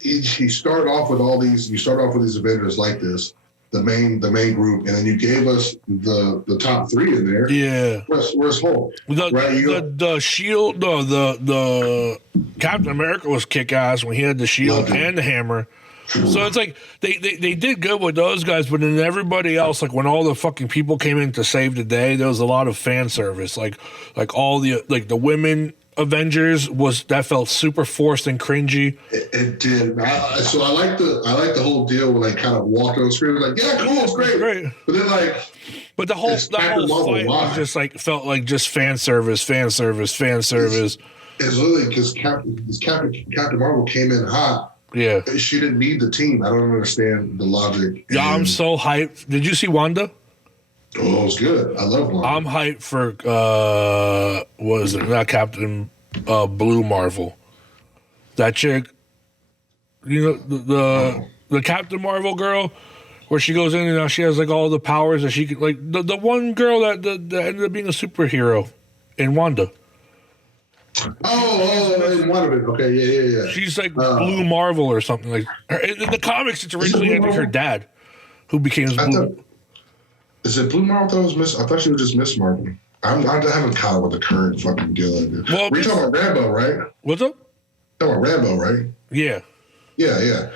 he started off with all these. You start off with these Avengers like this, the main group, and then you gave us the top three in there. Yeah. Where's Hulk? The Shield, the Captain America was kick ass when he had the shield and the hammer. So it's like they did good with those guys, but then everybody else, like when all the fucking people came in to save the day, there was a lot of fan service. Like all the women Avengers that felt super forced and cringy. It did. So I like the whole deal when they kind of walked on the screen like, yeah, cool, it's great. But then but the whole fight was just like felt like just fan service. It's literally because Captain Marvel came in hot. Yeah. She didn't need the team. I don't understand the logic. Yeah, I'm so hyped. Did you see Wanda? Oh, it's good. I love Wanda. I'm hyped for what is it? Not Captain Blue Marvel. That chick. You know the Captain Marvel girl, where she goes in and now she has like all the powers that she could, like the one girl that ended up being a superhero in Wanda. In one of it. Okay, yeah. She's like Blue Marvel or something like. In the comics, it's originally her dad, who became Blue. Is it Blue Marvel? I thought she was just Miss Marvel. I haven't caught up with the current fucking deal. Well, we're talking about Rambo, right? What's up? Talking about Rambo, right? Yeah. Yeah.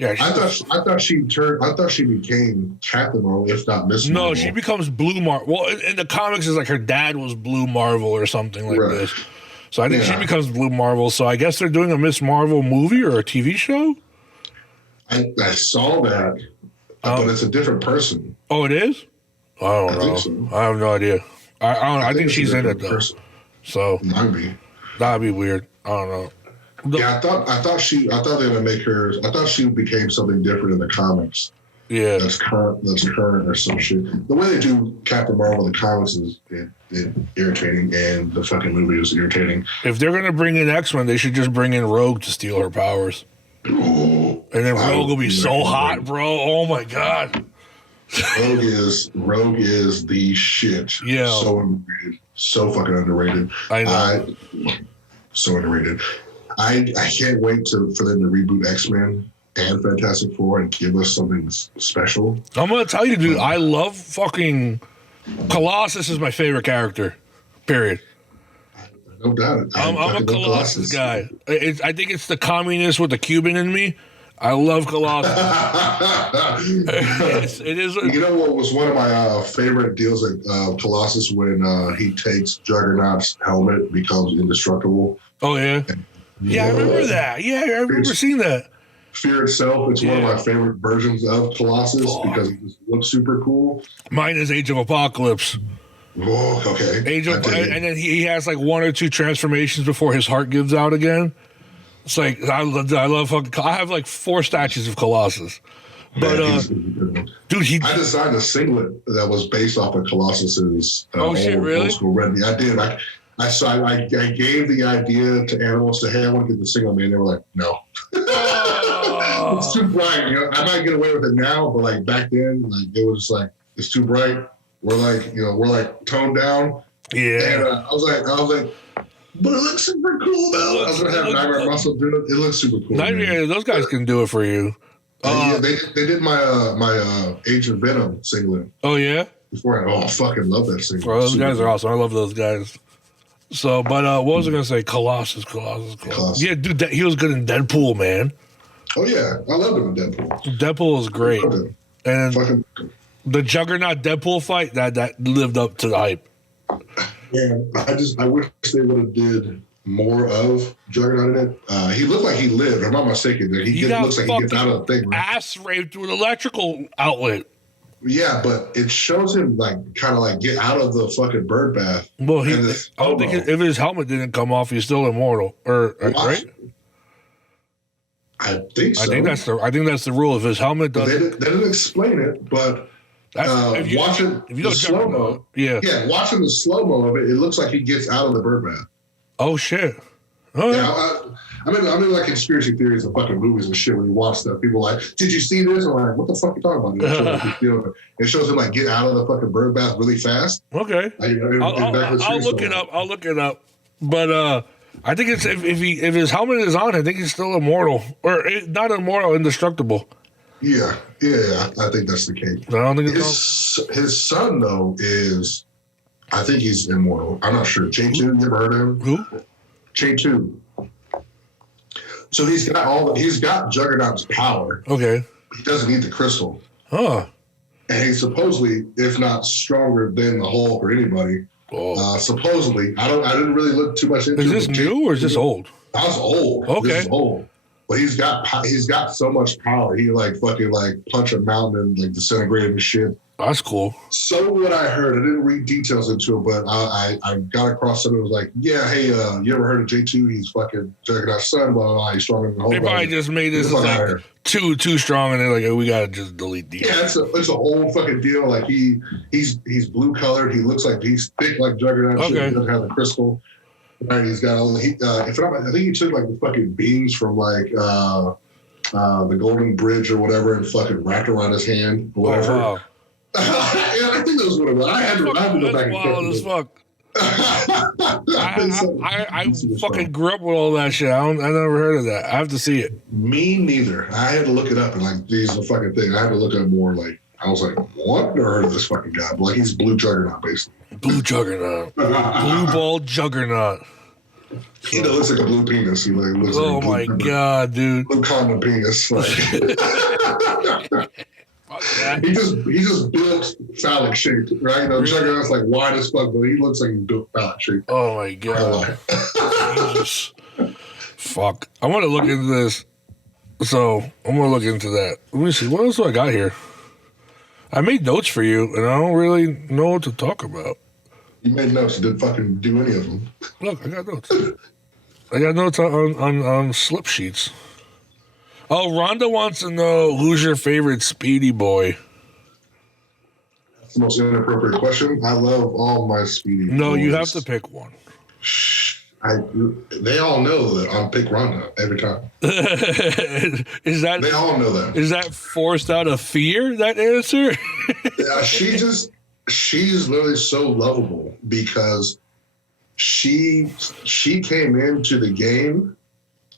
I thought she became Captain Marvel, if not Miss Marvel. No, she becomes Blue Marvel. Well, in the comics, it's like her dad was Blue Marvel or something like this. So I think she becomes Blue Marvel. So I guess they're doing a Miss Marvel movie or a TV show? I saw that, but it's a different person. Oh, it is? I don't know. So. I have no idea. I don't know. I think she's in it, though. Person. So might be. That'd be weird. I don't know. Yeah, I thought they were gonna make her. I thought she became something different in the comics. Yeah, that's current or some shit. The way they do Captain Marvel in the comics is irritating, and the fucking movie is irritating. If they're gonna bring in X-Men, they should just bring in Rogue to steal her powers. Ooh, and then Rogue will be so hot, bro. Oh my god. Rogue is the shit. Yeah, so underrated, so fucking underrated. I know. So underrated. I can't wait for them to reboot X-Men and Fantastic Four and give us something special. I'm gonna tell you, dude. I love fucking Colossus. Is my favorite character. Period. No doubt. I'm a Colossus guy. I think it's the communist with the Cuban in me. I love Colossus. It is. You know what was one of my favorite deals at Colossus when he takes Juggernaut's helmet, becomes indestructible. Oh yeah. Yeah, I remember that. Yeah, I remember seeing that. Fear itself. It's one of my favorite versions of Colossus because it just looks super cool. Mine is Age of Apocalypse. Oh, okay. And then he has like one or two transformations before his heart gives out again. It's like I love fucking. I have like 4 statues of Colossus. But dude, I designed a singlet that was based off of Colossus's old school red. I did. I gave the idea to animals to, hey, I want to get the singlet made. They were like, no. It's too bright. You know, I might get away with it now, but like back then, like it was just like, it's too bright. We're like toned down. Yeah. And I was like, but it looks super cool though. I was gonna have Nightmare Muscle do it. It looks super cool. Nightmare, those guys can do it for you. Yeah, they did my Agent Venom singlet. Oh yeah. Beforehand, I fucking love that singlet. Bro, those guys are awesome. I love those guys. So, but what was I gonna say? Colossus. Yeah, dude, he was good in Deadpool, man. Oh yeah, I loved him in Deadpool. Deadpool was great, and the Juggernaut Deadpool fight that lived up to the hype. Yeah, I wish they would have did more of Juggernaut in it. He looked like he lived. I'm not mistaken. He looks like he gets out of the thing. Right? Ass raped with an electrical outlet. Yeah, but it shows him like kind of like get out of the fucking bird bath. Well, I don't think if his helmet didn't come off, he's still immortal. Right? I think so. I think that's the rule. If his helmet doesn't, they didn't explain it, but watching the slow mo, watching the slow mo of it, it looks like he gets out of the bird bath. Oh shit! Oh. Yeah, I'm in like conspiracy theories of fucking movies and shit when you watch stuff. People are like, did you see this? I'm like, what the fuck are you talking about? It shows him like get out of the fucking bird bath really fast. Okay. I'll look it up. I'll look it up. But I think it's if his helmet is on, I think he's still immortal. Or not immortal, indestructible. Yeah, I think that's the case. I don't think his son though is, I think he's immortal. I'm not sure. Chain 2, you ever heard of him? Who? Chain 2. So he's got Juggernaut's power. Okay. He doesn't need the crystal. Huh. And he's supposedly, if not stronger than the Hulk or anybody. Oh. Supposedly, I didn't really look too much into it. Is this new or is this old? That's old. Okay. This is old. But he's got so much power. He like fucking like punch a mountain and like disintegrate and shit. That's cool. So what I heard, I didn't read details into it, but I got across something that was like, yeah, hey, you ever heard of J2? He's fucking Juggernaut's son, blah, blah, blah. He's stronger than the whole. They probably just made this like too strong, and they're like, oh, we gotta just delete these. Yeah, it's an old fucking deal. Like he's blue colored. He looks like he's thick like Juggernaut. Okay. He doesn't have the crystal. Right, he's got all. I think he took like the fucking beams from like the Golden Bridge or whatever, and fucking wrapped around his hand or whatever. Oh, wow. Yeah, I think that was what it was. I had to go back and check. Wild as fuck. I fucking grew up with all that shit. I never heard of that. I have to see it. Me neither. I had to look it up and like these are the fucking thing. I had to look up more. Like I was like, what? Never heard of this fucking guy. But like he's Blue Juggernaut basically. Blue Juggernaut. Blue ball Juggernaut. He looks like a blue penis. He like looks like a blue god, dude. Blue condom penis. Like. He just built phallic shaped, right? You know, Juggernaut's like wide as fuck, but he looks like he's built phallic shaped. Oh my god. Jesus. Fuck. I want to look into this. So I'm gonna look into that. Let me see. What else do I got here? I made notes for you, and I don't really know what to talk about. You made notes. You didn't fucking do any of them. Look, I got notes. I got notes on slip sheets. Oh, Rhonda wants to know who's your favorite Speedy boy. That's the most inappropriate question. I love all my Speedy No, boys. You have to pick one. They all know that I'm pick Rhonda every time. Is that? They all know that. Is that forced out of fear? That answer? Yeah, she's literally so lovable because she came into the game.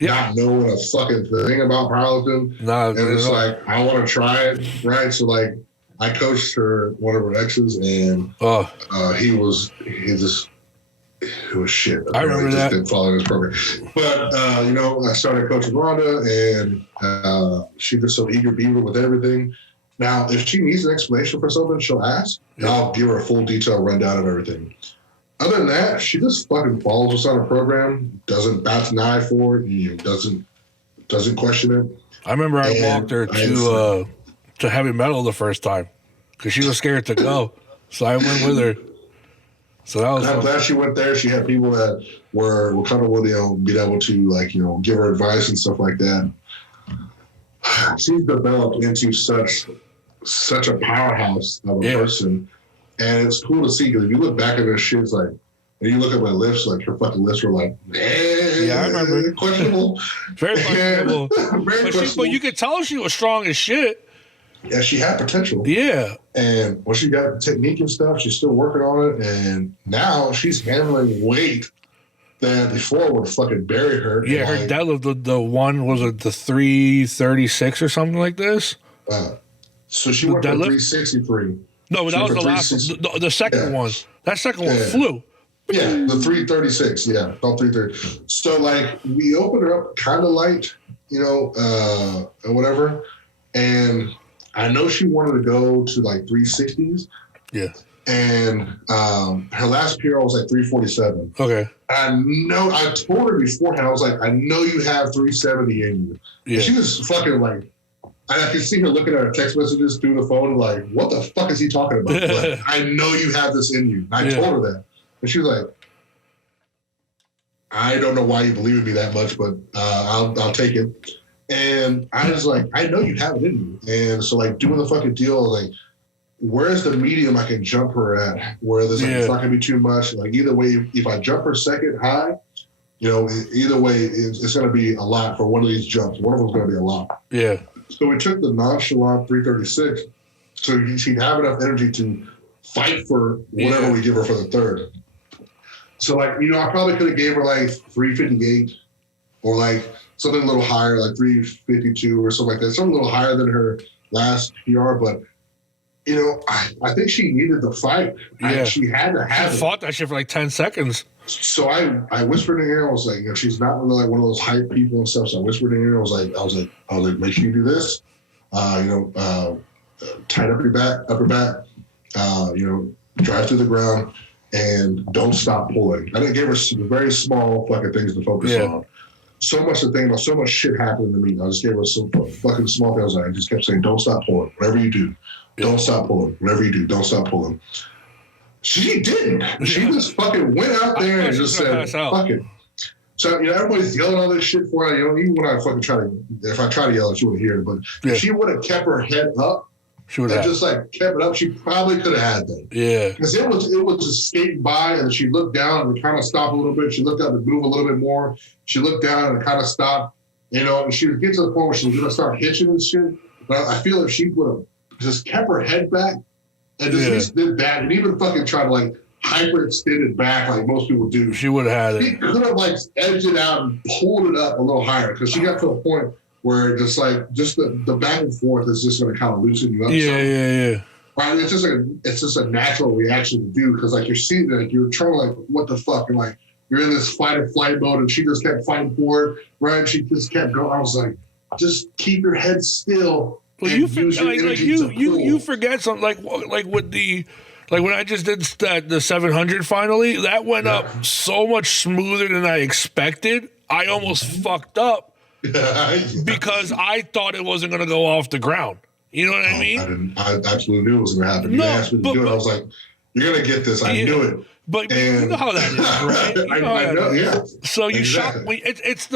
Yeah. Not knowing a fucking thing about powerlifting. And it's like, I want to try it, right? So like I coached one of her exes and it was shit. I remember just that. Didn't follow his program. But I started coaching Rhonda and she's just so eager beaver with everything. Now, if she needs an explanation for something, she'll ask. And I'll give her a full detailed rundown of everything. Other than that, she just fucking follows us on a program, doesn't bat an eye for it, doesn't question it. I remember I walked her to heavy metal the first time because she was scared to go, so I went with her. So that was. I'm glad she went there. She had people that were comfortable, being able to give her advice and stuff like that. She's developed into such a powerhouse of a person. And it's cool to see because if you look back at her shit, it's like, and you look at my lips, like her fucking lips were like, yeah, I remember. Questionable. Very questionable. But you could tell she was strong as shit. Yeah, she had potential. Yeah. And when she got the technique and stuff, she's still working on it. And now she's handling weight that before would fucking bury her. Yeah, her deadlift, the one, was it the 336 or something like this? So she went from 363. No, but that was the last one. The second one. That second one flew. Yeah, the 336. Yeah, about 330. So, like, we opened her up kind of light, and whatever. And I know she wanted to go to, like, 360s. Yeah. And her last PR was, like, 347. Okay. I told her beforehand, I was like, I know you have 370 in you. Yeah. And she was fucking, like, I could see her looking at her text messages through the phone, like, what the fuck is he talking about? Like, I know you have this in you. And I told her that. And she was like, I don't know why you believe in me that much, but I'll take it. And I was like, I know you have it in you. And so, like, doing the fucking deal, like, where's the medium I can jump her at? Where there's, like, it's not going to be too much. Like, either way, if I jump her second high, either way, it's going to be a lot for one of these jumps. One of them's going to be a lot. Yeah. So we took the nonchalant 336, so she'd have enough energy to fight for whatever we give her for the third. So like, I probably could have gave her like 358 or like something a little higher, like 352 or something like that. Something a little higher than her last PR, but I think she needed the fight. Yeah. She had to have it. She fought that shit for like 10 seconds. So I whispered in her ear, I was like, she's not really like one of those hype people and stuff. So I whispered in her ear, I was like, make sure you do this. Tight up your back, upper back, drive through the ground and don't stop pulling. I didn't give her some very small fucking things to focus on. So much to think about, so much shit happening to me. I just gave her some fucking small things. I just kept saying, don't stop pulling. Whatever you do, don't stop pulling. Whatever you do, don't stop pulling. She didn't. She just fucking went out there and just said, fuck it. So, everybody's yelling all this shit for her. Even when I fucking if I try to yell, she wouldn't hear it. But if she would have kept her head up, she would have just like kept it up, she probably could have had that. Yeah. Because it was just skating by and she looked down and kind of stopped a little bit. She looked up and moved a little bit more. She looked down and it kind of stopped, and she would get to the point where she was going to start hitching and shit. But I feel if she would have just kept her head back and just did that and even fucking tried to like hyper extend it back like most people do. She would have had it. She could have like edged it out and pulled it up a little higher because she got to a point where just the back and forth is just going to kind of loosen you up. Yeah. Right? It's just a natural reaction to do because like you're seeing that you're trying to like what the fuck and like you're in this fight or flight mode and she just kept fighting for it, right? She just kept going. I was like, just keep your head still. Well, you forget something like with the. Like when I just did the 700 finally, that went up so much smoother than I expected. I almost fucked up because I thought it wasn't going to go off the ground. You know what I mean? I absolutely knew it was going to happen. You asked me to do it. I was like, you're going to get this. I knew it. But you know how that is, right? I know, yeah. So you shock. It's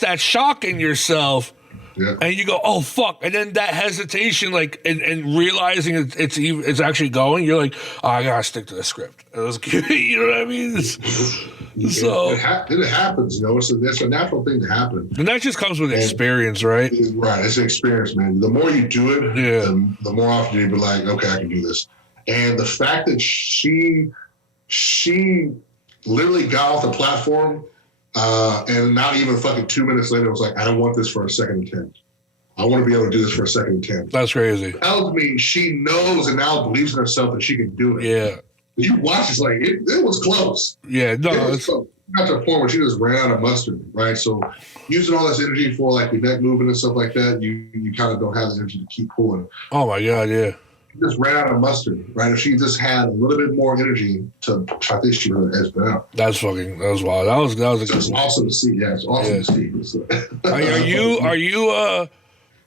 that shock in yourself. Yeah. And you go, oh fuck, and then that hesitation, like, and realizing it's actually going, you're like, oh, I gotta stick to the script. It was, you know what I mean? So it happens, it's a natural thing to happen, and that just comes with experience, right? Right, it's experience, man. The more you do it, the more often you be like, okay, I can do this. And the fact that she literally got off the platform. And not even fucking 2 minutes later, it was like, I don't want this for a second attempt. I want to be able to do this for a second attempt. That's crazy. Tells me she knows and now believes in herself that she can do it. Yeah. You watch, it's like, it was close. Yeah, no. It was close. Got to the point where she just ran out of mustard, right? So using all this energy for like your neck movement and stuff like that, you kind of don't have the energy to keep pulling. Oh my God, yeah. Just ran out of mustard, right? If she just had a little bit more energy I think she would have edged it out. That was wild. That was a good one. Awesome to see. Yeah, it's awesome to see.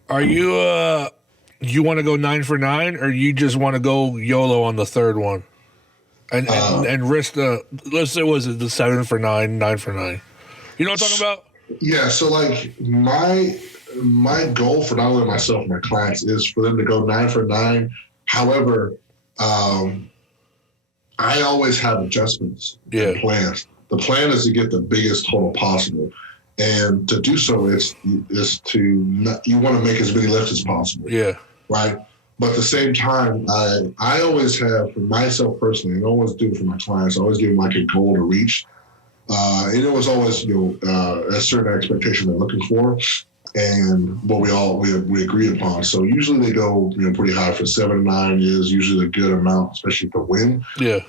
Are you want to go 9 for 9 or you just want to go YOLO on the third one and risk let's say was it the 7 for 9, 9 for 9? You know what I'm talking about? Yeah. So like my goal for not only myself and my clients is for them to go 9 for 9. However, I always have adjustments and plans. The plan is to get the biggest total possible. And to do so is you want to make as many lifts as possible. Yeah. Right. But at the same time, I always have, for myself personally, and I always do it for my clients, I always give them like a goal to reach. And it was always, a certain expectation they're looking for. And what we agree upon. So usually they go pretty high. For 7 to 9 is usually a good amount, especially for win. Yeah.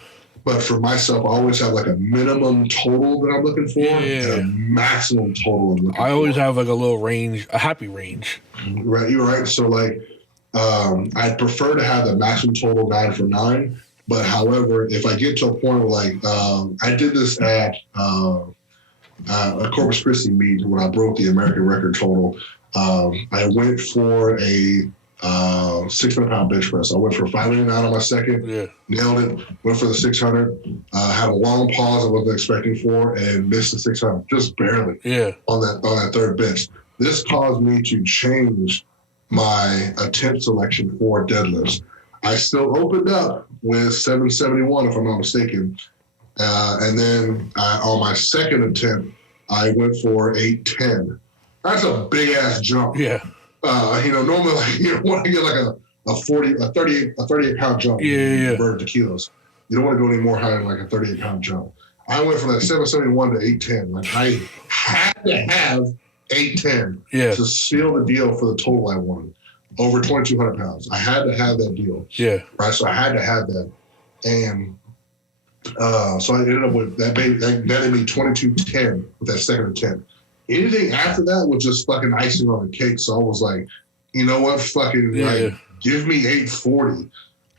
But for myself, I always have like a minimum total that I'm looking for and a maximum total I'm looking for. I always have like a little range, a happy range. Right, you're right. So like I'd prefer to have the maximum total 9 for 9. But however, if I get to a point where like I did this at a Corpus Christi meet when I broke the American record total. I went for a 600-pound bench press. I went for 589 on my second, nailed it, went for the 600, had a long pause I wasn't expecting for, and missed the 600, just barely on that third bench. This caused me to change my attempt selection for deadlifts. I still opened up with 771, if I'm not mistaken. And then on my second attempt, I went for 810. That's a big ass jump. Yeah. Normally, when I get like a 38 pound jump, yeah. burn the kilos. You don't want to go any more higher than like a 38 pound jump. I went from that 771 to 810. Like I had to have 810 to seal the deal for the total I wanted. Over 2,200 pounds. I had to have that deal. Yeah. Right. So I had to have that. And so I ended up with that baby. That netted me 2210 with that second attempt. Anything after that was just fucking icing on the cake. So I was like, you know what? Fucking like, give me 840.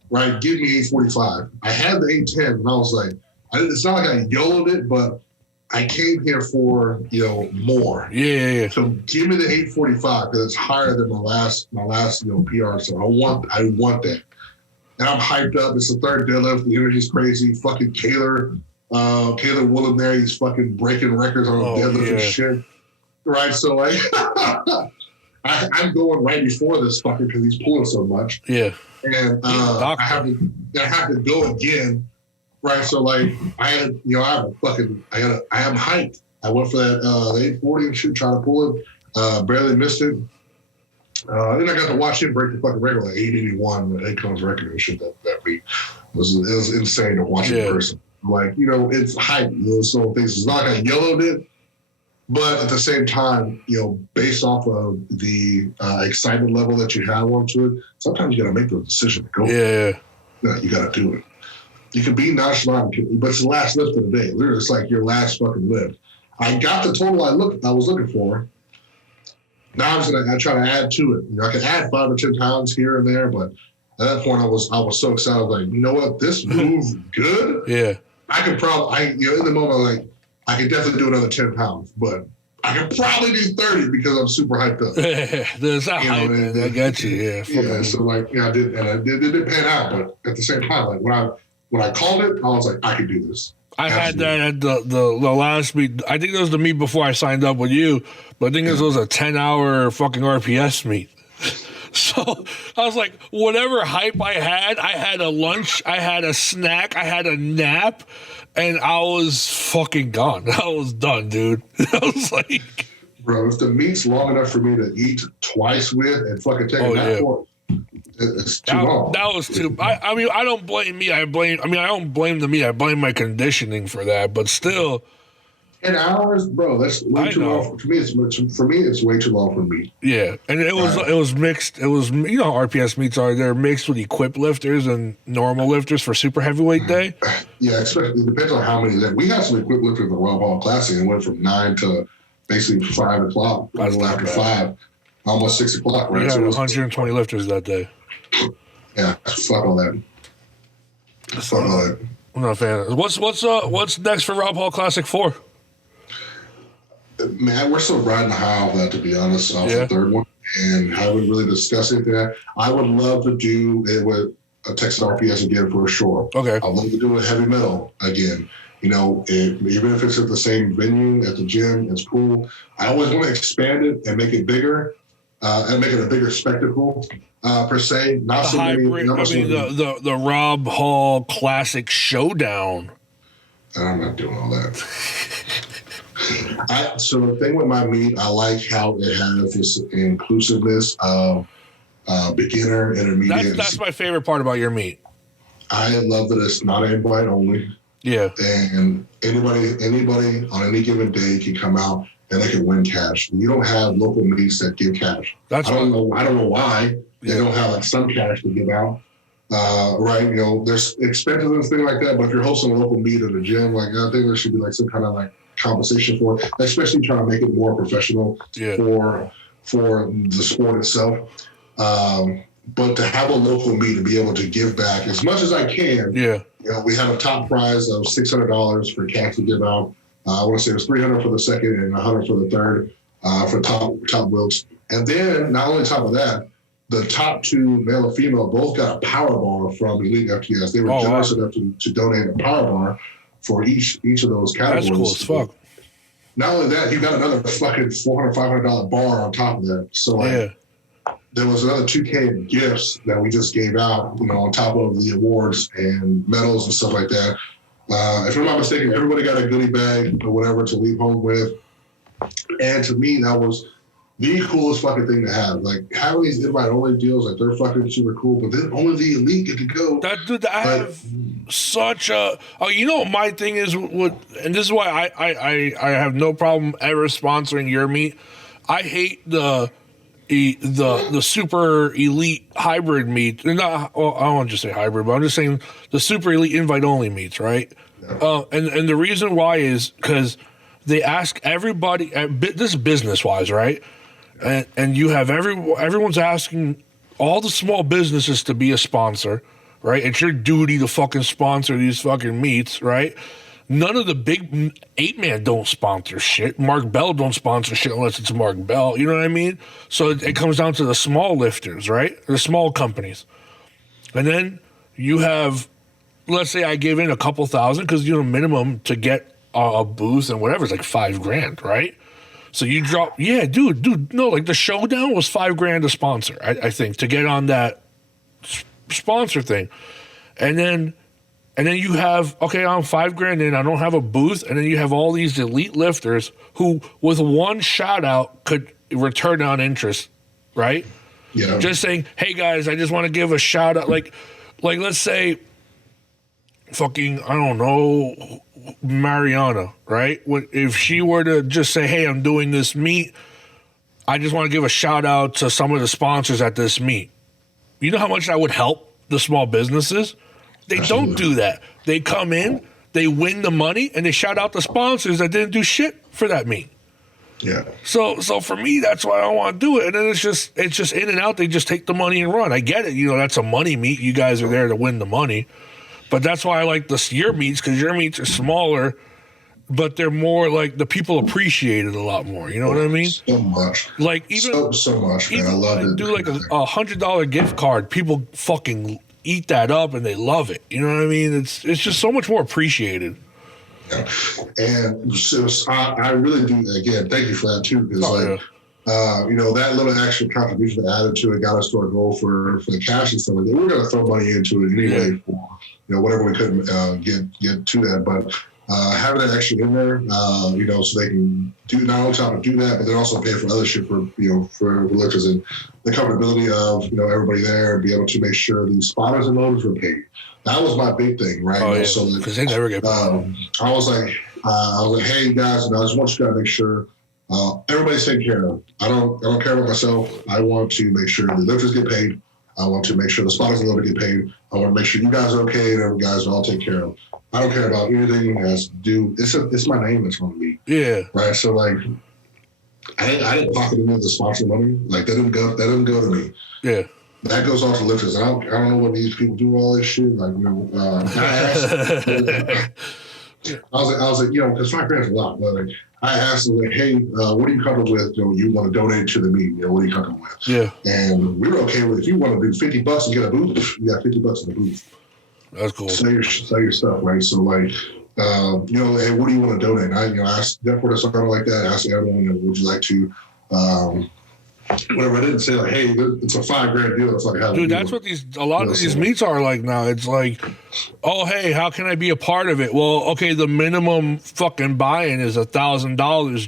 Right? Give me 845. I had the 810 and I was like, it's not like I YOLO'd it, but I came here for, more. Yeah. So give me the 845 because it's higher than my last, PR. So I want that. And I'm hyped up. It's the third deadlift. The energy's crazy. Fucking Kaler Willem there. He's fucking breaking records on deadlift and shit. Right. So like, I'm going right before this fucker because he's pulling so much. Yeah. And I have to go again. Right. So like I am hyped. I went for that 840 and shit, trying to pull it. Barely missed it. Then I got to watch him break the fucking record like 881, the 8 cones record and shit that week. It was insane to watch in person. Like, it's hype, those little things. It's not like I YOLO'd it, but at the same time, based off of the excitement level that you have onto it, sometimes you got to make those decisions. You got to do it. You can be nonchalant, but it's the last lift of the day. Literally, it's like your last fucking lift. I got the total I was looking for. Now I try to add to it. I can add 5 or 10 pounds here and there, but at that point I was so excited. I was like, you know what? This moves good. Yeah. I could probably, in the moment, like I could definitely do another 10 pounds, but I could probably do 30 because I'm super hyped up. There's a hype, man. I got you. Yeah. So like, I did, and it didn't pan out, but at the same time, like when I called it, I was like, I could do this. I had that at the last meet. I think it was the meet before I signed up with you, but I think it was a 10-hour fucking RPS meet. So I was like, whatever hype I had a lunch, I had a snack, I had a nap, and I was fucking gone. I was done, dude. I was like, bro, if the meet's long enough for me to eat twice with and fucking take a nap for, it's too long. That was too. I mean, I don't blame me. I don't blame the meat. I blame my conditioning for that. But still, 10 hours, bro. That's way too long. For me, it's way too long for me. Yeah, and it was mixed. It was RPS meets they're mixed with equipped lifters and normal lifters for super heavyweight day. Yeah, especially it depends on how many. We had some equipped lifters in the Royal Ball Classic and went from 9 to basically 5 o'clock. A little after 5, almost 6 o'clock. Right, we had 120 lifters that day. Yeah, fuck all that. Fuck all that. I'm not a fan of it. What's next for Rob Hall Classic 4? Man, we're still riding high off that, to be honest, off the third one, and haven't really discussed anything. I would love to do it with a Texas RPS again for sure. Okay. I'd love to do a heavy metal again. Even if it's at the same venue at the gym, it's cool. I always want to expand it and make it bigger, and make it a bigger spectacle. Per se, not so many. The Rob Hall Classic Showdown. I'm not doing all that. So the thing with my meet, I like how it has this inclusiveness of beginner, intermediate. That's my favorite part about your meet. I love that it's not invite only. Yeah. And anybody on any given day can come out and they can win cash. You don't have local meets that give cash. I don't know why. They don't have like some cash to give out, right? There's expenses and things like that. But if you're hosting a local meet at a gym, like I think there should be like some kind of like compensation for it, especially trying to make it more professional for the sport itself. But to have a local meet and be able to give back as much as I can. Yeah. We have a top prize of $600 for cash to give out. I want to say it was $300 for the second and $100 for the third for top wilks. And then not only top of that, the top 2, male and female, both got a power bar from Elite FTS. They were generous enough to donate a power bar for each of those categories. That's cool as fuck. Not only that, he got another fucking $400, $500 bar on top of that. So there was another $2K in gifts that we just gave out, on top of the awards and medals and stuff like that. If I'm not mistaken, everybody got a goodie bag or whatever to leave home with. And to me, that was the coolest fucking thing to have. Like having these invite-only deals, like they're fucking super cool, but then only the elite get to go. That dude, I have such a. Oh, you know what my thing is? And this is why I have no problem ever sponsoring your meat. I hate the super elite hybrid meat. Not, well, I don't want to just say hybrid, but I'm just saying the super elite invite only meats, right? Yeah. And the reason why is because they ask everybody. This is business wise, right? And you have everyone's asking all the small businesses to be a sponsor, right? It's your duty to fucking sponsor these fucking meats, right? None of the big 8-man don't sponsor shit. Mark Bell don't sponsor shit unless it's Mark Bell. You know what I mean? So it comes down to the small lifters, right? The small companies. And then you have, let's say I give in a couple thousand because, minimum to get a booth and whatever is like $5,000, right? So you drop, dude, no, like the showdown was $5,000 to sponsor, I think, to get on that sponsor thing. And then you have, okay, I'm $5,000 in, I don't have a booth. And then you have all these elite lifters who, with one shout out, could return on interest, right? Yeah. Just saying, hey guys, I just want to give a shout out. Like let's say fucking, I don't know, Mariana, right? If she were to just say, hey, I'm doing this meet, I just want to give a shout out to some of the sponsors at this meet. You know how much that would help the small businesses? They Absolutely. Don't do that. They come in, they win the money, and they shout out the sponsors that didn't do shit for that meet. Yeah. So for me, that's why I don't want to do it. And then it's just in and out. They just take the money and run. I get it. That's a money meet. You guys are there to win the money. But that's why I like your meats, because your meats are smaller, but they're more like the people appreciate it a lot more. You know what I mean? So much. Like even so much, man. I love it. Do like a $100 gift card. People fucking eat that up and they love it. You know what I mean? It's just so much more appreciated. Yeah. And so I really do. Again, thank you for that too, because that little extra contribution added to it got us to our goal for the cash and stuff like that. We're going to throw money into it anyway for whatever we couldn't get to that, but having that extra in there, so they can do not only try to do that, but then also pay for other shit for lifters and the comfortability of everybody there and be able to make sure the spotters and loaders were paid. That was my big thing, right? Oh, yeah. So because they never get paid. I was like, hey guys, I just want you to make sure everybody's taken care of. I don't care about myself. I want to make sure the lifters get paid. I want to make sure the spotters and loaders get paid. I want to make sure you guys are okay and every guys are all taken care of. I don't care about anything that has to do. It's my name that's on me. Yeah. Right. So like, I didn't pocket any of the sponsor money. Like that didn't go to me. Yeah. That goes off to lifters. I don't know what these people do all this shit. Like, I was like, because $5,000 is a lot. But like, I asked them, like, hey, what are you comfortable with? You want to donate to the meet? What are you comfortable with? Yeah. And we were okay with, if you want to do $50 and get a booth, you got $50 in the booth. That's cool. Sell your stuff, right? So like, hey, what do you want to donate? I asked Death for something like that. I asked everyone, would you like to, whatever. I didn't say like, hey, it's a $5,000 deal. It's like, dude, that's what a lot of these meets are like now. It's like, oh, hey, how can I be a part of it? Well, okay, the minimum fucking buy-in is $1,000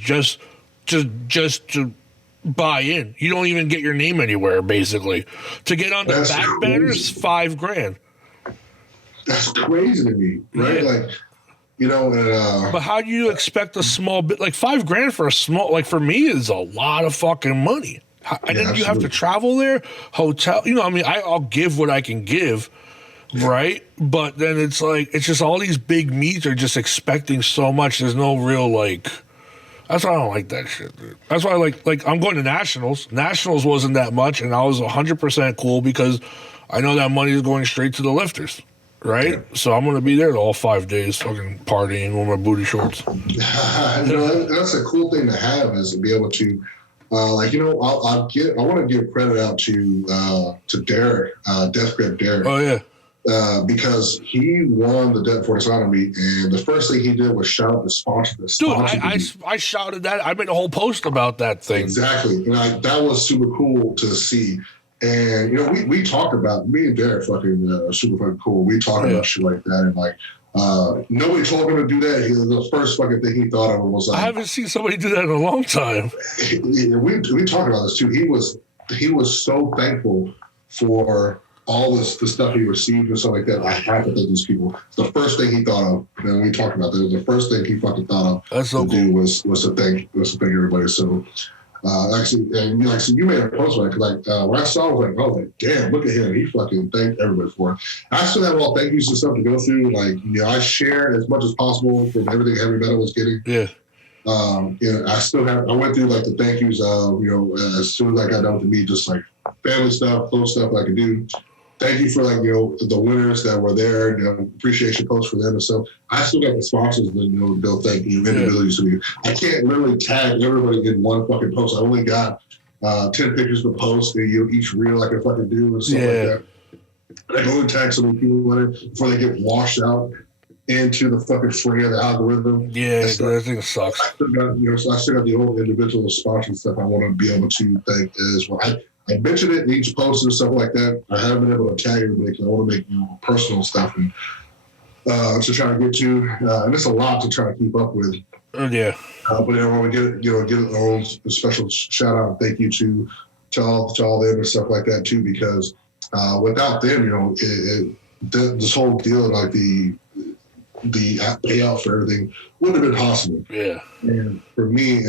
just to buy in. You don't even get your name anywhere, basically. To get on the back banners, $5,000. That's crazy to me, right? Yeah. Like, but how do you expect a small bit, like $5,000 for a small, like for me is a lot of fucking money. And then you have to travel there, hotel, I'll give what I can give, right? But then it's like, it's just all these big meets are just expecting so much. There's no real, like, that's why I don't like that shit, dude. That's why I like I'm going to Nationals. Nationals wasn't that much, and I was 100% cool because I know that money is going straight to the lifters. Right? Yeah. So I'm going to be there all 5 days fucking partying with my booty shorts. That's a cool thing to have, is to be able to, I want to give credit out to Derek, Death Grip Derek. Oh, yeah. Because he won the Death for Dishonor meet, and the first thing he did was shout out the sponsor. Dude, I shouted that. I made a whole post about that thing. Exactly. And that was super cool to see. And, we talked about, me and Derek fucking super fucking cool. We talked about shit like that. And like, Nobody told him to do that. The first fucking thing he thought of was like, I haven't seen somebody do that in a long time. We talked about this too. He was so thankful for all the stuff he received and stuff like that. I have to thank these people. The first thing he thought of, and we talked about that, the first thing he fucking thought of do was to thank everybody. So actually, and like, so you made a post on it, because when I saw it, I was like, damn, look at him. He fucking thanked everybody for it. I still have all thank yous and stuff to go through. Like, I shared as much as possible from everything Heavy Metal was getting. Yeah. I went through like the thank yous, as soon as I got done with the meet, just like family stuff, close stuff I could do. Thank you for the winners that were there, appreciation posts for them and stuff. I still got the sponsors that they'll thank you individually. So I can't literally tag everybody in one fucking post. I only got 10 pictures to post, and each reel I can fucking do and stuff like that. I can only tag so many people in it before they get washed out into the fucking fray of the algorithm. Yeah, that thing sucks. I still got the old individual sponsor stuff I want to be able to thank as well. I mentioned it in each post and stuff like that. I haven't been able to tag everybody because I want to make personal stuff and to try to get to. And it's a lot to try to keep up with. Yeah. But I want to get our own special shout out and thank you to all them and stuff like that too, because without them, this whole deal, like the payout for everything wouldn't have been possible. Yeah. And for me,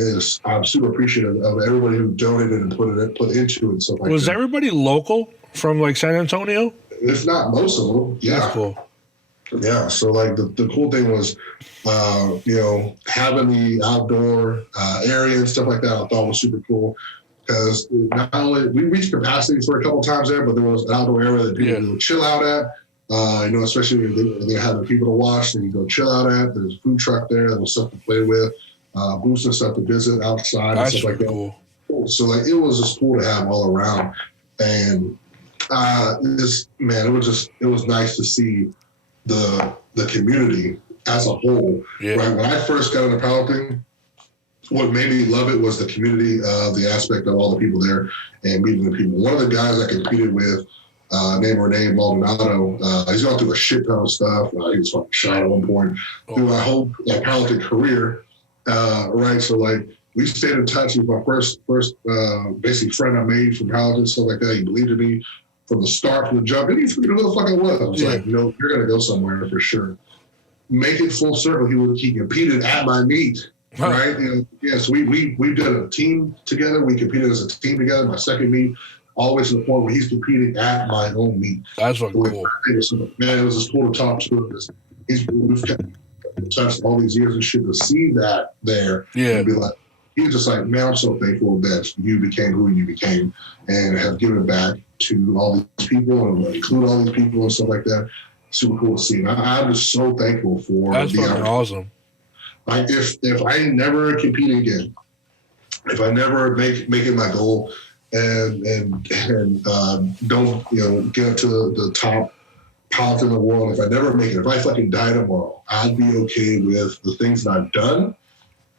I'm super appreciative of everybody who donated and put into it and stuff like that. Was everybody local from like San Antonio? If not most of them, yeah. That's cool. Yeah. So like the cool thing was, having the outdoor area and stuff like that, I thought was super cool. Because not only we reached capacity for a couple times there, but there was an outdoor area that people would chill out at. Especially when they have the people to watch, then you go chill out at. There's a food truck there, there's stuff to play with, booths and stuff to visit outside and stuff like that. Cool. So like it was just cool to have all around, and it was nice to see the community as a whole. Yeah. Right when I first got into powerlifting, what made me love it was the community, the aspect of all the people there and meeting the people. One of the guys I competed with, named Renee Maldonado, he's gone through a shit ton of stuff. He was fucking shot at one point through my whole powerlifting career. Right, so like we stayed in touch. He was my first basically friend I made from college and stuff like that. He believed in me from the start, from the jump. Didn't even know who the fuck I was. I was like, you're gonna go somewhere for sure. Make it full circle. He competed at my meet. Right? So we did a team together. We competed as a team together. My second meet, always to the point where he's competing at my own meet. That's fucking cool. It was just cool to talk to him because we've touched all these years and shit to see that there. Yeah. And be like, he was just like, man, I'm so thankful that you became who you became and have given back to all these people and include all these people and stuff like that. Super cool to see. And I'm just so thankful for that's fucking awesome. Like if I never compete again, if I never make it my goal and don't get up to the top power in the world, if I never make it, if I fucking die tomorrow, I'd be okay with the things that I've done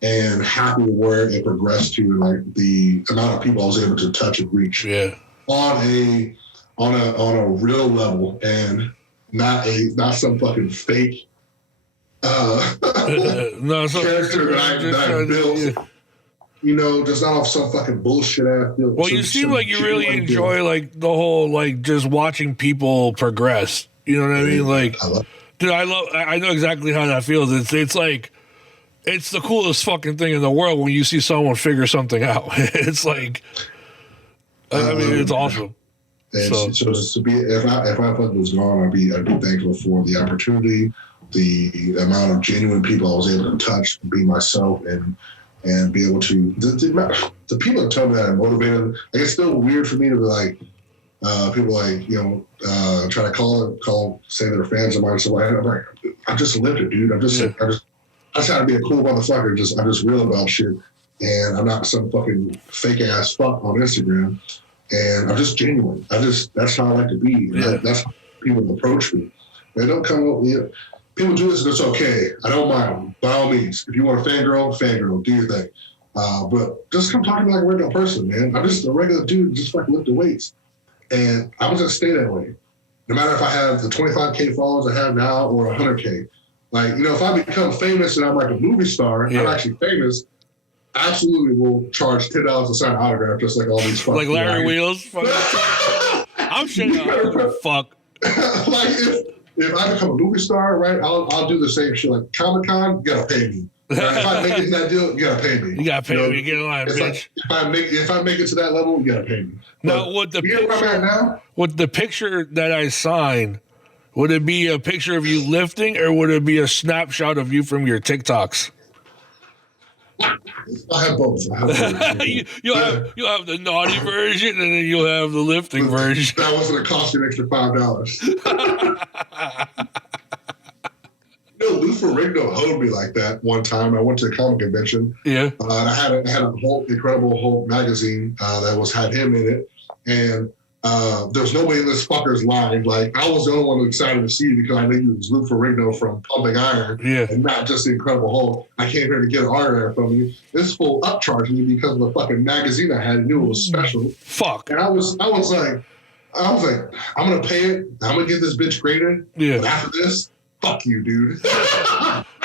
and happy where it progressed to, like the amount of people I was able to touch and reach. Yeah. On a real level and not some fucking fake character that I built. Just not off some fucking bullshit ass. Well, you seem like you really enjoy like the whole like just watching people progress. You know what I mean? Like, dude, I know exactly how that feels. It's like it's the coolest fucking thing in the world when you see someone figure something out. It's like, I mean, it's awesome. And so to be, if I fucking was gone, I'd be thankful for the opportunity, the amount of genuine people I was able to touch, be myself, and be able to. The people that tell me that I'm motivated, like it's still weird for me to be like, people like try to call say they're fans of mine. So I'm like, I'm just lived it, dude. I just try to be a cool motherfucker. I'm just real about shit, and I'm not some fucking fake ass fuck on Instagram. And I'm just genuine. That's how I like to be. Yeah. That's how people approach me. They don't come up. People do this, and it's okay. I don't mind. By all means, if you want to fangirl, do your thing. But just come talk to me like a regular person, man. I'm just a regular dude, just fucking lift the weights, and I'm gonna stay that way. No matter if I have the 25K followers I have now or 100K, Like, if I become famous and I'm like a movie star, I'm actually famous, absolutely will charge $10 to sign an autograph, just like all these fucking Like Larry Wheels. I'm sure I don't give a fuck. Like if I become a movie star, right? I'll do the same shit. Like Comic-Con, you gotta pay me. Right? If I make it to that deal, you gotta pay me. You gotta pay me to get in line, bitch. Like, if I make it to that level, you gotta pay me. Now, with the picture that I signed, would it be a picture of you lifting, or would it be a snapshot of you from your TikToks? I have both. You'll have the naughty version, and then you'll have the lifting version. That was going to cost you an extra $5. Lou Ferrigno hoed me like that one time. I went to a comic convention. Yeah. And I had a Hulk, Incredible Hulk magazine that had him in it, and there's no way in this fucker's line. Like, I was the only one excited to see you because I knew you was Lou Ferrigno from Pumping Iron, and not just the Incredible Hulk. I came here to get an autograph from you. This fool upcharged me because of the fucking magazine I had. I knew it was special. Fuck. And I was like, I'm gonna pay it. I'm gonna get this bitch graded. Yeah. But after this, fuck you, dude.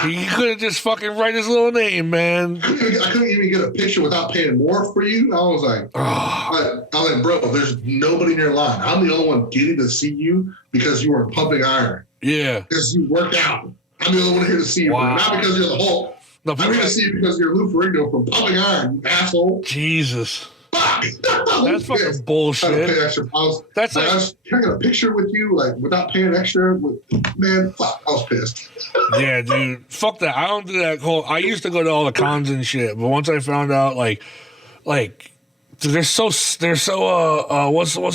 He could have just fucking write his little name, man. I couldn't even get a picture without paying more for you. I was like, bro, there's nobody in your line. I'm the only one getting to see you because you were Pumping Iron. Yeah. Because you worked out. I'm the only one here to see you. Wow. Not because you're the Hulk. I'm here to see you because you're Lou Ferrigno from Pumping Iron, you asshole. Jesus. Fuck. That's fucking bullshit. That's like, can I get a picture with you, like, without paying extra? Man, fuck, I was pissed. Yeah, dude. Fuck that. I don't do that whole. I used to go to all the cons and shit, but once I found out, like, they're so what's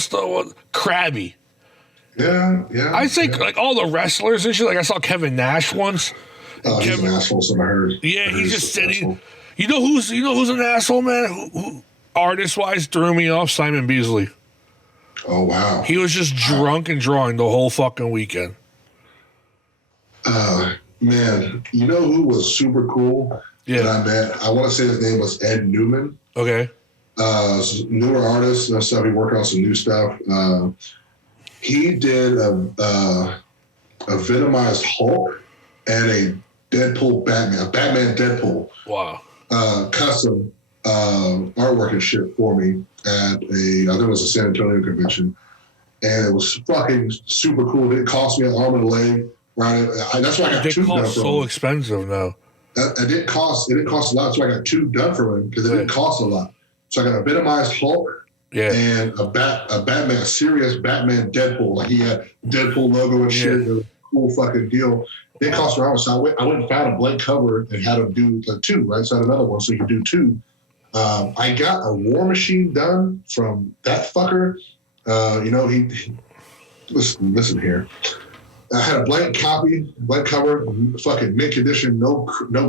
the crabby. Yeah. I think like all the wrestlers and shit. Like I saw Kevin Nash once. Oh, he's an asshole. So I heard. Yeah, he's just sitting. You know who's an asshole, man? Who artist wise threw me off? Simon Beasley. Oh wow. He was just drunk and drawing the whole fucking weekend. Man, you know who was super cool that I met? I want to say his name was Ed Newman. Okay. Newer artist and stuff. He working on some new stuff. He did a Venomized Hulk and a Deadpool Batman, a Batman Deadpool. Wow. Custom artwork and shit for me at I think it was a San Antonio convention. And it was fucking super cool. It cost me an arm and a leg. Right, that's why I got two done from him. They cost so expensive now. It didn't cost a lot, so I got two done from him because it didn't cost a lot. So I got a Venomized Hulk and a serious Batman Deadpool. Like he had Deadpool logo and shit. It was a cool fucking deal. It cost around. So I went and found a blank cover and had him do two. Right, so I had another one, so you could do two. I got a War Machine done from that fucker. He listen here. I had a blank cover, fucking mint condition, no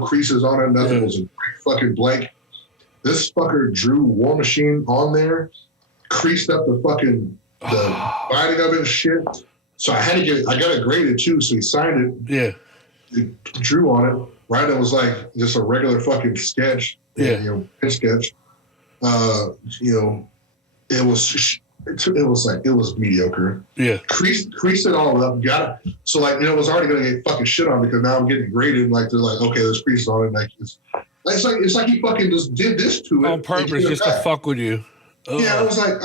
creases on it, nothing. It was a fucking blank. This fucker drew War Machine on there, creased up the binding of it and shit. So I got it graded too, so he signed it. Yeah. He drew on it, right? It was like just a regular fucking sketch. Yeah. Pitch sketch. It was mediocre. Yeah. Creased it all up, got it. So it was already gonna get fucking shit on because now I'm getting graded. Like they're like, okay, there's creases on it. Like it's like he fucking just did this to it on purpose just to fuck with you. Oh. Yeah, I was like,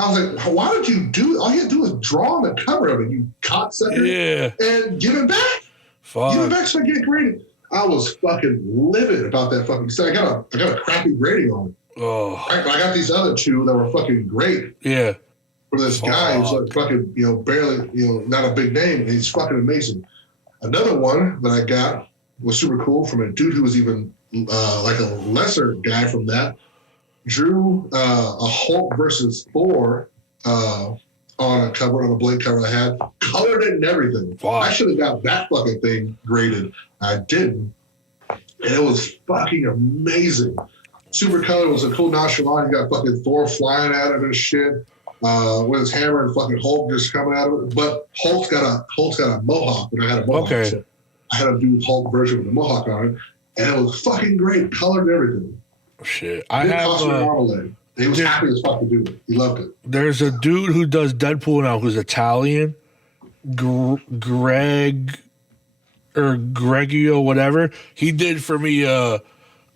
why did you do it? All you had to do was draw on the cover of it, you cocksucker. Yeah. And give it back. Fuck. Give it back so I get it graded. I was fucking livid about that fucking stuff. I got a crappy grading on it. Oh. I got these other two that were fucking great. Yeah. For this guy who's like fucking, barely, not a big name, and he's fucking amazing. Another one that I got was super cool from a dude who was even like a lesser guy from that. Drew a Hulk versus Thor on a blank cover I had, colored it and everything. Wow. I should have got that fucking thing graded. I didn't. And it was fucking amazing. Super color was a cool nonchalant. You got fucking Thor flying at him and shit. With his hammer and fucking Hulk just coming out of it. But Hulk's got a mohawk, and I had a mohawk. Okay. So I had to do Hulk version with a mohawk on it. And it was fucking great, colored and everything. Shit. He was happy as fuck to do it. He loved it. There's a dude who does Deadpool now who's Italian. Greg. or Greggio, whatever. He did for me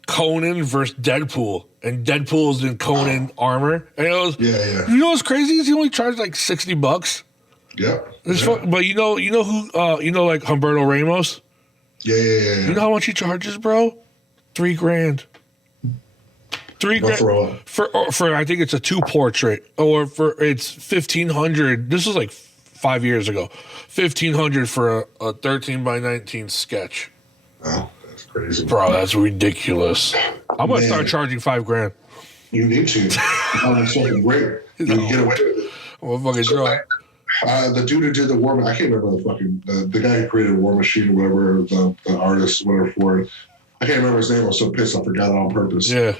Conan versus Deadpool, and Deadpool's in Conan armor, and it was You know what's crazy is he only charged like $60. Yep. But you know who like Humberto Ramos. Yeah. You know how much he charges, bro? $3,000. $3,000 for I think it's a 2 portrait, or for it's 1,500. This was like 5 years ago. 1,500 for a 13 by 19 sketch. Oh, that's crazy, bro. That's ridiculous. I'm gonna start charging $5,000. You need to. It's something great. You can get away with it. I'm fucking drunk. The dude who did the War Machine, I can't remember the fucking the guy who created War Machine, or whatever, the artist, whatever for it. I can't remember his name. I was so pissed I forgot it on purpose. Yeah.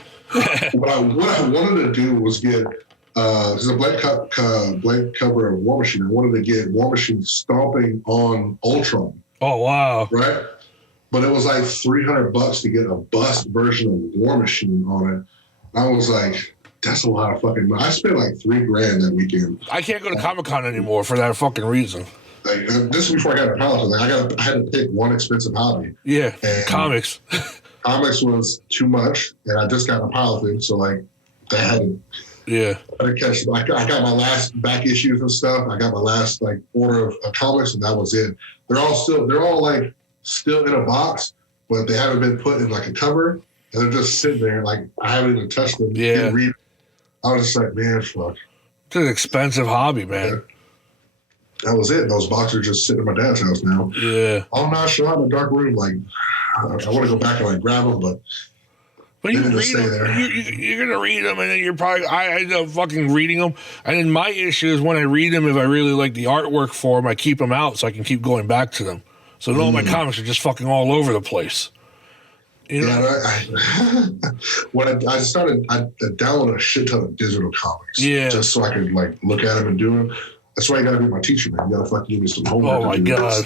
what I wanted to do was get there's a blank cover of War Machine. I wanted to get War Machine stomping on Ultron. Oh wow! Right, but it was like $300 to get a bust version of War Machine on it. I was like, that's a lot of fucking money. I spent like $3,000 that weekend. I can't go to Comic-Con anymore for that fucking reason. Like, this is before I got a politics. Like, I had to pick one expensive hobby. Yeah, and comics. Comics was too much, and I just got a politics, so like, I had to. Yeah. I catch. I got my last back issues and stuff. I got my last like order of comics, and that was it. They're all still in a box, but they haven't been put in like a cover, and they're just sitting there. Like, I haven't even touched them. Yeah. I was just like, man, fuck. It's an expensive hobby, man. Yeah. That was it. Those boxes are just sitting in my dad's house now. Yeah. I'm not sure in a dark room. Like, I want to go back and like grab them, but you read them, you're gonna read them, and then you're probably I end up fucking reading them. And then my issue is when I read them, if I really like the artwork for them, I keep them out so I can keep going back to them. So all my comics are just fucking all over the place. You know? Yeah, when I downloaded a shit ton of digital comics. Yeah. Just so I could like look at them and do them. That's why you gotta be my teacher, man. You gotta fucking give me some homework. Oh my god.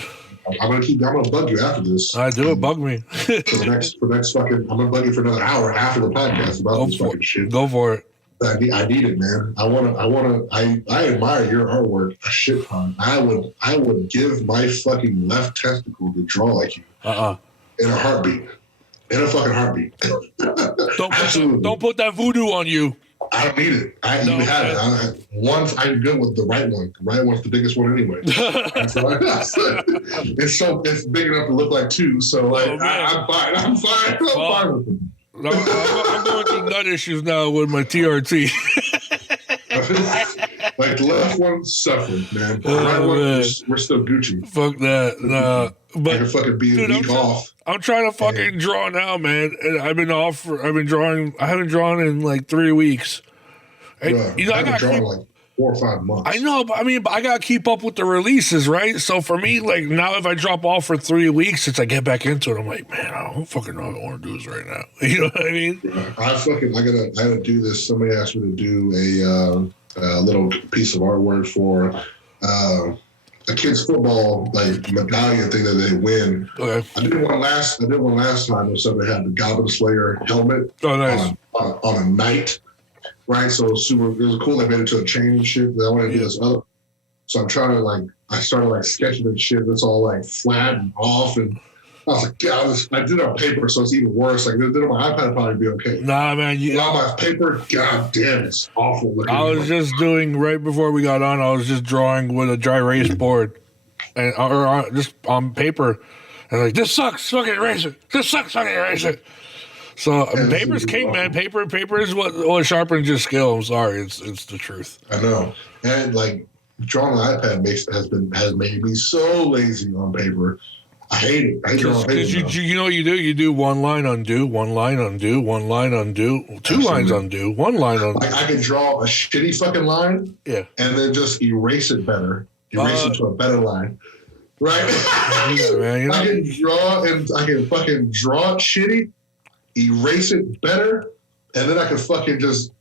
I'm gonna bug you after this. I do it. Bug me. for the next fucking. I'm gonna bug you for another hour after the podcast about this fucking shit. Go for it. I need it, man. I admire your artwork a shit ton. I would give my fucking left testicle to draw like you. In a heartbeat. In a fucking heartbeat. Don't put that voodoo on you. I don't need it. You have it. I'm good with the right one. The right one's the biggest one anyway. It's big enough to look like two. So like, I'm fine. I'm fine with it. I'm going through nut issues now with my TRT. Like the left one's suffering, man. The right one, we're still Gucci. Fuck that. Nah. But I can fucking be a week off. I'm trying to fucking draw now, man. And I've been drawing. I haven't drawn in like 3 weeks. And, I haven't drawn like 4 or 5 months. I know, but I gotta keep up with the releases, right? So for me, like now, if I drop off for 3 weeks, since I get back into it, I'm like, man, I don't fucking know what I want to do this right now. You know what I mean? I gotta do this. Somebody asked me to do a little piece of artwork for a kid's football like medallion thing that they win. Okay. I did one last time. Somebody had the Goblin Slayer helmet. Oh, nice. on a knight, right? So it was cool. They made it to a chain and shit. But I want to do this other. So I'm trying to I started sketching and shit. That's all flat and off, and I was like, God, I did it on paper, so it's even worse. Like, if I did it on my iPad, it'd probably be okay. Nah, man. On my paper, god damn, it's awful looking. I was just doing, right before we got on, I was just drawing with a dry erase board, and or just on paper, and like, this sucks, fucking erase it. This sucks, fucking erase it. So paper's king, man. Paper is what sharpens your skill. I'm sorry, it's the truth. I know, and drawing on iPad has made me so lazy on paper. I hate it. I hate drawing paper. Because you know what you do? You do one line undo, one line undo, one line undo, two lines undo, one line undo. I can draw a shitty fucking line, and then just erase it better. Erase it to a better line. Right? Yeah, man, I can fucking draw it shitty, erase it better, and then I can fucking just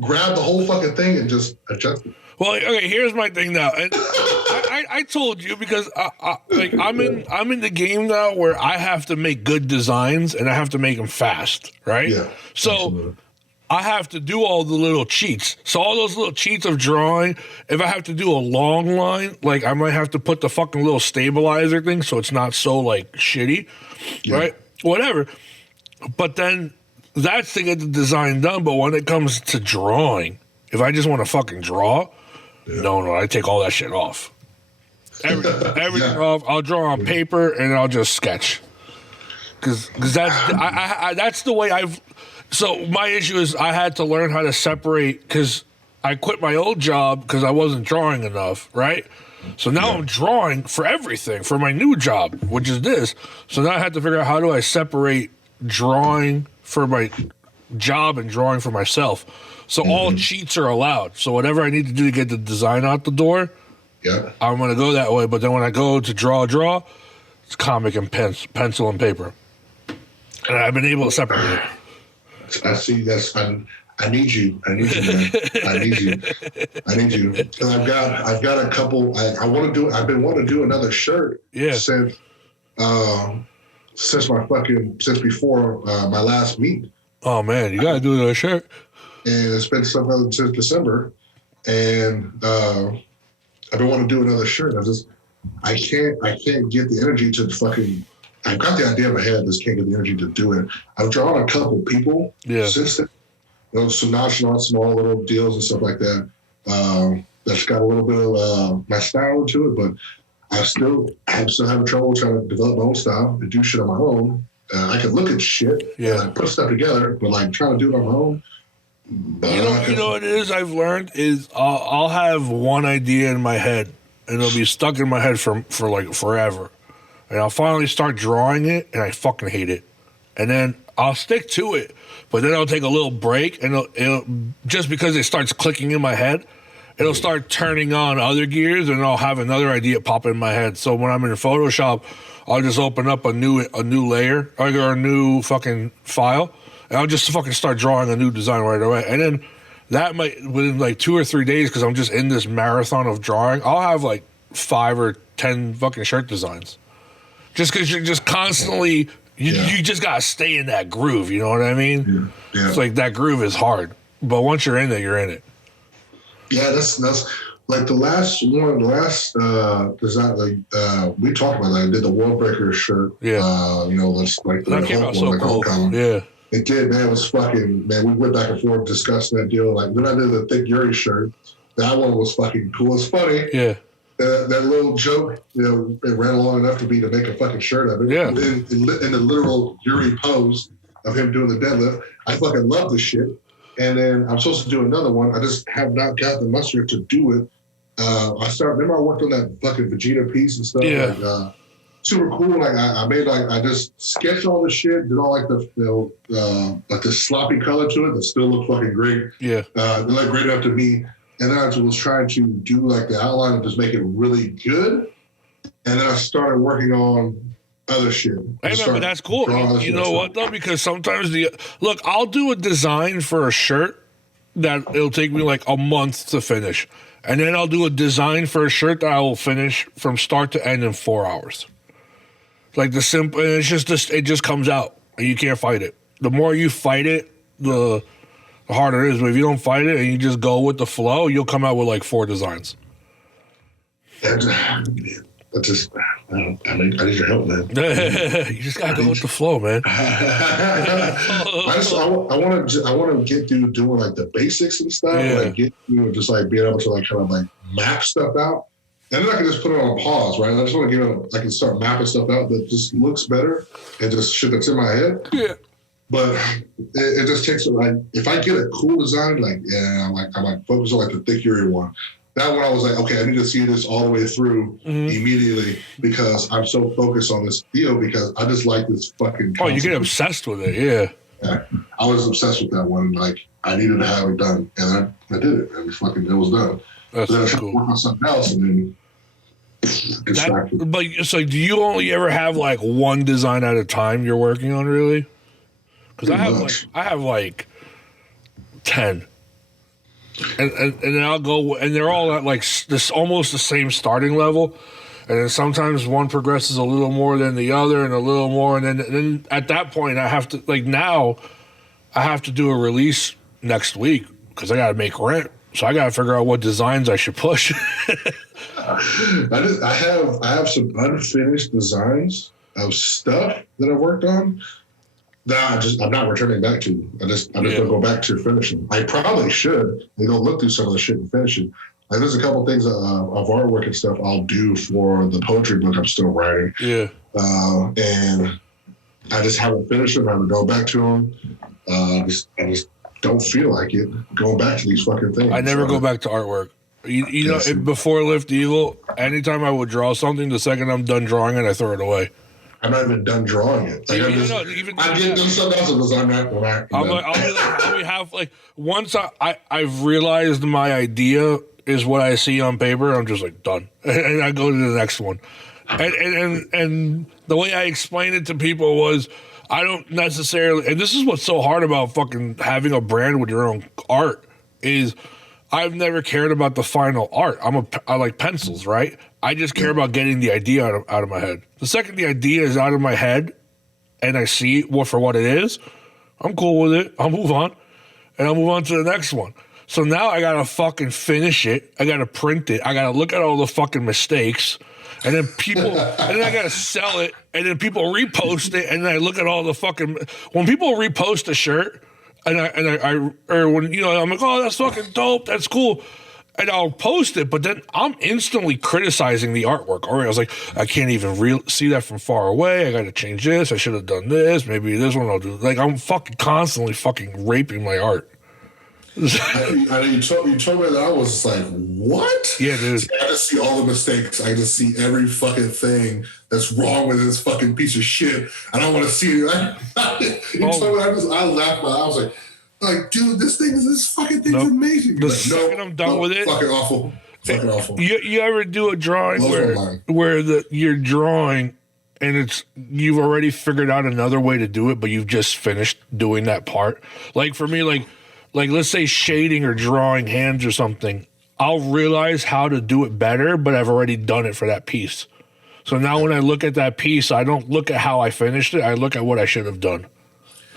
grab the whole fucking thing and just adjust it. Well, okay, here's my thing now. And I told you because I'm in the game now where I have to make good designs and I have to make them fast, right? Yeah. So absolutely. I have to do all the little cheats. So all those little cheats of drawing, if I have to do a long line, like I might have to put the fucking little stabilizer thing so it's not so like shitty, right? Whatever. But then that's to get the design done. But when it comes to drawing, if I just want to fucking draw, no, I take all that shit off. Everything off. I'll draw on paper and I'll just sketch. Because that's the way I've. So my issue is I had to learn how to separate because I quit my old job because I wasn't drawing enough, right? So now I'm drawing for everything for my new job, which is this. So now I had to figure out how do I separate drawing for my job and drawing for myself. So all cheats are allowed. So whatever I need to do to get the design out the door, I'm going to go that way. But then when I go to draw, it's comic and pencil and paper. And I've been able to separate it. I see. I need you. I need you, man. I need you. Because I've got a couple. I want to do. I've been wanting to do another shirt. Since since before my last meet. Oh man, you gotta do another shirt. And it's been something since December, and I've been wanting to do another shirt. I can't get the energy to fucking. I've got the idea in my head. Just can't get the energy to do it. I've drawn a couple people since then. Some nonchalant, small little deals and stuff like that. That's got a little bit of my style to it, but I'm still having trouble trying to develop my own style and do shit on my own. I can look at shit and put stuff together, but like trying to do it on my own. You know what it is I've learned is I'll have one idea in my head and it'll be stuck in my head for like forever. And I'll finally start drawing it, and I fucking hate it. And then I'll stick to it, but then I'll take a little break, and it'll just because it starts clicking in my head, it'll start turning on other gears, and I'll have another idea pop in my head. So when I'm in Photoshop, I'll just open up a new layer or a new fucking file, and I'll just fucking start drawing a new design right away. And then that might within like 2 or 3 days, because I'm just in this marathon of drawing, I'll have like 5 or 10 fucking shirt designs. Just because you're just constantly, you just got to stay in that groove, you know what I mean? Yeah. It's like that groove is hard. But once you're in it, you're in it. Yeah, that's like the last design, like we talked about that. I did the World Breaker shirt. Yeah. That's like that came out so cool. Yeah. It did, man. It was fucking, man, we went back and forth discussing that deal. Like, then I did the Thick Yuri shirt. That one was fucking cool. It's funny. Yeah. That little joke, it ran long enough to make a fucking shirt of it. Yeah. In the literal Yuri pose of him doing the deadlift. I fucking love this shit. And then I'm supposed to do another one. I just have not got the mustard to do it. Remember I worked on that fucking Vegeta piece and stuff? Yeah. Like, super cool. Like I just sketched all the shit, did all like the sloppy color to it that still looked fucking great. Yeah. They look great enough to me. And then I was trying to do like the outline and just make it really good. And then I started working on other shit. Hey, man, but that's cool. You know what though? Because sometimes I'll do a design for a shirt that it'll take me like a month to finish. And then I'll do a design for a shirt that I will finish from start to end in 4 hours. Like the simple, it just comes out and you can't fight it. The more you fight it, the harder it is. But if you don't fight it and you just go with the flow, you'll come out with like 4 designs. I need your help, man. You just gotta go with the flow, man. I want to get through doing like the basics and stuff. Yeah. Like get through just like being able to like kind of like map stuff out, and then I can just put it on pause, right? I just want to give it. I can start mapping stuff out that just looks better and just shit that's in my head. Yeah. But it just takes like if I get a cool design, like I'm like focus on like the Thick Yuri one. That one I was like, okay, I need to see this all the way through immediately because I'm so focused on this deal because I just like this fucking concept. Oh, you get obsessed with it, yeah. I was obsessed with that one. Like I needed to have it done, and I did it, and it was done. That's then I cool. work on something else, and then distracted. But so, do you only ever have like one design at a time you're working on, really? Because I have like 10. And then I'll go, and they're all at like this almost the same starting level, and then sometimes one progresses a little more than the other, and a little more, and then at that point I have to now I have to do a release next week because I got to make rent. So I got to figure out what designs I should push. I have some unfinished designs of stuff that I've worked on that I'm not returning back to. I just don't go back to finishing. I probably should. They go look through some of the shit and finish it. Like there's a couple things of artwork and stuff I'll do for the poetry book I'm still writing. Yeah. And I just haven't finished them. I haven't gone back to them. I just don't feel like it going back to these fucking things. I never go back to artwork. You know, before Lift Evil, anytime I would draw something, the second I'm done drawing it, I throw it away. I'm not even done drawing it. Like I'm getting done something else because I'm not. I'll be half like once I've realized my idea is what I see on paper. I'm just like done, and I go to the next one. And the way I explained it to people was I don't necessarily, and this is what's so hard about fucking having a brand with your own art is I've never cared about the final art. I like pencils, right? I just care about getting the idea out of my head. The second the idea is out of my head and I see it for what it is, I'm cool with it. I'll move on. And I'll move on to the next one. So now I got to fucking finish it. I got to print it. I got to look at all the fucking mistakes. And then I got to sell it. And then people repost it. And then I look at all the fucking, when people repost a shirt, or when, you know, I'm like, oh, that's fucking dope. That's cool. And I'll post it, but then I'm instantly criticizing the artwork. Or I was like, I can't even see that from far away. I got to change this. I should have done this. Maybe this one I'll do. Like, I'm fucking constantly fucking raping my art. You told me that I was like, what? Yeah, dude. I just see all the mistakes. I just see every fucking thing that's wrong with this fucking piece of shit. I don't want to see it. Told me, I laughed. I was like, dude, this fucking thing's amazing. The second I'm done with it, fucking awful. Fucking awful. You ever do a drawing where you're drawing and you've already figured out another way to do it, but you've just finished doing that part? Like for me, like let's say shading or drawing hands or something, I'll realize how to do it better, but I've already done it for that piece. So now when I look at that piece, I don't look at how I finished it. I look at what I should have done.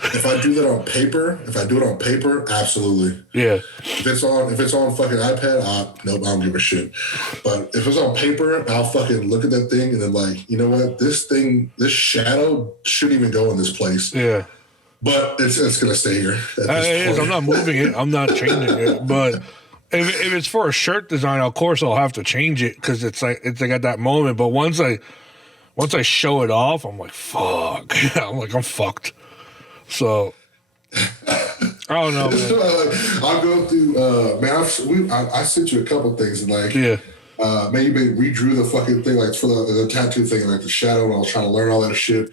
If I do that on paper, absolutely. Yeah. If it's on fucking iPad, nope, I don't give a shit. But if it's on paper, I'll fucking look at that thing and then like, you know what? This shadow shouldn't even go in this place. Yeah. But it's gonna stay here. It is. I'm not moving it. I'm not changing it. But if it's for a shirt design, of course I'll have to change it because it's like at that moment. But once I show it off, I'm like, fuck. I'm fucked. So I don't know, man. I'll go through. Man, I sent you a couple things and like, maybe redrew the fucking thing like for the tattoo thing, like the shadow. And I was trying to learn all that shit.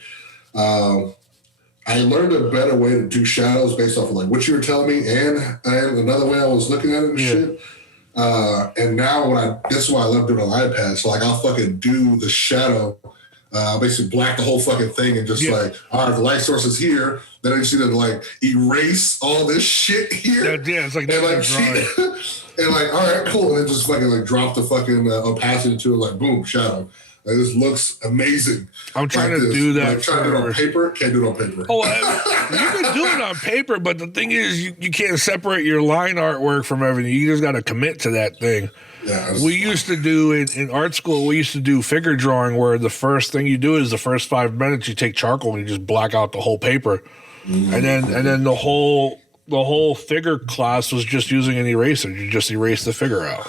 I learned a better way to do shadows based off of like what you were telling me and another way I was looking at it and shit. And now this is why I love doing on iPad. So like I'll fucking do the shadow, basically black the whole fucking thing and just like, all right, the light source is here. Then I just need to like erase all this shit here. It's like and like, all right, cool. And then just fucking like drop the fucking opacity to it, like boom, shadow. Like, this looks amazing. I'm trying to do that. Like, trying to do it on paper. Can't do it on paper. Oh, you can do it on paper, but the thing is, you can't separate your line artwork from everything. You just got to commit to that thing. Yeah, we used to do in art school. We used to do figure drawing, where the first thing you do is the first 5 minutes you take charcoal and you just black out the whole paper, and then the whole figure class was just using an eraser. You just erase the figure out.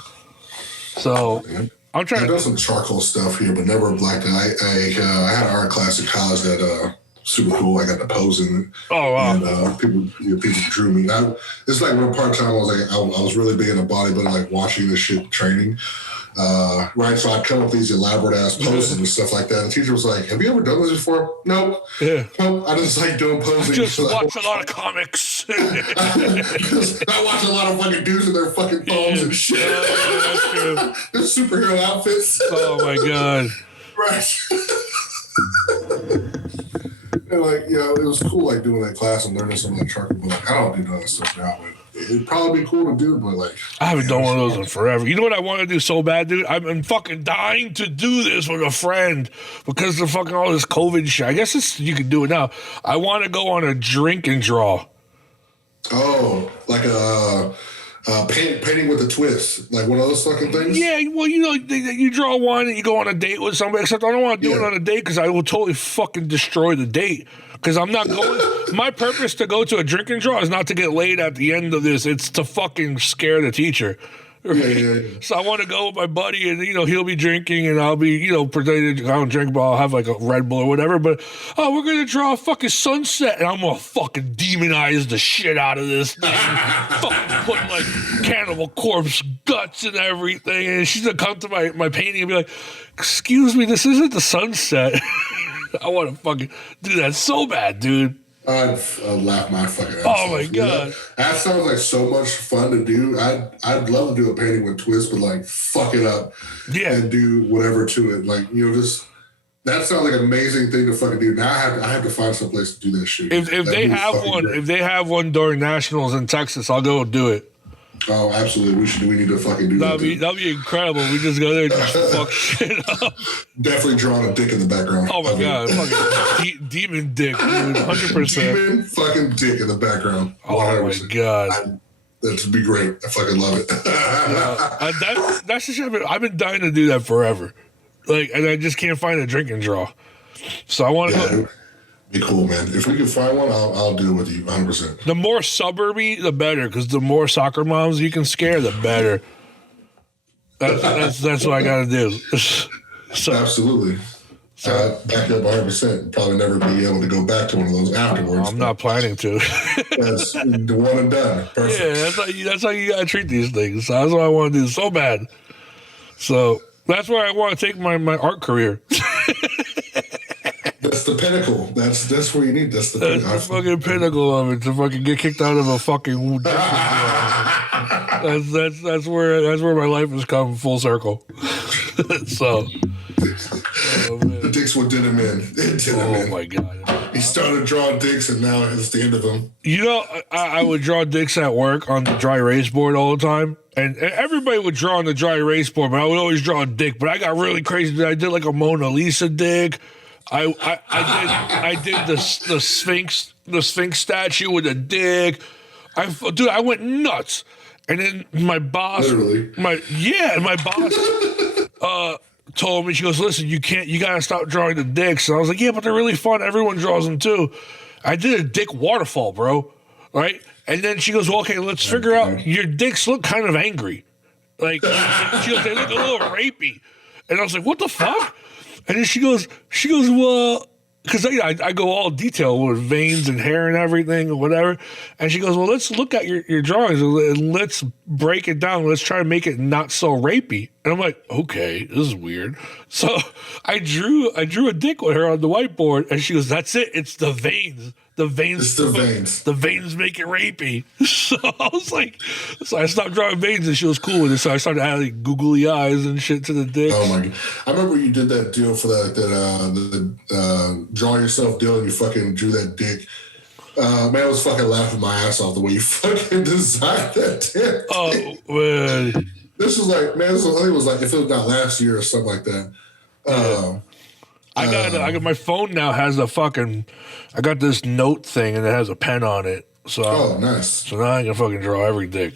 So. I'm trying. I've done some charcoal stuff here, but never blacked it. I had an art class in college that super cool. I got to pose in it. Oh wow! And people drew me. It's like one part time I was really big into bodybuilding, like watching this shit training. Right, so I'd come up with these elaborate ass poses and stuff like that. The teacher was like, "Have you ever done this before?" Nope. Yeah. Nope. I just like doing posing. I just watch a lot of comics. I watch a lot of fucking dudes in their fucking phones and shit. That's true. Their superhero outfits. Oh my god. Right. And like, it was cool like doing that class and learning some of the charcoal. But like, I don't do none of that stuff now. But it'd probably be cool to do, but like, I haven't done one of those in forever. You know what I want to do so bad, dude? I've been fucking dying to do this with a friend because of fucking all this COVID shit. I guess you can do it now. I want to go on a drink and draw. Oh, like a painting with a twist, like one of those fucking things. Yeah, well, you draw one and you go on a date with somebody. Except I don't want to do it on a date because I will totally fucking destroy the date. Because I'm not going. My purpose to go to a drink and draw is not to get laid at the end of this. It's to fucking scare the teacher. Right? Yeah. So I want to go with my buddy, and he'll be drinking, and I'll be pretending I don't drink, but I'll have like a Red Bull or whatever. But we're gonna draw a fucking sunset, and I'm gonna fucking demonize the shit out of this thing, fucking put like Cannibal Corpse guts and everything. And she's gonna come to my painting and be like, "Excuse me, this isn't the sunset." I want to fucking do that so bad, dude. I'd laugh my fucking ass off. My god, that sounds like so much fun to do. I'd love to do a painting with twists, but like fuck it up, and do whatever to it. Like just that sounds like an amazing thing to fucking do. Now I have to find some place to do that shit. If they have one during nationals in Texas, I'll go do it. Oh, absolutely. We need to fucking do that. That'd be incredible. We just go there and just fuck shit up. Definitely drawing a dick in the background. Oh my god, fucking demon dick, dude, 100%. Demon fucking dick in the background. 100%. Oh my god. That'd be great. I fucking love it. That's the shit. I've been dying to do that forever. And I just can't find a drink and draw. So I want to. Be cool, man. If we can find one, I'll do it with you 100%. The more suburby, the better, because the more soccer moms you can scare, the better. That's what I got to do. So, absolutely. Back up 100%. Probably never be able to go back to one of those afterwards. I'm not planning to. That's the one and done. Perfect. Yeah, that's how you got to treat these things. So that's what I want to do so bad. So that's where I want to take my art career. That's the pinnacle. That's where you need. That's the fucking pinnacle of it. To fucking get kicked out of a fucking. That's where my life has come full circle. So. The dicks what did him in. My god. He started drawing dicks, and now it's the end of him. I would draw dicks at work on the dry erase board all the time. And everybody would draw on the dry erase board, but I would always draw a dick. But I got really crazy. I did like a Mona Lisa dick. I did the Sphinx statue with a dick. I went nuts. And then my boss, my boss told me, she goes, listen, you gotta stop drawing the dicks. And I was like, yeah, but they're really fun. Everyone draws them too. I did a dick waterfall, bro. Right? And then she goes, well, okay, let's figure out, your dicks look kind of angry. Like, she goes, they look a little rapey. And I was like, what the fuck? And then she goes, well, because I go all detail with veins and hair and everything or whatever. And she goes, well, let's look at your drawings and let's break it down. Let's try to make it not so rapey. And I'm like, okay, this is weird. So I drew a dick with her on the whiteboard, and she goes, that's it. It's the veins. The veins make it rapey. So I was like, so I stopped drawing veins, and she was cool with it. So I started adding like googly eyes and shit to the dick. Oh my god! I remember you did that deal for that draw yourself deal, and you fucking drew that dick. Man, I was fucking laughing my ass off the way you fucking designed that dick. Oh man, this was like, man, I think it was like, if it was not last year or something like that. I got my phone now has a fucking. I got this note thing and it has a pen on it. So nice. So now I can fucking draw every dick.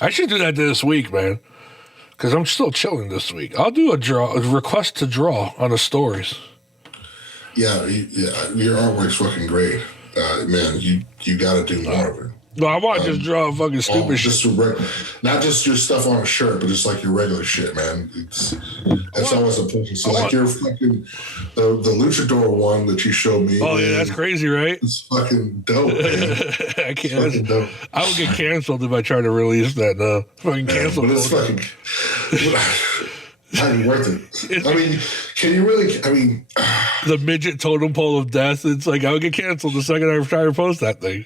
I should do that this week, man, because I'm still chilling this week. I'll do a request to draw on the stories. Yeah, your artwork's fucking great, man. You got to do more of it. No, I want to just draw fucking stupid shit. Not just your stuff on a shirt, but just like your regular shit, man. That's always a pleasure. So like your fucking the luchador one that you showed me. Oh yeah, that's crazy, right? It's fucking dope, man. I can't. Dope. I would get canceled if I try to release that. Fucking canceled. But it's fucking. Not even worth it. I mean, can you really? I mean, the midget totem pole of death. It's like I would get canceled the second I try to post that thing.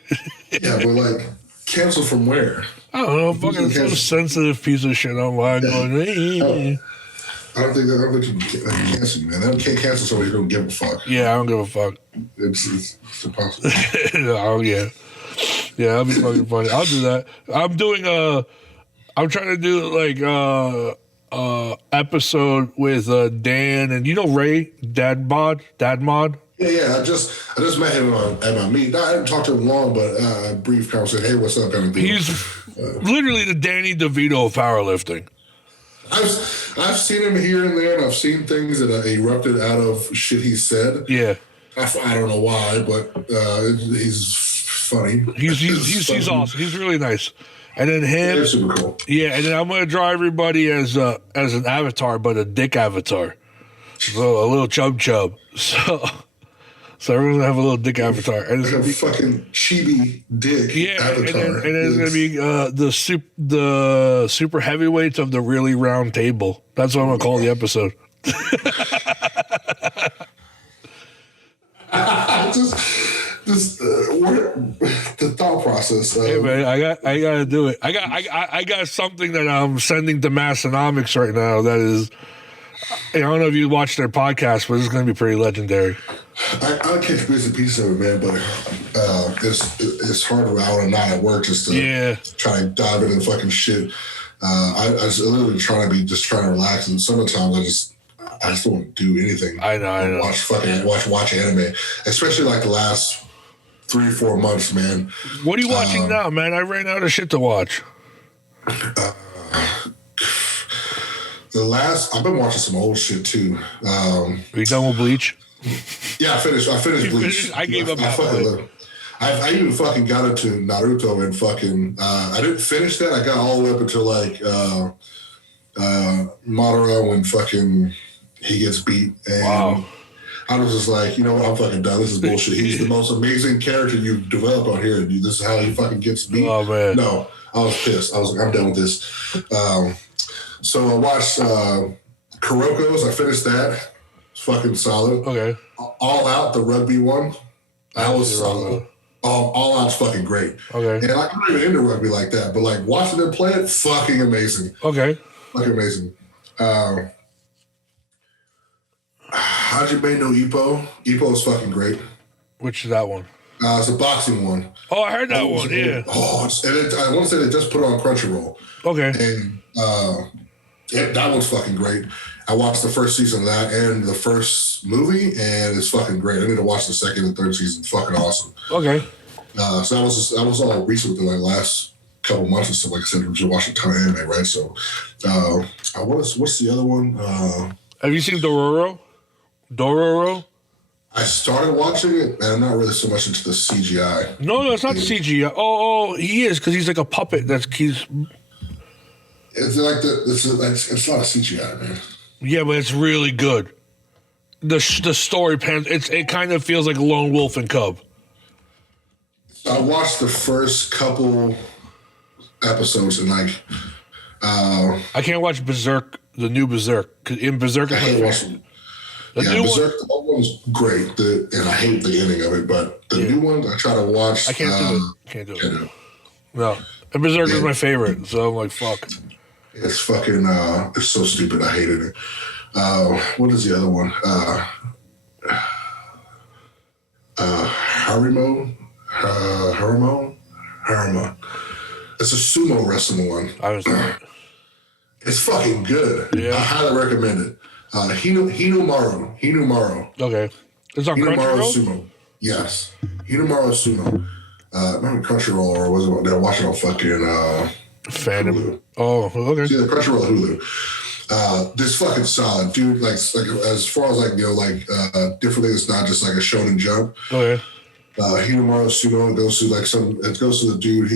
Yeah, but like, cancel from where? I don't know. Fucking some sensitive piece of shit online going. Hey. I don't think you can cancel you, man. They can't cancel somebody who don't give a fuck. Yeah, I don't give a fuck. It's impossible. Oh yeah, that'd be fucking funny. I'll do that. I'm trying to do like episode with Dan and Ray Dadmod. Yeah. I just met him at my meet. I didn't talk to him long, but a brief conversation. Hey, what's up? Kind of deal. He's literally the Danny DeVito of powerlifting. I've seen him here and there, and I've seen things that erupted out of shit he said. Yeah. I don't know why, but he's funny. He's awesome. He's really nice. And then him, super cool. Yeah, and then I'm gonna draw everybody as an avatar, but a dick avatar, so a little chub. So everyone's gonna have a little dick avatar, and it's like gonna a fucking chibi dick avatar. And then it's gonna be the super heavyweights of the really round table. That's what I'm gonna call the episode. Just the thought process. Hey man, I gotta do it. I got something that I'm sending to Massonomics right now. That is, I don't know if you watched their podcast, but it's gonna be pretty legendary. I catch bits and pieces of it, man, but it's hard out and not at work just to try to dive into the fucking shit. I just literally trying to relax, and sometimes I just don't want to do anything. I know. Watch anime, especially like the last 3 or 4 months, man. What are you watching now, man? I ran out of shit to watch. I've been watching some old shit too. Are you done with Bleach? Yeah, I finished Bleach. I gave up halfway. I even fucking got into Naruto and fucking I didn't finish that. I got all the way up until like Madara when fucking he gets beat, and wow. I was just like, you know what, I'm fucking done. This is bullshit. He's the most amazing character you've developed on here, and this is how he fucking gets beat. Oh man. No, I was pissed. I was like, I'm done with this. So I watched Kuroko's. I finished that. It's fucking solid. Okay. All Out, the rugby one. That was solid. All Out's fucking great. Okay. And I'm not even into rugby like that, but like watching them play it, fucking amazing. Okay. Fucking amazing. Hajime no Ippo. Ippo is fucking great. Which is that one? It's a boxing one. Oh, I heard that one. Yeah. I want to say they just put it on Crunchyroll. Okay. And that one's fucking great. I watched the first season of that and the first movie, and it's fucking great. I need to watch the second and third season. Fucking awesome. Okay. So that was all recent within like last couple months and stuff. Like I said, we're just watching a ton of anime, right? So, what's the other one? Have you seen Dororo? Dororo? I started watching it, and I'm not really so much into the CGI. No, it's not CGI. Oh, he is, because he's like a puppet. It's like it's not a CGI, man. Yeah, but it's really good. The story pans. It kind of feels like Lone Wolf and Cub. I watched the first couple episodes and like. I can't watch Berserk, the new Berserk, because in Berserk. I can't watch them. Yeah, Berserk, the old one's great, and I hate the ending of it. But the new one, I try to watch. I can't do it. Can't do it. No, and Berserk is my favorite, so I'm like, fuck. It's fucking. It's so stupid. I hated it. What is the other one? Harima. It's a sumo wrestling one. I was. It's fucking good. Yeah. I highly recommend it. Hinumaru. Okay. It's on Crunchyroll? Sumo. Yes. Hinumaru Sumo. Remember Crunchyroll, or was it they're watching on fucking Fandom. Hulu. Oh, okay. See, the Crunchyroll Hulu. This fucking solid, dude. Like as far as different things, it's not just like a Shonen Jump. Okay. Hinumaru Sumo goes to the dude.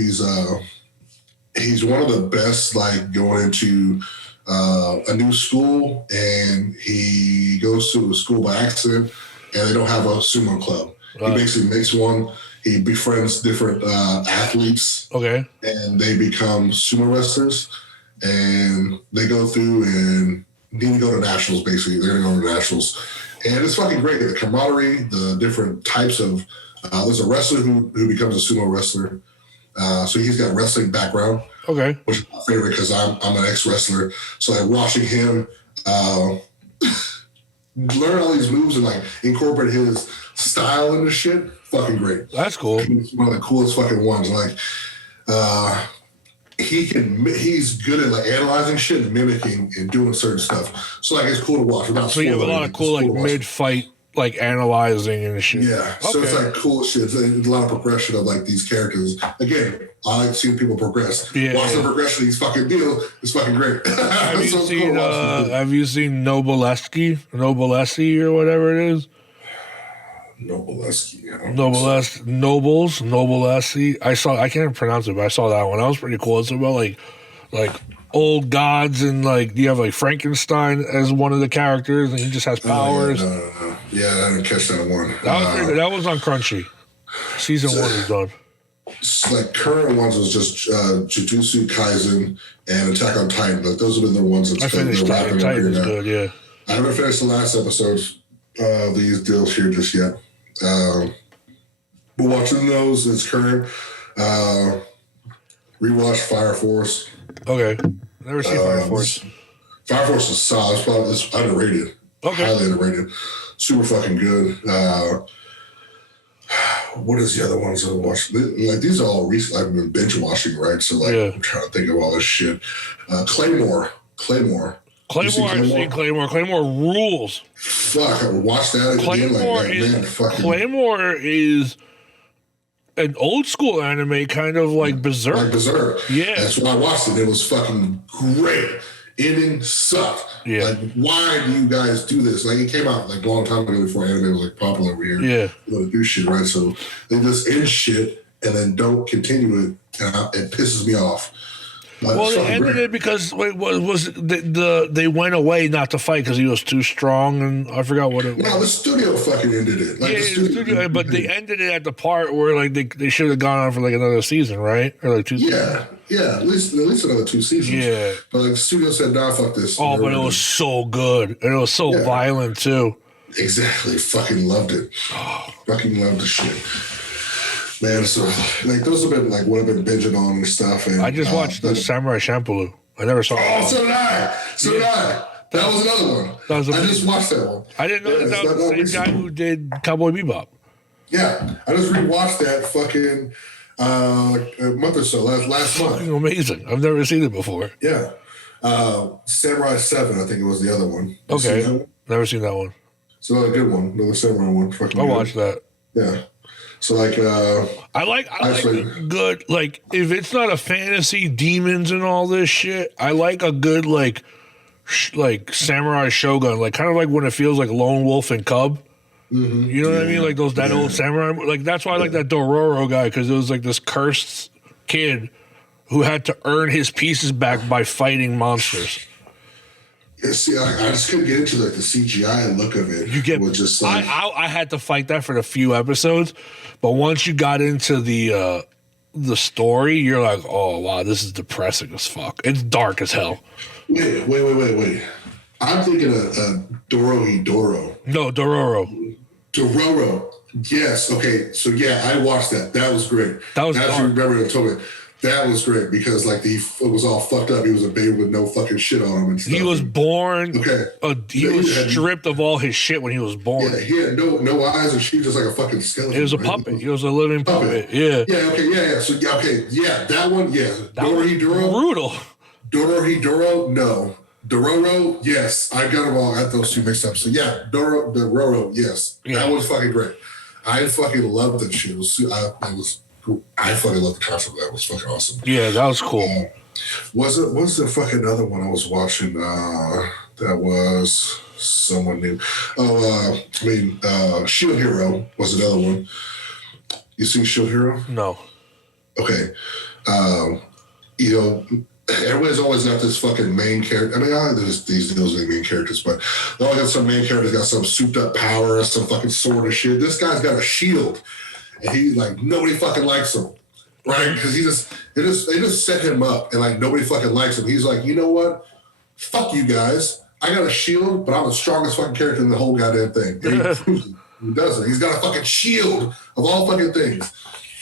He's one of the best, like going into a new school, and he goes to a school by accident, and they don't have a sumo club. Right. He basically makes one. He befriends different athletes. Okay. And they become sumo wrestlers, and they go through and need to go to nationals. Basically, they're gonna go to nationals, and it's fucking great. The camaraderie, the different types of. There's a wrestler who becomes a sumo wrestler. So he's got a wrestling background. Okay. Which is my favorite because I'm an ex-wrestler. So like watching him learn all these moves and like incorporate his style into shit, fucking great. That's cool. He's one of the coolest fucking ones. Like he's good at like analyzing shit and mimicking and doing certain stuff. So like it's cool to watch. So you have a lot of cool like mid-fight like analyzing and shit. Yeah, so it's Okay. like cool shit. It's a lot of progression of like these characters. Again, I like seeing people progress. Yeah, Watch yeah. the progression of these fucking deals. It's fucking great. Have you So it's cool seen to watch these Have you seen Noblesky or whatever it is? Noblesky. Noblesky. I can't pronounce it, but I saw that one. That was pretty cool. It's about like old gods, and like you have like Frankenstein as one of the characters, and he just has powers. No. Yeah, I didn't catch that one. That was pretty good. That was on Crunchy. Season 1 is done. Like current ones was just Jujutsu Kaisen and Attack on Titan. Like those have been the ones that I finished Titan. Titan is good, yeah. I haven't finished the last episodes of these deals here just yet. But watching those, it's current. Rewatch Fire Force. Okay. Never seen Fire Force. Fire Force is solid. It's underrated. Okay. Highly underrated. Super fucking good. What is the other ones I watched? Like these are all recent. I've been binge watching, right? So like I'm trying to think of all this shit. Claymore. I've seen Claymore. Claymore rules. Fuck, I would watch that again. Claymore is an old school anime, kind of like Berserk. Like Berserk. Yeah. That's when I watched it. It was fucking great. Ending sucked. Yeah. Like, why do you guys do this? Like, it came out like a long time ago before anime was like popular over here. Yeah. You know, to do shit, right? So they just end shit and then don't continue it. And it pisses me off. Like, well, they ended it because they went away not to fight because he was too strong, and I forgot what it was. No, the studio fucking ended it. Like, the studio, but they ended it at the part where like they should have gone on for like another season, right? Or like 2 seasons. Yeah, at least another 2 seasons. Yeah. But like the studio said, nah, fuck this. Oh, but it was so good. And it was so violent too. Exactly. Fucking loved it. Fucking loved the shit. Man, so like those have been like what I've been binging on and stuff. And I just watched the Samurai Champloo. I never saw it. Oh, so did I. That was another one. I just watched that one. I didn't know that was the same guy who did Cowboy Bebop. Yeah, I just rewatched that fucking a month or so last month. Fucking amazing. I've never seen it before. Yeah. Samurai 7, I think it was the other one. Okay. Never seen that one. It's another good one. Another Samurai one. Fucking I'll good. watch that. Yeah. So like I like good, like if it's not a fantasy demons and all this shit, I like a good like samurai shogun, like kind of like when it feels like Lone Wolf and Cub. Mm-hmm. You know what I mean? Like that old samurai. Like that's why I like that Dororo guy, because it was like this cursed kid who had to earn his pieces back by fighting monsters. Yeah, see, I just couldn't get into like the CGI look of it. Was just like I had to fight that for the few episodes, but once you got into the story, you're like, oh wow, this is depressing as fuck. It's dark as hell. Wait. I'm thinking of Dorohedoro. No, Dororo. Dororo. Yes. Okay. So yeah, I watched that. That was great. That was. As you remember, it told me. That was great because like it was all fucked up. He was a baby with no fucking shit on him and stuff. He was born. Okay. He was stripped of all his shit when he was born. Yeah, he had no eyes and she was just like a fucking skeleton. It was a puppet. He was a living puppet. Yeah. Yeah. Okay. Yeah. So yeah. Okay. Yeah. That one. Yeah. Dorohedoro. Brutal. Dorohedoro. No. Dororo. Yes. I got them all. I had those two mixed up. So yeah. Dororo. Yes. Yeah. That was fucking great. I fucking loved that shit. I fucking love the concept of that. It was fucking awesome. Yeah, that was cool. What's the fucking other one I was watching? That was someone new. Shield Hero was another one. You seen Shield Hero? No. Okay. Everybody's always got this fucking main character. I mean, there's these main characters, but they all got some main characters got some souped up power, some fucking sword and shit. This guy's got a shield. And he like nobody fucking likes him, right? Because they just set him up, and like nobody fucking likes him. He's like, you know what? Fuck you guys. I got a shield, but I'm the strongest fucking character in the whole goddamn thing. And he proves it. He does it. He's got a fucking shield of all fucking things,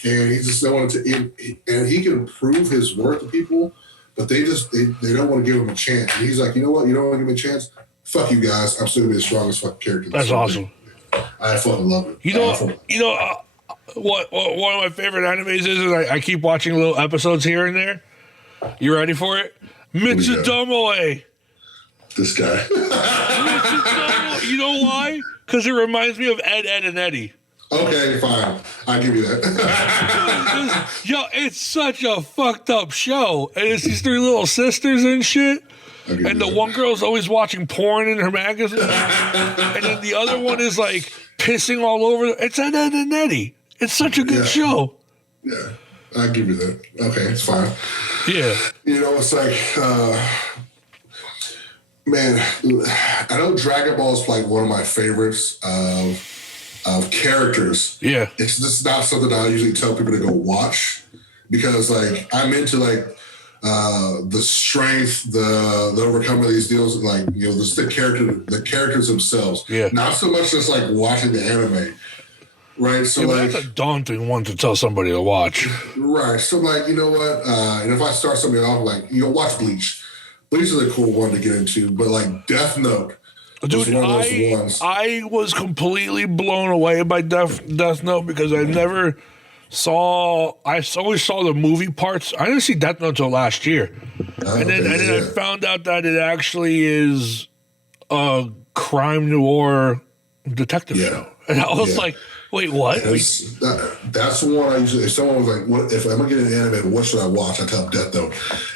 and he just don't want to. And he can prove his worth to people, but they don't want to give him a chance. And he's like, you know what? You don't want to give me a chance? Fuck you guys. I'm still gonna be the strongest fucking character. That's awesome. I fucking love it. You know. What one of my favorite animes is I keep watching little episodes here and there. You ready for it? Mitsutomoe. This guy. You know why? Because it reminds me of Ed, Ed, and Eddie. Okay, fine. I'll give you that. Yo, it's such a fucked up show. And it's these three little sisters and shit. And the one girl's always watching porn in her magazine. And then the other one is like pissing all over. It's Ed, Ed, and Eddie. It's such a good show. Yeah, I'll give you that. Okay, it's fine. Yeah. You know, it's like, man, I know Dragon Ball is like one of my favorites of characters. Yeah. It's just not something I usually tell people to go watch because like I'm into like the strength, the overcoming of these deals, like, you know, the characters themselves. Yeah. Not so much just like watching the anime. Right. So like that's a daunting one to tell somebody to watch. Right. So like, you know what? And if I start something off like, you know, watch Bleach. Bleach is a cool one to get into, but like Death Note. Dude, I was completely blown away by Death Note because I never saw. I always saw the movie parts. I didn't see Death Note until last year, and then I found out that it actually is a crime noir detective show, and I was like, "Wait, what?" That's the one I usually. If someone was like, "What if I'm gonna get an anime? What should I watch?" I tell them Death Note,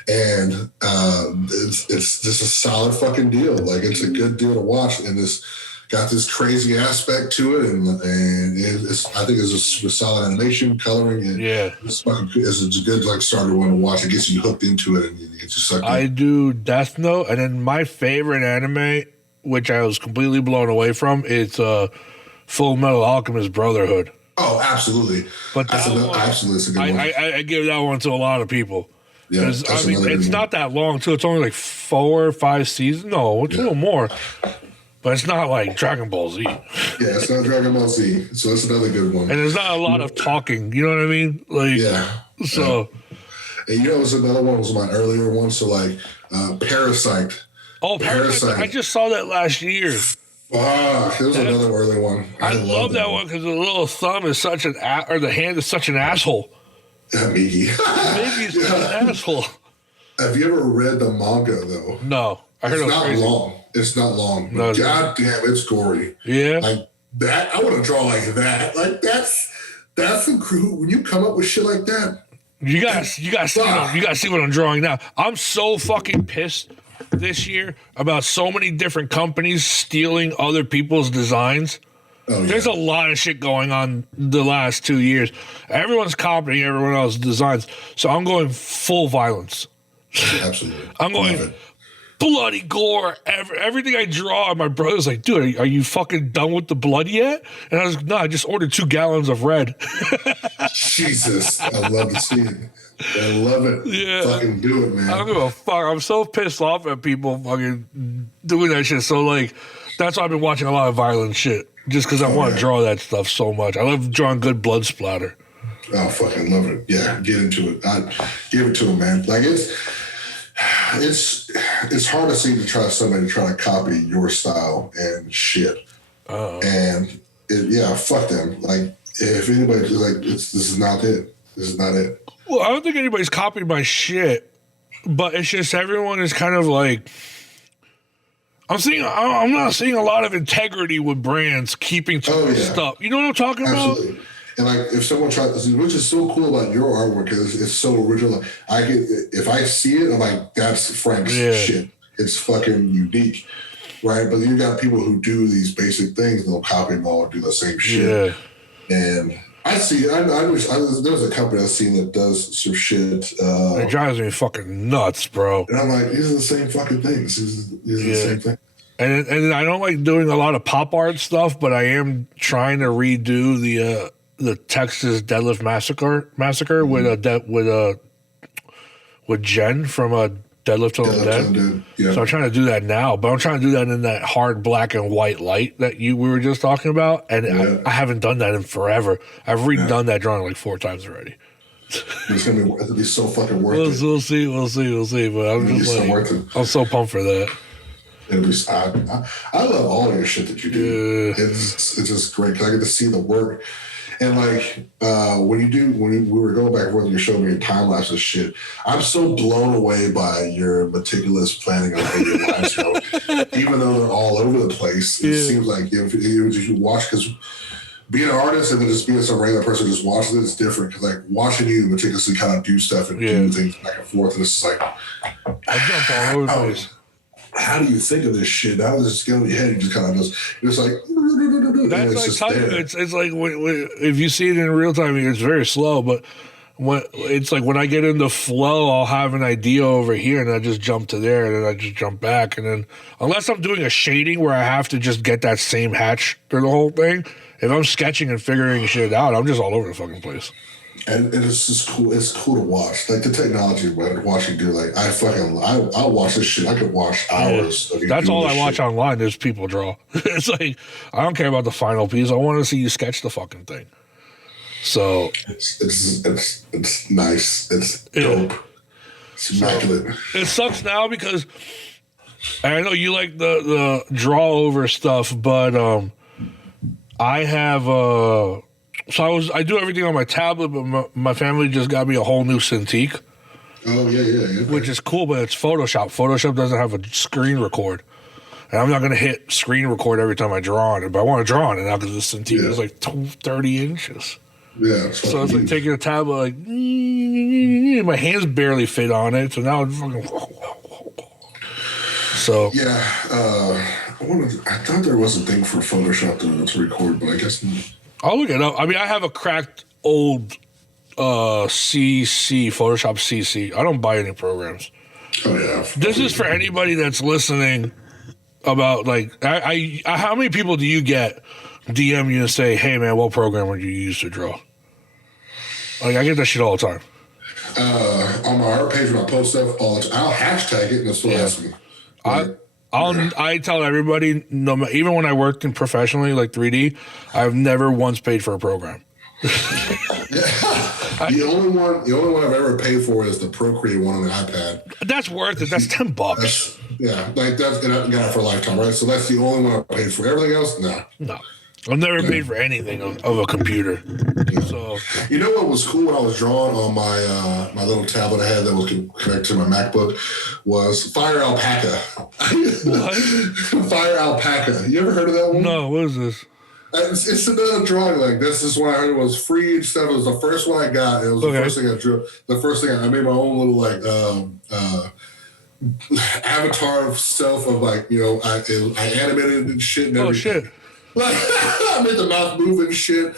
and it's just a solid fucking deal. Like it's a good deal to watch, and it's got this crazy aspect to it, and it's I think it's a solid animation, coloring, and it's fucking good. It's a good like starter one to watch. It gets you hooked into it, and you get you sucked in. I do Death Note, and then my favorite anime, which I was completely blown away from, it's Full Metal Alchemist Brotherhood. Oh, absolutely. But absolutely, it's a good one. I give that one to a lot of people. Yeah, I mean, it's not that long too. It's only like 4 or 5 seasons. No, it's a little more. But it's not like Dragon Ball Z. Yeah, it's not Dragon Ball Z. So that's another good one. And there's not a lot of talking. You know what I mean? Like, so. And you know, it was another one. Was my earlier one. So like, Parasite. Oh, Parasite! I just saw that last year. Fuck, it was another early one. I love that one because the little thumb is such an or the hand is such an asshole. Yeah, Miggy. Miggy's an asshole. Have you ever read the manga though? No, I heard it's not crazy. Long. It's not long. No, God damn, it's gory. Yeah, like that. I want to draw like that. Like that's the crew. When you come up with shit like that, you gotta see what I'm drawing now. I'm so fucking pissed this year about so many different companies stealing other people's designs. There's a lot of shit going on the last 2 years. Everyone's copying everyone else's designs. So I'm going full violence. Absolutely. I'm going bloody gore. Everything I draw, and my brother's like, dude, are you fucking done with the blood yet? And I was like, no, I just ordered 2 gallons of red. Jesus. I love to see it. I love it. Yeah. Fucking do it, man. I don't give a fuck. I'm so pissed off at people fucking doing that shit. So, like, that's why I've been watching a lot of violent shit. Just because I want to draw that stuff so much. I love drawing good blood splatter. I fucking love it. Yeah, get into it. I give it to him, man. Like, it's hard to see somebody try to copy your style and shit. And, fuck them. Like, if anybody's like, this is not it. This is not it. Well, I don't think anybody's copying my shit, but it's just everyone is kind of like, I'm not seeing a lot of integrity with brands keeping to their stuff. You know what I'm talking about? And like, if someone tries, which is so cool about your artwork, is it's so original. If I see it, I'm like, that's Frank's shit. It's fucking unique, right? But you got people who do these basic things, they'll copy them all and do the same shit. Yeah. And I see. There's a company I've seen that does some shit. It drives me fucking nuts, bro. And I'm like, these are the same fucking things. These are the same thing. And I don't like doing a lot of pop art stuff, but I am trying to redo the Texas Deadlift Massacre with Jen from Deadlift Till I'm Dead. Yeah. So I'm trying to do that now, but I'm trying to do that in that hard black and white light that we were just talking about, and I haven't done that in forever. I've redone that drawing like 4 times already. It's gonna be so fucking worth it. We'll see. But I'm just like, I'm so pumped for that. I love all of your shit that you do. It's just great because I get to see the work. And like when we were going back and forth, you showed me your time lapses shit. I'm so blown away by your meticulous planning of how your lives go. Even though they're all over the place, it seems like if you watch, because being an artist and then just being some regular person just watching it is different. Because like watching you meticulously kind of do stuff and do things back and forth, and it's just like I jump all over the place. How do you think of this shit? How does it get in your head? You just kind of it's like that's like it's like if you see it in real time, it's very slow. But when I get into flow, I'll have an idea over here, and I just jump to there, and then I just jump back, and then unless I'm doing a shading where I have to just get that same hatch through the whole thing, if I'm sketching and figuring shit out, I'm just all over the fucking place. And it's just cool. It's cool to watch. Like the technology, watching do like I'll watch this shit. I could watch hours. Of you That's all I watch shit. online is people draw. It's like I don't care about the final piece. I want to see you sketch the fucking thing. So it's nice. It's dope. It's immaculate. It sucks now because I know you like the draw over stuff, but I have So I do everything on my tablet, but my family just got me a whole new Cintiq. Oh yeah. Which is cool, but it's Photoshop. Photoshop doesn't have a screen record, and I'm not gonna hit screen record every time I draw on it. But I want to draw on it now because the Cintiq is like 30 inches. Yeah. So it's like taking a tablet, like my hands barely fit on it. So now it's fucking. So yeah, I thought there was a thing for Photoshop to record, but I guess not. I'll look it up. I mean, I have a cracked old CC, Photoshop CC. I don't buy any programs. Oh, yeah. This is for anybody that's listening about, like, how many people do you get DM you and say, hey, man, what program would you use to draw? Like, I get that shit all the time. On my art page when I post stuff, I'll hashtag it and it's still asking me. I tell everybody, even when I worked in professionally, like 3D, I've never once paid for a program. The only one I've ever paid for is the Procreate one on the iPad. That's worth it. That's $10. And I got it for a lifetime, right? So that's the only one I paid for. Everything else, no. I've never paid for anything of a computer. Yeah. So you know what was cool when I was drawing on my my little tablet I had that was connected to my MacBook was Fire Alpaca. What? Fire Alpaca. You ever heard of that one? No. What is this? It's another drawing. Like this is one I heard was free and stuff. It was the first one I got. It was the first thing I drew. The first thing I made my own little like avatar of self of like I animated and shit. And everything. Shit. Like I made the mouth move and shit.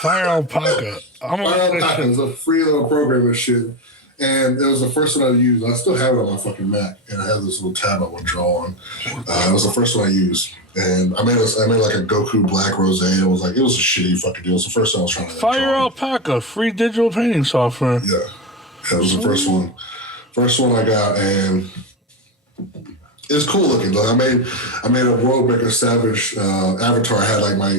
Fire Alpaca. Fire Alpaca is a free little program and shit. And it was the first one I used. I still have it on my fucking Mac, and I have this little tab I would draw on. It was the first one I used, and I made like a Goku Black Rose. It was a shitty fucking deal. It was the first one I was trying to. Fire Alpaca, free digital painting software. Yeah, that was the first one. First one I got, and it's cool looking. Like I made a World Maker Savage avatar. I had like my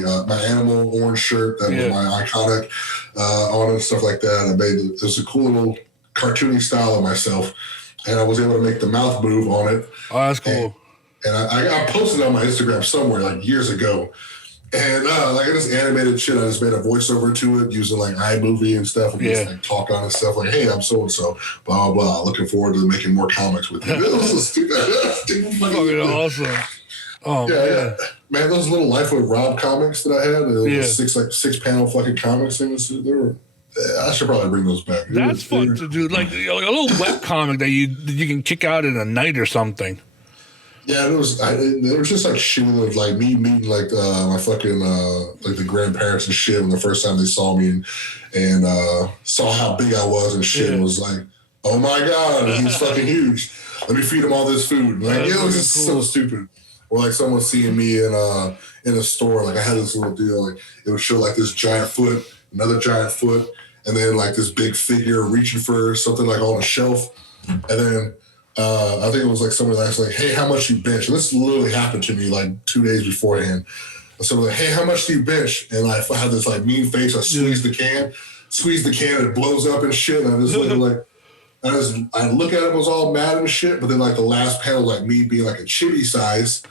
animal orange shirt that was my iconic on it and stuff like that. It was a cool little cartoony style of myself, and I was able to make the mouth move on it. Oh, that's cool. And I posted it on my Instagram somewhere like years ago. And like I just animated shit. I just made a voiceover to it using like iMovie and stuff, and just like talk on and stuff. Like, hey, I'm so and so, blah blah blah. Looking forward to making more comics with you. It was a stupid fucking awesome. Oh yeah, man. Those little Life with Rob comics that I had, six panel fucking comics things. They were. I should probably bring those back. That's fun to do, like a little web comic that you can kick out in a night or something. Yeah, it was just like shit of like me meeting like my fucking like the grandparents and shit when the first time they saw me and saw how big I was and shit. It was like, oh my god, he's fucking huge. Let me feed him all this food. Like it was just so stupid. Or like someone seeing me in a store, like I had this little deal, like it would show like this giant foot, another giant foot, and then like this big figure reaching for something like on a shelf, and then. I think it was like someone that's like, hey, how much you bench? And this literally happened to me like 2 days beforehand. And someone like, hey, how much do you bench? And I had this like mean face. I squeezed the can, it blows up and shit. And I just I look at it, was all mad and shit. But then like the last panel, like me being like a chibi size,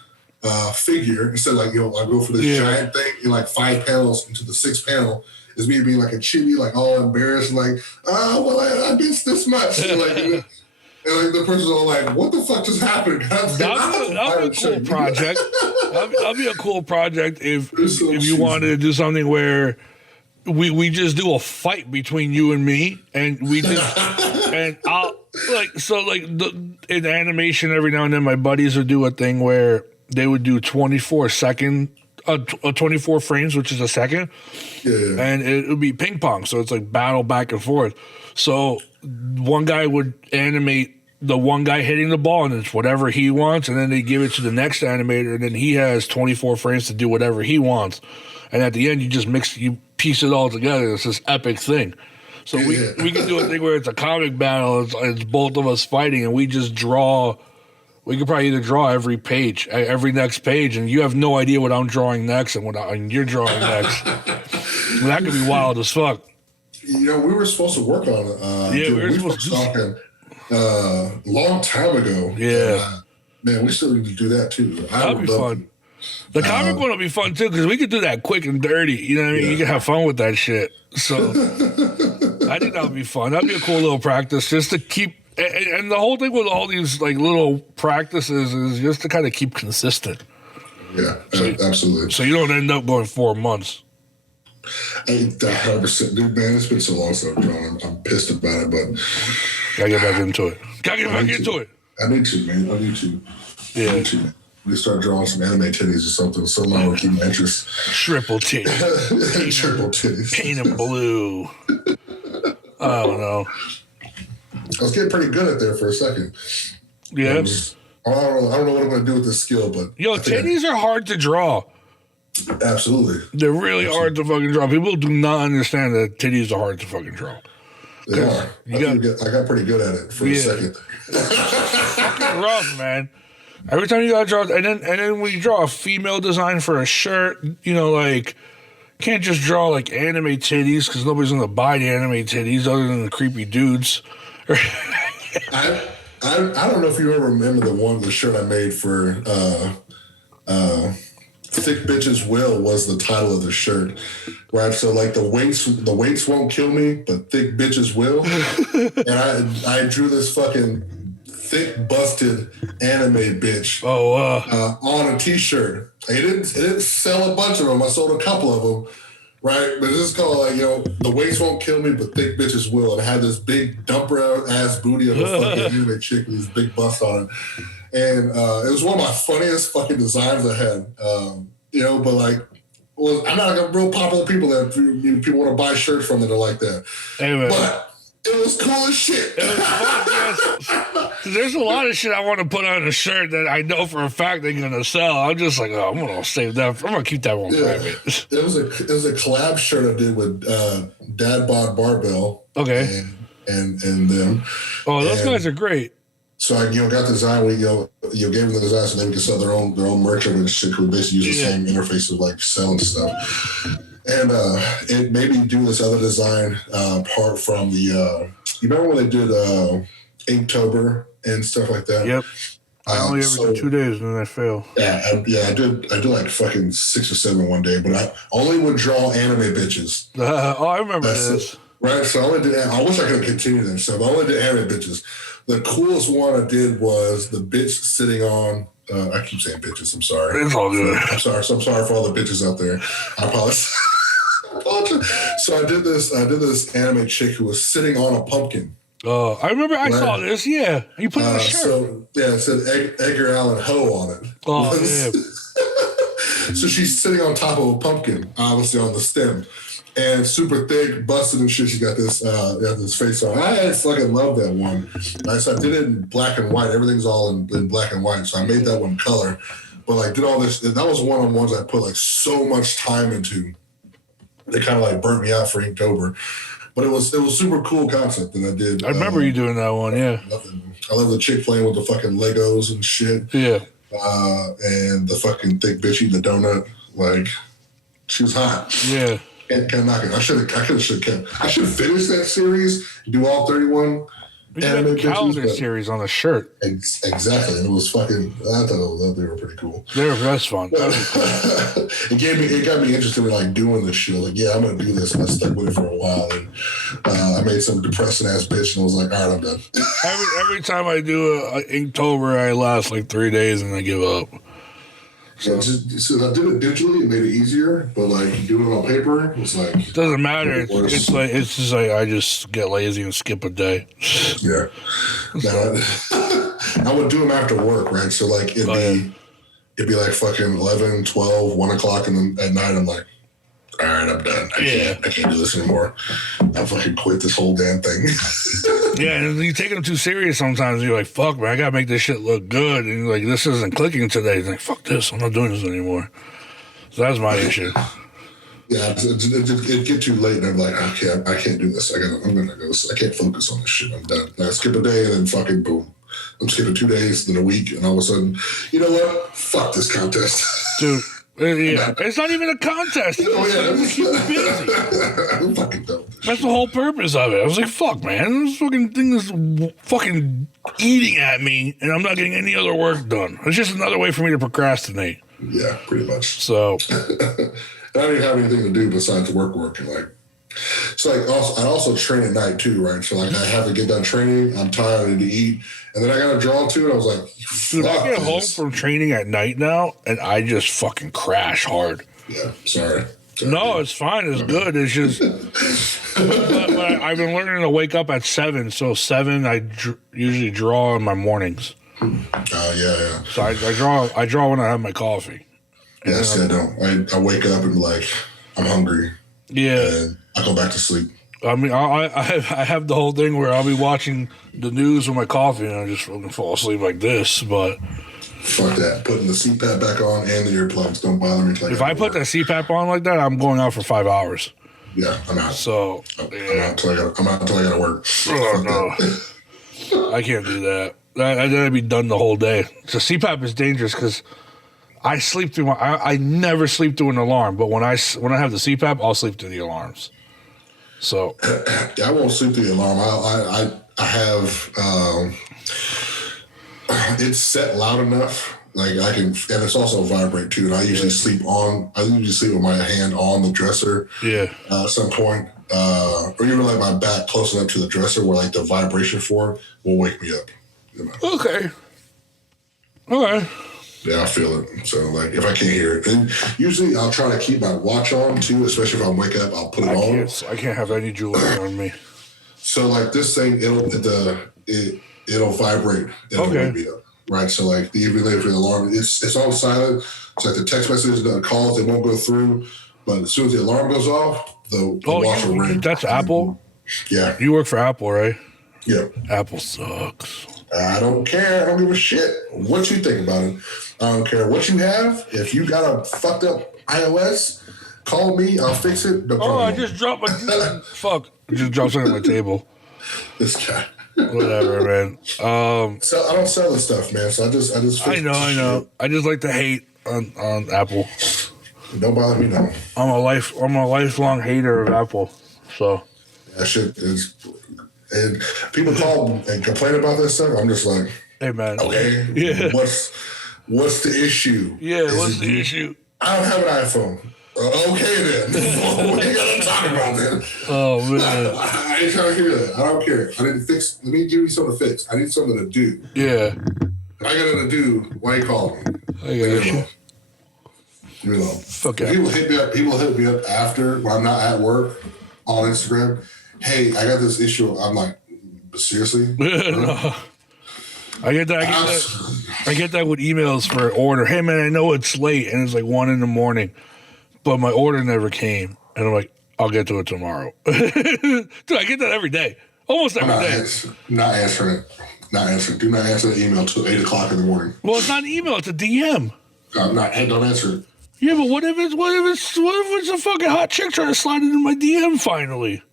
figure instead of like, I go for this giant thing in like 5 panels into the 6th panel is me being like a chibi, like all embarrassed, like, I missed this much. And like the person's all like, what the fuck just happened? That'd be a cool project. That'd be a cool project if you wanted to do something where we just do a fight between you and me, and we just and I'll in animation every now and then my buddies would do a thing where they would do 24 frames, which is a second, and it would be ping pong, so it's like battle back and forth. So one guy would animate the one guy hitting the ball, and it's whatever he wants, and then they give it to the next animator, and then he has 24 frames to do whatever he wants, and at the end you piece it all together. It's this epic thing. So we can do a thing where it's a comic battle, it's both of us fighting, and we just draw. We could probably either draw every next page, and you have no idea what I'm drawing next and you're drawing next. That could be wild as fuck. We were supposed to work on it. We were supposed to talking long time ago. Yeah. Man, we still need to do that too. That'd be fun. The comic one will be fun too, because we could do that quick and dirty. You know what I mean? Yeah. You can have fun with that shit. So I think that would be fun. That'd be a cool little practice just to keep. And the whole thing with all these like little practices is just to kind of keep consistent. Yeah, absolutely. So you don't end up going 4 months. 100%. Dude, man, it's been so long since I've drawn. I'm pissed about it, but gotta get back into it. I need to, man. I need to. Yeah. I need to. We start drawing some anime titties or something. So long to keep my interest. Triple titties. Triple titties. Paint them blue. I don't know. I was getting pretty good at there for a second. Yeah. I don't know what I'm going to do with this skill, but... titties are hard to draw. Absolutely. They're really hard to fucking draw. People do not understand that titties are hard to fucking draw. They are. I got pretty good at it for a second. Fucking rough, man. Every time you got to draw... And then when you draw a female design for a shirt, can't just draw like anime titties because nobody's going to buy the anime titties other than the creepy dudes. I don't know if you ever remember the shirt I made for Thick Bitches Will was the title of the shirt, right? So like the weights won't kill me, but thick bitches will. And I drew this fucking thick busted anime bitch on a t-shirt. It didn't sell a bunch of them. I sold a couple of them. Right, but this is called like, the weights won't kill me, but thick bitches will. And I had this big dumper ass booty of a fucking anime chick with this big bust on it. And it was one of my funniest fucking designs I had. But like, I'm not like a real popular people that people want to buy shirts from that are like that. Anyway. But it was cool as shit. It was fun, yes. There's a lot of shit I want to put on a shirt that I know for a fact they're gonna sell. I'm just like, I'm gonna save that. I'm gonna keep that one private. It was a collab shirt I did with Dad Bod Barbell. Okay. And them. Oh, those guys are great. So I got the design. We gave them the design so they can sell their own merch and shit. Could basically use the same interface of like selling stuff. And it made me do this other design part from the. You remember when they did Inktober and stuff like that? Yep. I only ever did 2 days and then I failed. Yeah, I did like fucking 6 or 7 one day, but I only would draw anime bitches. I remember this. Right, so I wish I could continue this stuff. I only did anime bitches. The coolest one I did was the bitch sitting on. I keep saying bitches. I'm sorry. It's all good. I'm sorry for all the bitches out there. I apologize. So I did this anime chick who was sitting on a pumpkin. Oh, I remember I saw this. Yeah, you put it on a shirt. So it said Edgar Allan Poe on it. Oh, yeah. So she's sitting on top of a pumpkin, obviously on the stem, and super thick, busted and shit. She got this face on. I fucking love that one. So I did it in black and white. Everything's all in black and white. So I made that one color, but like did all this. That was one of the ones I put like so much time into. They kind of like burnt me out for Inktober. But it was super cool concept that I did. I remember you doing that one, yeah. I love the chick playing with the fucking Legos and shit. Yeah. And the fucking thick bitch eating the donut. Like, she was hot. Yeah. Can't knock it. I should have finished that series, do all 31. You got a calendar series on a shirt. Exactly. And it was fucking, I thought they were pretty cool. That's fun. Cool. It got me interested in like doing this shit. Like, yeah, I'm going to do this. And I stuck with it for a while. And I made some depressing ass bitch and I was like, all right, I'm done. every time I do a Inktober, I last like 3 days and I give up. So I did it digitally. It made it easier, but like doing it on paper, it's like it doesn't matter. It's just like I just get lazy and skip a day. Yeah. Now, I would do them after work, right? So like it'd be like fucking 11, 12, 1 o'clock, and then at night I'm like, all right, I'm done. I can't do this anymore. I fucking quit this whole damn thing. Yeah, and you take them too serious sometimes. You're like, fuck, man, I gotta make this shit look good. And you're like, this isn't clicking today. You're like, fuck this, I'm not doing this anymore. So that's my issue. Yeah, it get too late, and I'm like, okay, I can't do this. I'm gonna go. I can't focus on this shit. I'm done. I skip a day, and then fucking boom. I'm skipping 2 days, then a week, and all of a sudden, you know what? Fuck this contest, dude. Yeah, it's not even a contest. It's keep busy. I'm fucking done. That's the whole purpose of it. I was like, fuck, man, this fucking thing is fucking eating at me, and I'm not getting any other work done. It's just another way for me to procrastinate. Yeah, pretty much. So, I don't even have anything to do besides work and like. So like, I also train at night too, right? So like, I have to get done training. I'm tired. I need to eat, and then I got to draw to it. I was like, dude, I get home from training at night now, and I just fucking crash hard. Yeah, sorry. No, it's fine. It's good. It's just, but I've been learning to wake up at 7. So 7, I usually draw in my mornings. Yeah. So I draw when I have my coffee. Yeah, see, I don't. I wake up and be like, I'm hungry. Yeah. And I go back to sleep. I mean, I have the whole thing where I'll be watching the news with my coffee and I just fucking fall asleep like this. But fuck that. Putting the CPAP back on and the earplugs don't bother me. If I put the CPAP on like that, I'm going out for 5 hours. Yeah, I'm out. So I'm out until I gotta work. Oh no, I can't do that. I'd be done the whole day. So CPAP is dangerous because I sleep through I never sleep through an alarm, but when I have the CPAP, I'll sleep through the alarms. So I won't sleep through the alarm. I have it's set loud enough, like I can, and it's also vibrate too. And I usually sleep with my hand on the dresser. Yeah. At some point, or even like my back close enough to the dresser where like the vibration for it will wake me up. You know? Okay. Yeah, I feel it. So, like, if I can't hear it, and usually I'll try to keep my watch on too, especially if I'm waking up. I'll put it on. I can't have any jewelry on me. So, like this thing, it'll vibrate. It'll wake me up, right? So, like even if the alarm, it's on silent. It's like the text message, the calls, they won't go through. But as soon as the alarm goes off, the watch will ring. That's Apple. Yeah. You work for Apple, right? Yeah. Apple sucks. I don't care. I don't give a shit what you think about it. I don't care what you have. If you got a fucked up iOS, call me. I'll fix it. No problem. I just dropped my fuck. I just dropped something on my table. This guy. Whatever, man. So I don't sell this stuff, man. So I just. I know. Shit. I just like to hate on Apple. Don't bother me now. I'm a lifelong hater of Apple. So that shit is. And people call and complain about this stuff. I'm just like, hey man, okay, yeah. What's the issue? Yeah, what's the issue? I don't have an iPhone. Okay then, what you gotta talk about then? Oh man, I ain't trying to hear that. I don't care. I need to fix. Let me give you something to fix. I need something to do. Yeah. I got nothing to do. Why you calling me? You know. Fuck it. People hit me up after when I'm not at work on Instagram. Hey, I got this issue. I'm like, seriously? No. I get that with emails for an order. Hey man, I know it's late and it's like 1 a.m, but my order never came. And I'm like, I'll get to it tomorrow. Dude, I get that every day. Almost every day. Not answering it. Not answering. Do not answer the email till 8 o'clock in the morning. Well, it's not an email, it's a DM. Don't answer it. Yeah, but what if it's a fucking hot chick trying to slide into my DM finally?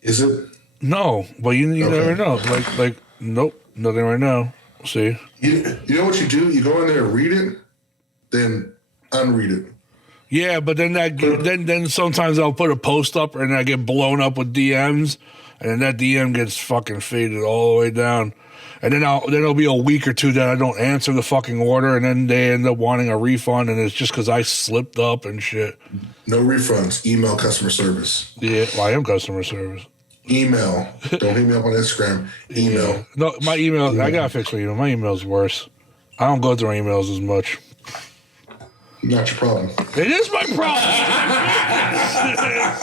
Is it? No, but you never know. Like nope, nothing right now. See? You know what you do? You go in there and read it, then unread it. Yeah, but then then sometimes I'll put a post up and I get blown up with DMs, and then that DM gets fucking faded all the way down. And then it'll be a week or two that I don't answer the fucking order, and then they end up wanting a refund, and it's just because I slipped up and shit. No refunds. Email customer service. Yeah, well, I am customer service. Email. Don't hit me up on Instagram. Email. Yeah. No, my email. I gotta fix my email. My email's worse. I don't go through emails as much. Not your problem. It is my problem.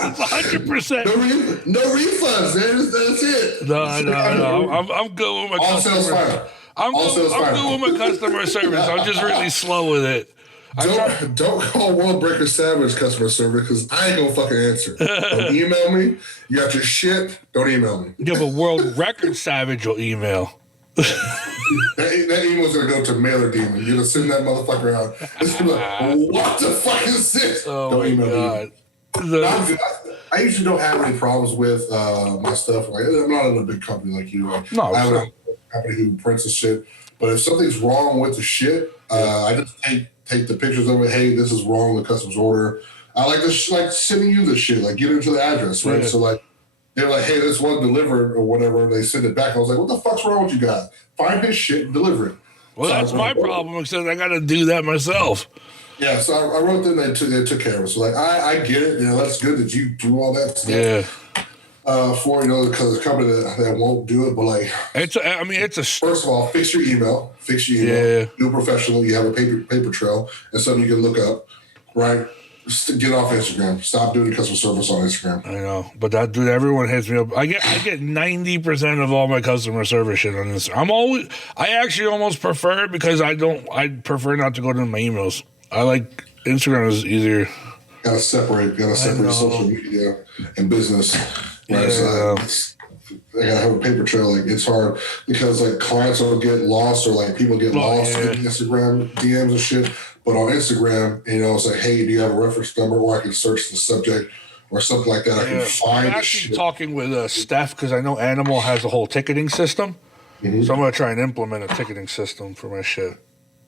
It's 100%. No refunds. That's it. No. I'm good with my all sales fine. I'm good with my customer service. I'm just really slow with it. Don't call World Breaker Savage customer service because I ain't gonna fucking answer. Don't email me. You got your shit. Don't email me. Yeah, but World Record Savage will email. that email's gonna go to Mailer Demon. You're gonna send that motherfucker out. It's gonna be like, what the fuck is this? Oh, don't my email God. me. I usually don't have any problems with my stuff. Like I'm not in a big company like you. No, I have a company who prints the shit. But if something's wrong with the shit, I just take the pictures of it. Hey, this is wrong with the customer's order. I like this, like sending you the shit, like get into the address, right? Yeah. So like they're like, hey, this wasn't delivered or whatever. They send it back. I was like, what the fuck's wrong with you guys? Find his shit and deliver it. Well, so that's my problem, except I got to do that myself. Yeah, so I wrote them. They took care of it. So like, I get it. You know, that's good that you do all that stuff. Yeah. For because it's a company that won't do it, but like it's a first of all, fix your email. Yeah. Do professional. You have a paper trail and something you can look up, right? Just get off Instagram. Stop doing customer service on Instagram. I know, but that dude, everyone hits me up. I get 90% of all my customer service shit on this. I actually almost prefer it because I prefer not to go to my emails. I like Instagram is easier. Gotta separate social media and business. Right, yeah. So I gotta have a paper trail. Like it's hard because like clients will get lost or like people get lost in Instagram DMs and shit. But on Instagram, you know, it's like, hey, do you have a reference number, or I can search the subject or something like that. I can find. I'm actually talking with Steph because I know Animal has a whole ticketing system, so I'm gonna try and implement a ticketing system for my shit.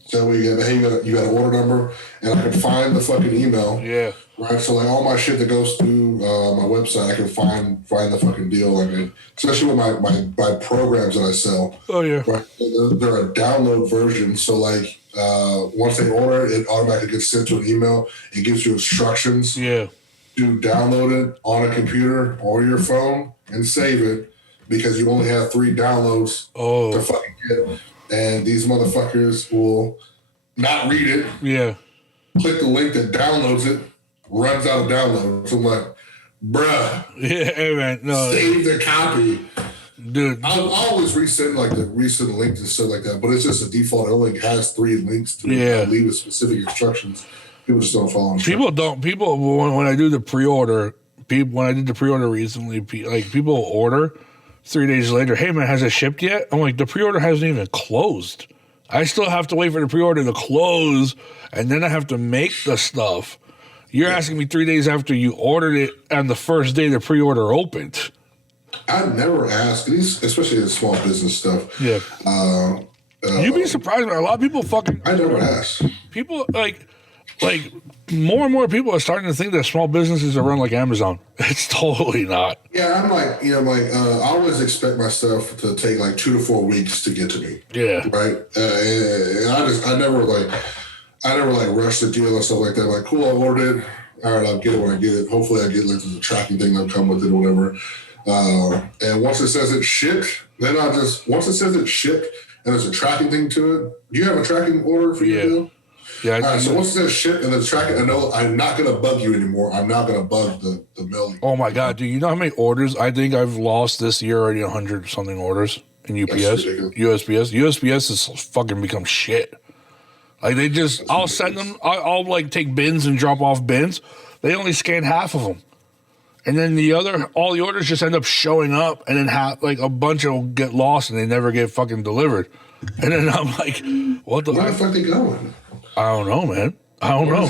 So we get, hey, you got an order number, and I can find the fucking email. Yeah. Right. So like all my shit that goes through my website, I can find the fucking deal. I mean, especially with my programs that I sell. Oh yeah. Right. They're a download version. So like once they order it, automatically gets sent to an email. It gives you instructions. Yeah. To download it on a computer or your phone and save it because you only have 3 downloads to fucking get. And these motherfuckers will not read it. Yeah. Click the link that downloads it, runs out of downloads. So I'm like, bruh. Yeah, hey man. No. Save the copy. Dude. I'll always resend like the recent links and stuff like that, but it's just a default. It only has 3 links to leave with specific instructions. People just don't follow instructions. People when I do the pre-order, when I did the pre-order recently, like people order 3 days later, hey man, has it shipped yet? I'm like, the pre-order hasn't even closed. I still have to wait for the pre-order to close, and then I have to make the stuff. You're asking me 3 days after you ordered it on the first day the pre-order opened. I never ask, especially in small business stuff. Yeah. You'd be surprised, man. A lot of people fucking. I never ask. People like more and more people are starting to think that small businesses are run like Amazon. It's totally not. Yeah, I'm like, I always expect my stuff to take like 2 to 4 weeks to get to me. Yeah. Right. And I never rush the deal and stuff like that. Like, cool, I ordered it. All right, I'll get it when I get it. Hopefully, I get like the tracking thing that'll come with it or whatever. And once it says it's shipped, then once it says it's shipped and there's a tracking thing to it. Do you have a tracking order for your deal? Yeah. All right, so once it says ship and there's tracking, I know I'm not going to bug you anymore. I'm not going to bug the mailing. Oh, my God. Do you know how many orders? I think I've lost this year already 100-something orders in UPS. USPS. USPS has fucking become shit. Like, I'll send them, I'll like take bins and drop off bins. They only scan half of them. And then all the orders just end up showing up, and then a bunch will get lost and they never get fucking delivered. And then I'm like, what the fuck are they going? I don't know, man. I don't know.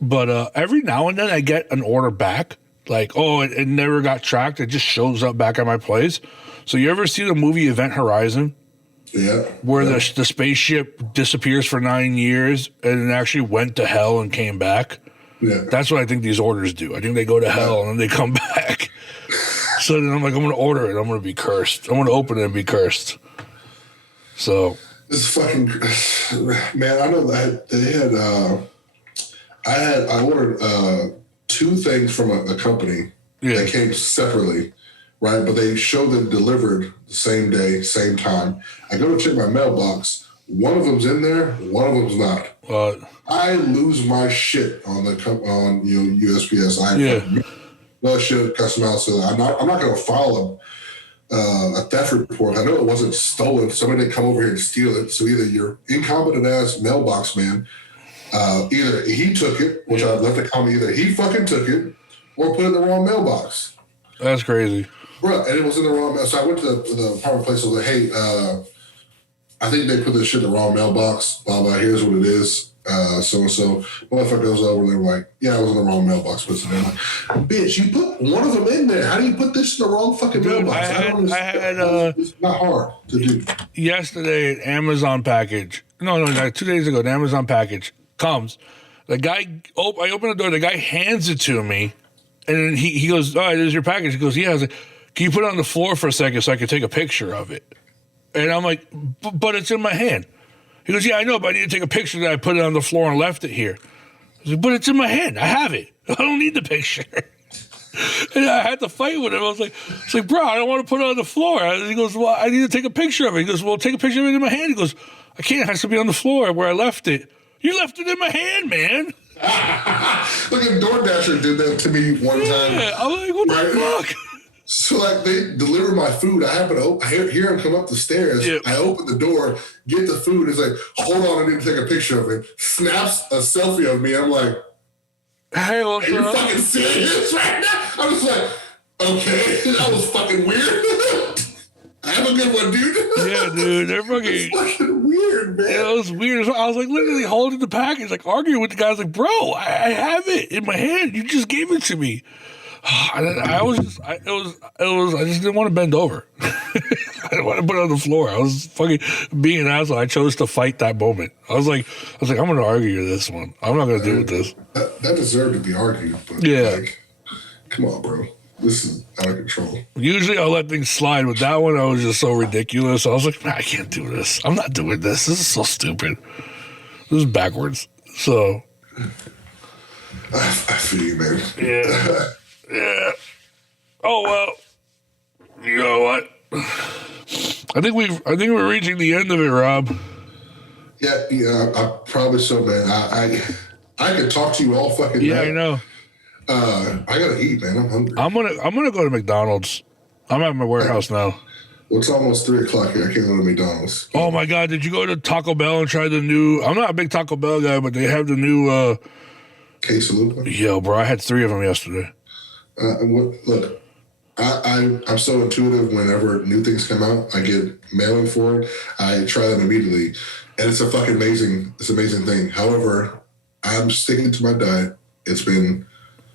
But every now and then I get an order back. Like, it never got tracked. It just shows up back at my place. So you ever see the movie Event Horizon? Yeah. Where the spaceship disappears for 9 years and it actually went to hell and came back? Yeah. That's what I think these orders do. I think they go to hell and then they come back. So then I'm like, I'm gonna order it. I'm gonna be cursed. I'm gonna open it and be cursed. So this fucking man. I know that they had. I ordered 2 things from a company that came separately, right? But they showed them delivered the same day, same time. I go to check my mailbox. One of them's in there. One of them's not. I lose my shit on USPS. No shit, customer out. So I'm not going to file a theft report. I know it wasn't stolen. Somebody didn't come over here and steal it. So either you're incompetent ass mailbox man. Either he took it, which I left a comment. Either he fucking took it, or put it in the wrong mailbox. That's crazy, bro. And it was in the wrong. So I went to the apartment place. I was like, hey, I think they put this shit in the wrong mailbox. Blah blah. Here's what it is. So and so. Motherfucker goes over and they're like, yeah, I was in the wrong mailbox. But I'm like, bitch, you put one of them in there. How do you put this in the wrong fucking mailbox? It's not hard to do. Yesterday, an Amazon package. No, 2 days ago, an Amazon package comes. The guy, I open the door. The guy hands it to me, and then he goes, "All right, there's your package." He goes, "Yeah." I was like, "Can you put it on the floor for a second so I can take a picture of it?" And I'm like, "But it's in my hand." He goes, "Yeah, I know, but I need to take a picture that I put it on the floor and left it here." I was like, "But it's in my hand. I have it. I don't need the picture." And I had to fight with him. I was like, "Bro, I don't want to put it on the floor." He goes, "Well, I need to take a picture of it." He goes, "Well, take a picture of it in my hand." He goes, "I can't. It has to be on the floor where I left it." You left it in my hand, man. Look at DoorDasher did that to me one time. Yeah, I'm like, what the fuck? So like they deliver my food. I happen to hear him come up the stairs. Yep. I open the door, get the food. It's like, hold on, I need to take a picture of it. Snaps a selfie of me. I'm like, hey, are you fucking serious right now? I was like, okay, that was fucking weird. Have a good one, dude. Yeah, dude, they're fucking. It's fucking weird, man. Yeah, it was weird. I was like literally holding the package, like arguing with the guy. I was like, bro, I have it in my hand. You just gave it to me. I just didn't want to bend over. I didn't want to put it on the floor. I was fucking being an asshole. I chose to fight that moment. I was like, I'm going to argue this one. I'm not going to deal with this. That deserved to be argued. But yeah. Like, come on, bro. This is out of control. Usually I'll let things slide. With that one, I was just so ridiculous. I was like, man, I can't do this. I'm not doing this. This is so stupid. This is backwards. So. I feel you, man. Yeah. Yeah. Oh, well. You know what? I think we're reaching the end of it, Rob. Yeah, I probably so, man. I could talk to you all fucking night. Yeah, I know. I gotta eat, man. I'm hungry. I'm gonna go to McDonald's. I'm at my warehouse now. Well, it's almost 3:00 here. I can't go to McDonald's. Oh my God! Did you go to Taco Bell and try the new? I'm not a big Taco Bell guy, but they have the new quesalupa. Yo, bro, I had 3 of them yesterday. Look, I'm so intuitive. Whenever new things come out, I get mailing for it. I try them immediately, and it's a fucking amazing. It's an amazing thing. However, I'm sticking to my diet. It's been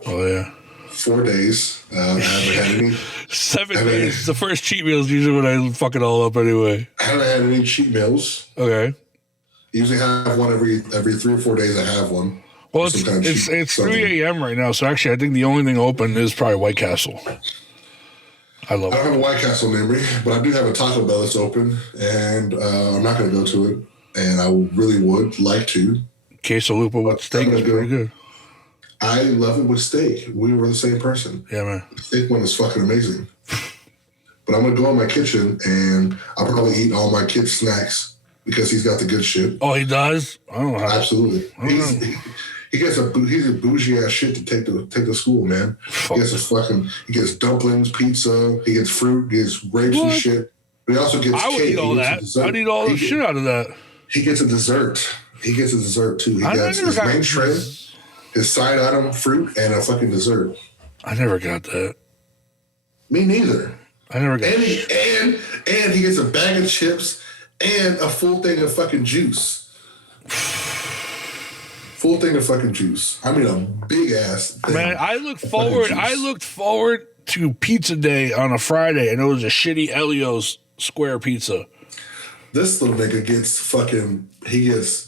4 days. I haven't had any. 7 days. The first cheat meal is usually when I fuck it all up anyway. I haven't had any cheat meals. Okay. Usually have one every 3 or 4 days. I have one. Well, it's 3 a.m. right now, so actually I think the only thing open is probably White Castle. I don't have a White Castle near me, but I do have a Taco Bell that's open, and I'm not going to go to it, and I really would like to. Quesalupa with steak is pretty good. I love it with steak. We were the same person. Yeah, man. The steak one is fucking amazing. But I'm going to go in my kitchen, and I'll probably eat all my kids' snacks because he's got the good shit. Oh, he does? I don't know. Absolutely. He's a bougie ass shit to take to school, man. He gets dumplings, pizza, he gets fruit, he gets grapes and shit. But he also gets cake. I would eat all that. I'd eat all the shit out of that. He gets a dessert. He gets a dessert too. He gets his main tray, his side item, fruit, and a fucking dessert. I never got that. Me neither. I never got that. And he gets a bag of chips and a full thing of fucking juice. Full thing of fucking juice. I mean, a big ass thing. Man, I looked forward to pizza day on a Friday, and it was a shitty Elio's square pizza. This little nigga gets he gets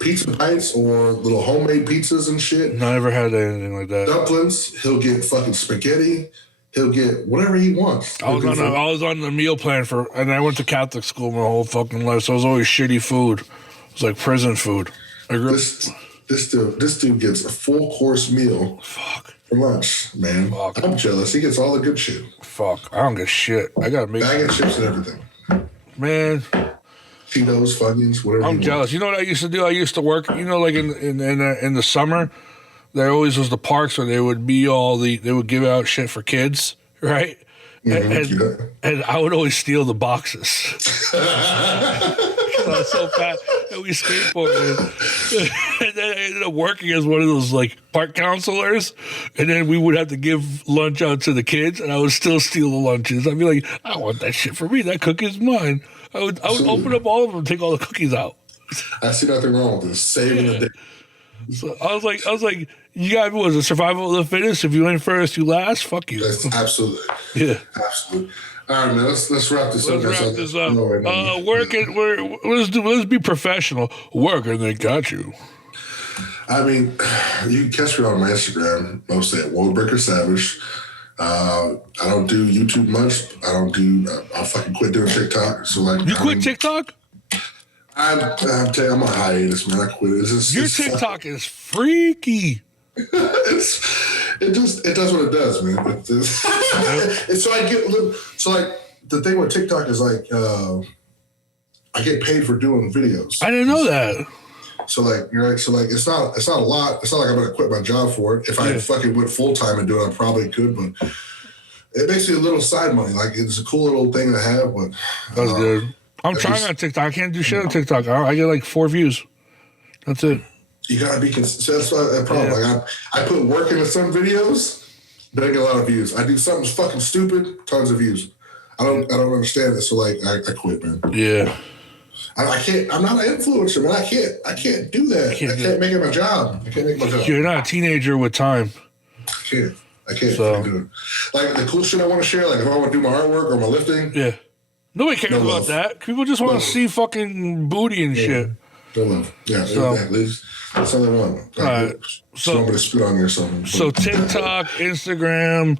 pizza bites or little homemade pizzas and shit. I never had anything like that. Dumplings. He'll get fucking spaghetti. he'll get whatever he wants. I was on the meal plan and I went to Catholic school my whole fucking life, so it was always shitty food. It was like prison food. This dude gets a full course meal. Fuck. For lunch, man. Fuck. I'm jealous. He gets all the good shit. Fuck. I don't get shit. I gotta make bag of chips and everything. Man. Cheetos, Funyuns, whatever. I'm jealous. You know what I used to do? I used to work. You know, like in the summer, there always was the parks where they would give out shit for kids, right? Mm-hmm. And I would always steal the boxes. I was so fat. And we skateboarded. And then I ended up working as one of those like park counselors. And then we would have to give lunch out to the kids, and I would still steal the lunches. I'd be like, I want that shit for me. That cookie's mine. I would open up all of them and take all the cookies out. I see nothing wrong with this. Saving the day. So I was like, you got was a survival of the fittest. If you ain't first, you last. Fuck you. That's absolutely. Yeah. Absolutely. All right, man. Let's wrap this up. Let's be professional. Work and they got you. I mean, you can catch me on my Instagram, mostly at Worldbreaker Savage. I don't do YouTube much. I fucking quit doing TikTok. So like, you quit TikTok? I'm on hiatus, man. I quit. Your TikTok is freaky. It does what it does, man. And so I get like the thing with TikTok is like I get paid for doing videos. I didn't know that. So like you're right. So like it's not a lot. It's not like I'm gonna quit my job for it. If I fucking went full time and do it, I probably could. But it makes me a little side money. Like it's a cool little thing to have. But that's good. I'm trying on TikTok. I can't do shit on TikTok. I get like 4 views. That's it. You gotta be consistent. That's the problem. Yeah. Like I put work into some videos, but I get a lot of views. I do something fucking stupid, tons of views. I don't understand this. So like I quit, man. Yeah. I can't. I'm not an influencer, man. I can't do that. I can't make it my job. I can't make my job. You're not a teenager with time. I can't do it. Like the cool shit I want to share. Like if I want to do my artwork or my lifting. Yeah. Nobody cares about that. People just want to see fucking booty and shit. No love. Yeah, exactly. That's all they want. All right. So somebody spit on you or something. So TikTok, Instagram.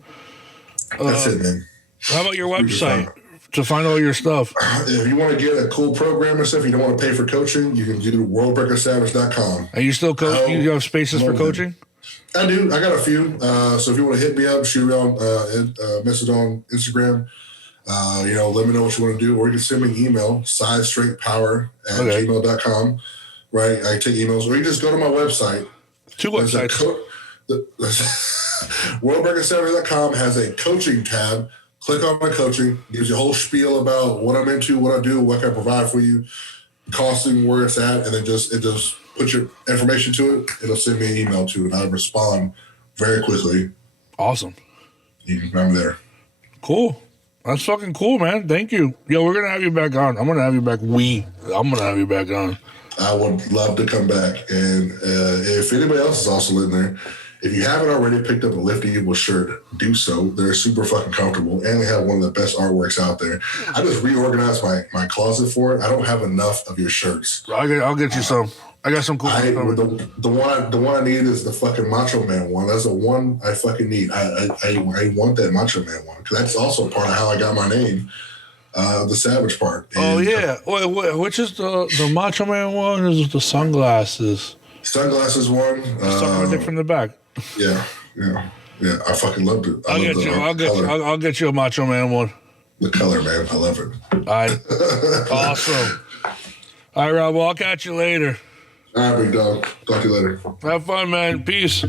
That's it, man. How about your website to find all your stuff? If you want to get a cool program and stuff, you don't want to pay for coaching, you can do worldbreakersavage.com. Are you still coaching? You have spaces for coaching? I do. I got a few. So if you want to hit me up, shoot me on message on Instagram. Let me know what you want to do, or you can send me an email, sidestraightpower@gmail.com. Right, I take emails, or you just go to my website. 2 websites. Worldbreakersavage.com has a coaching tab. Click on my coaching, gives you a whole spiel about what I'm into, what I do, what I can provide for you, costing, where it's at, and then it just put your information to it. It'll send me an email to it, and I respond very quickly. Awesome. I'm there. Cool. That's fucking cool, man. Thank you. Yo, we're going to have you back on. I'm going to have you back. I'm going to have you back on. I would love to come back. And if anybody else is also in there, if you haven't already picked up a liftable shirt, do so. They're super fucking comfortable, and they have one of the best artworks out there. I just reorganized my closet for it. I don't have enough of your shirts. I'll get you some. I got some cool ones. The one I need is the fucking Macho Man one. That's the one I fucking need. I want that Macho Man one, because that's also part of how I got my name, the Savage part. And, Wait, which is the Macho Man one? Is the sunglasses? Sunglasses one. Something from the back. Yeah. I fucking loved it. I'll get you a Macho Man one. The color, man. I love it. All right. Awesome. All right, Rob. Well, I'll catch you later. All right, big dog. Talk to you later. Have fun, man. Peace.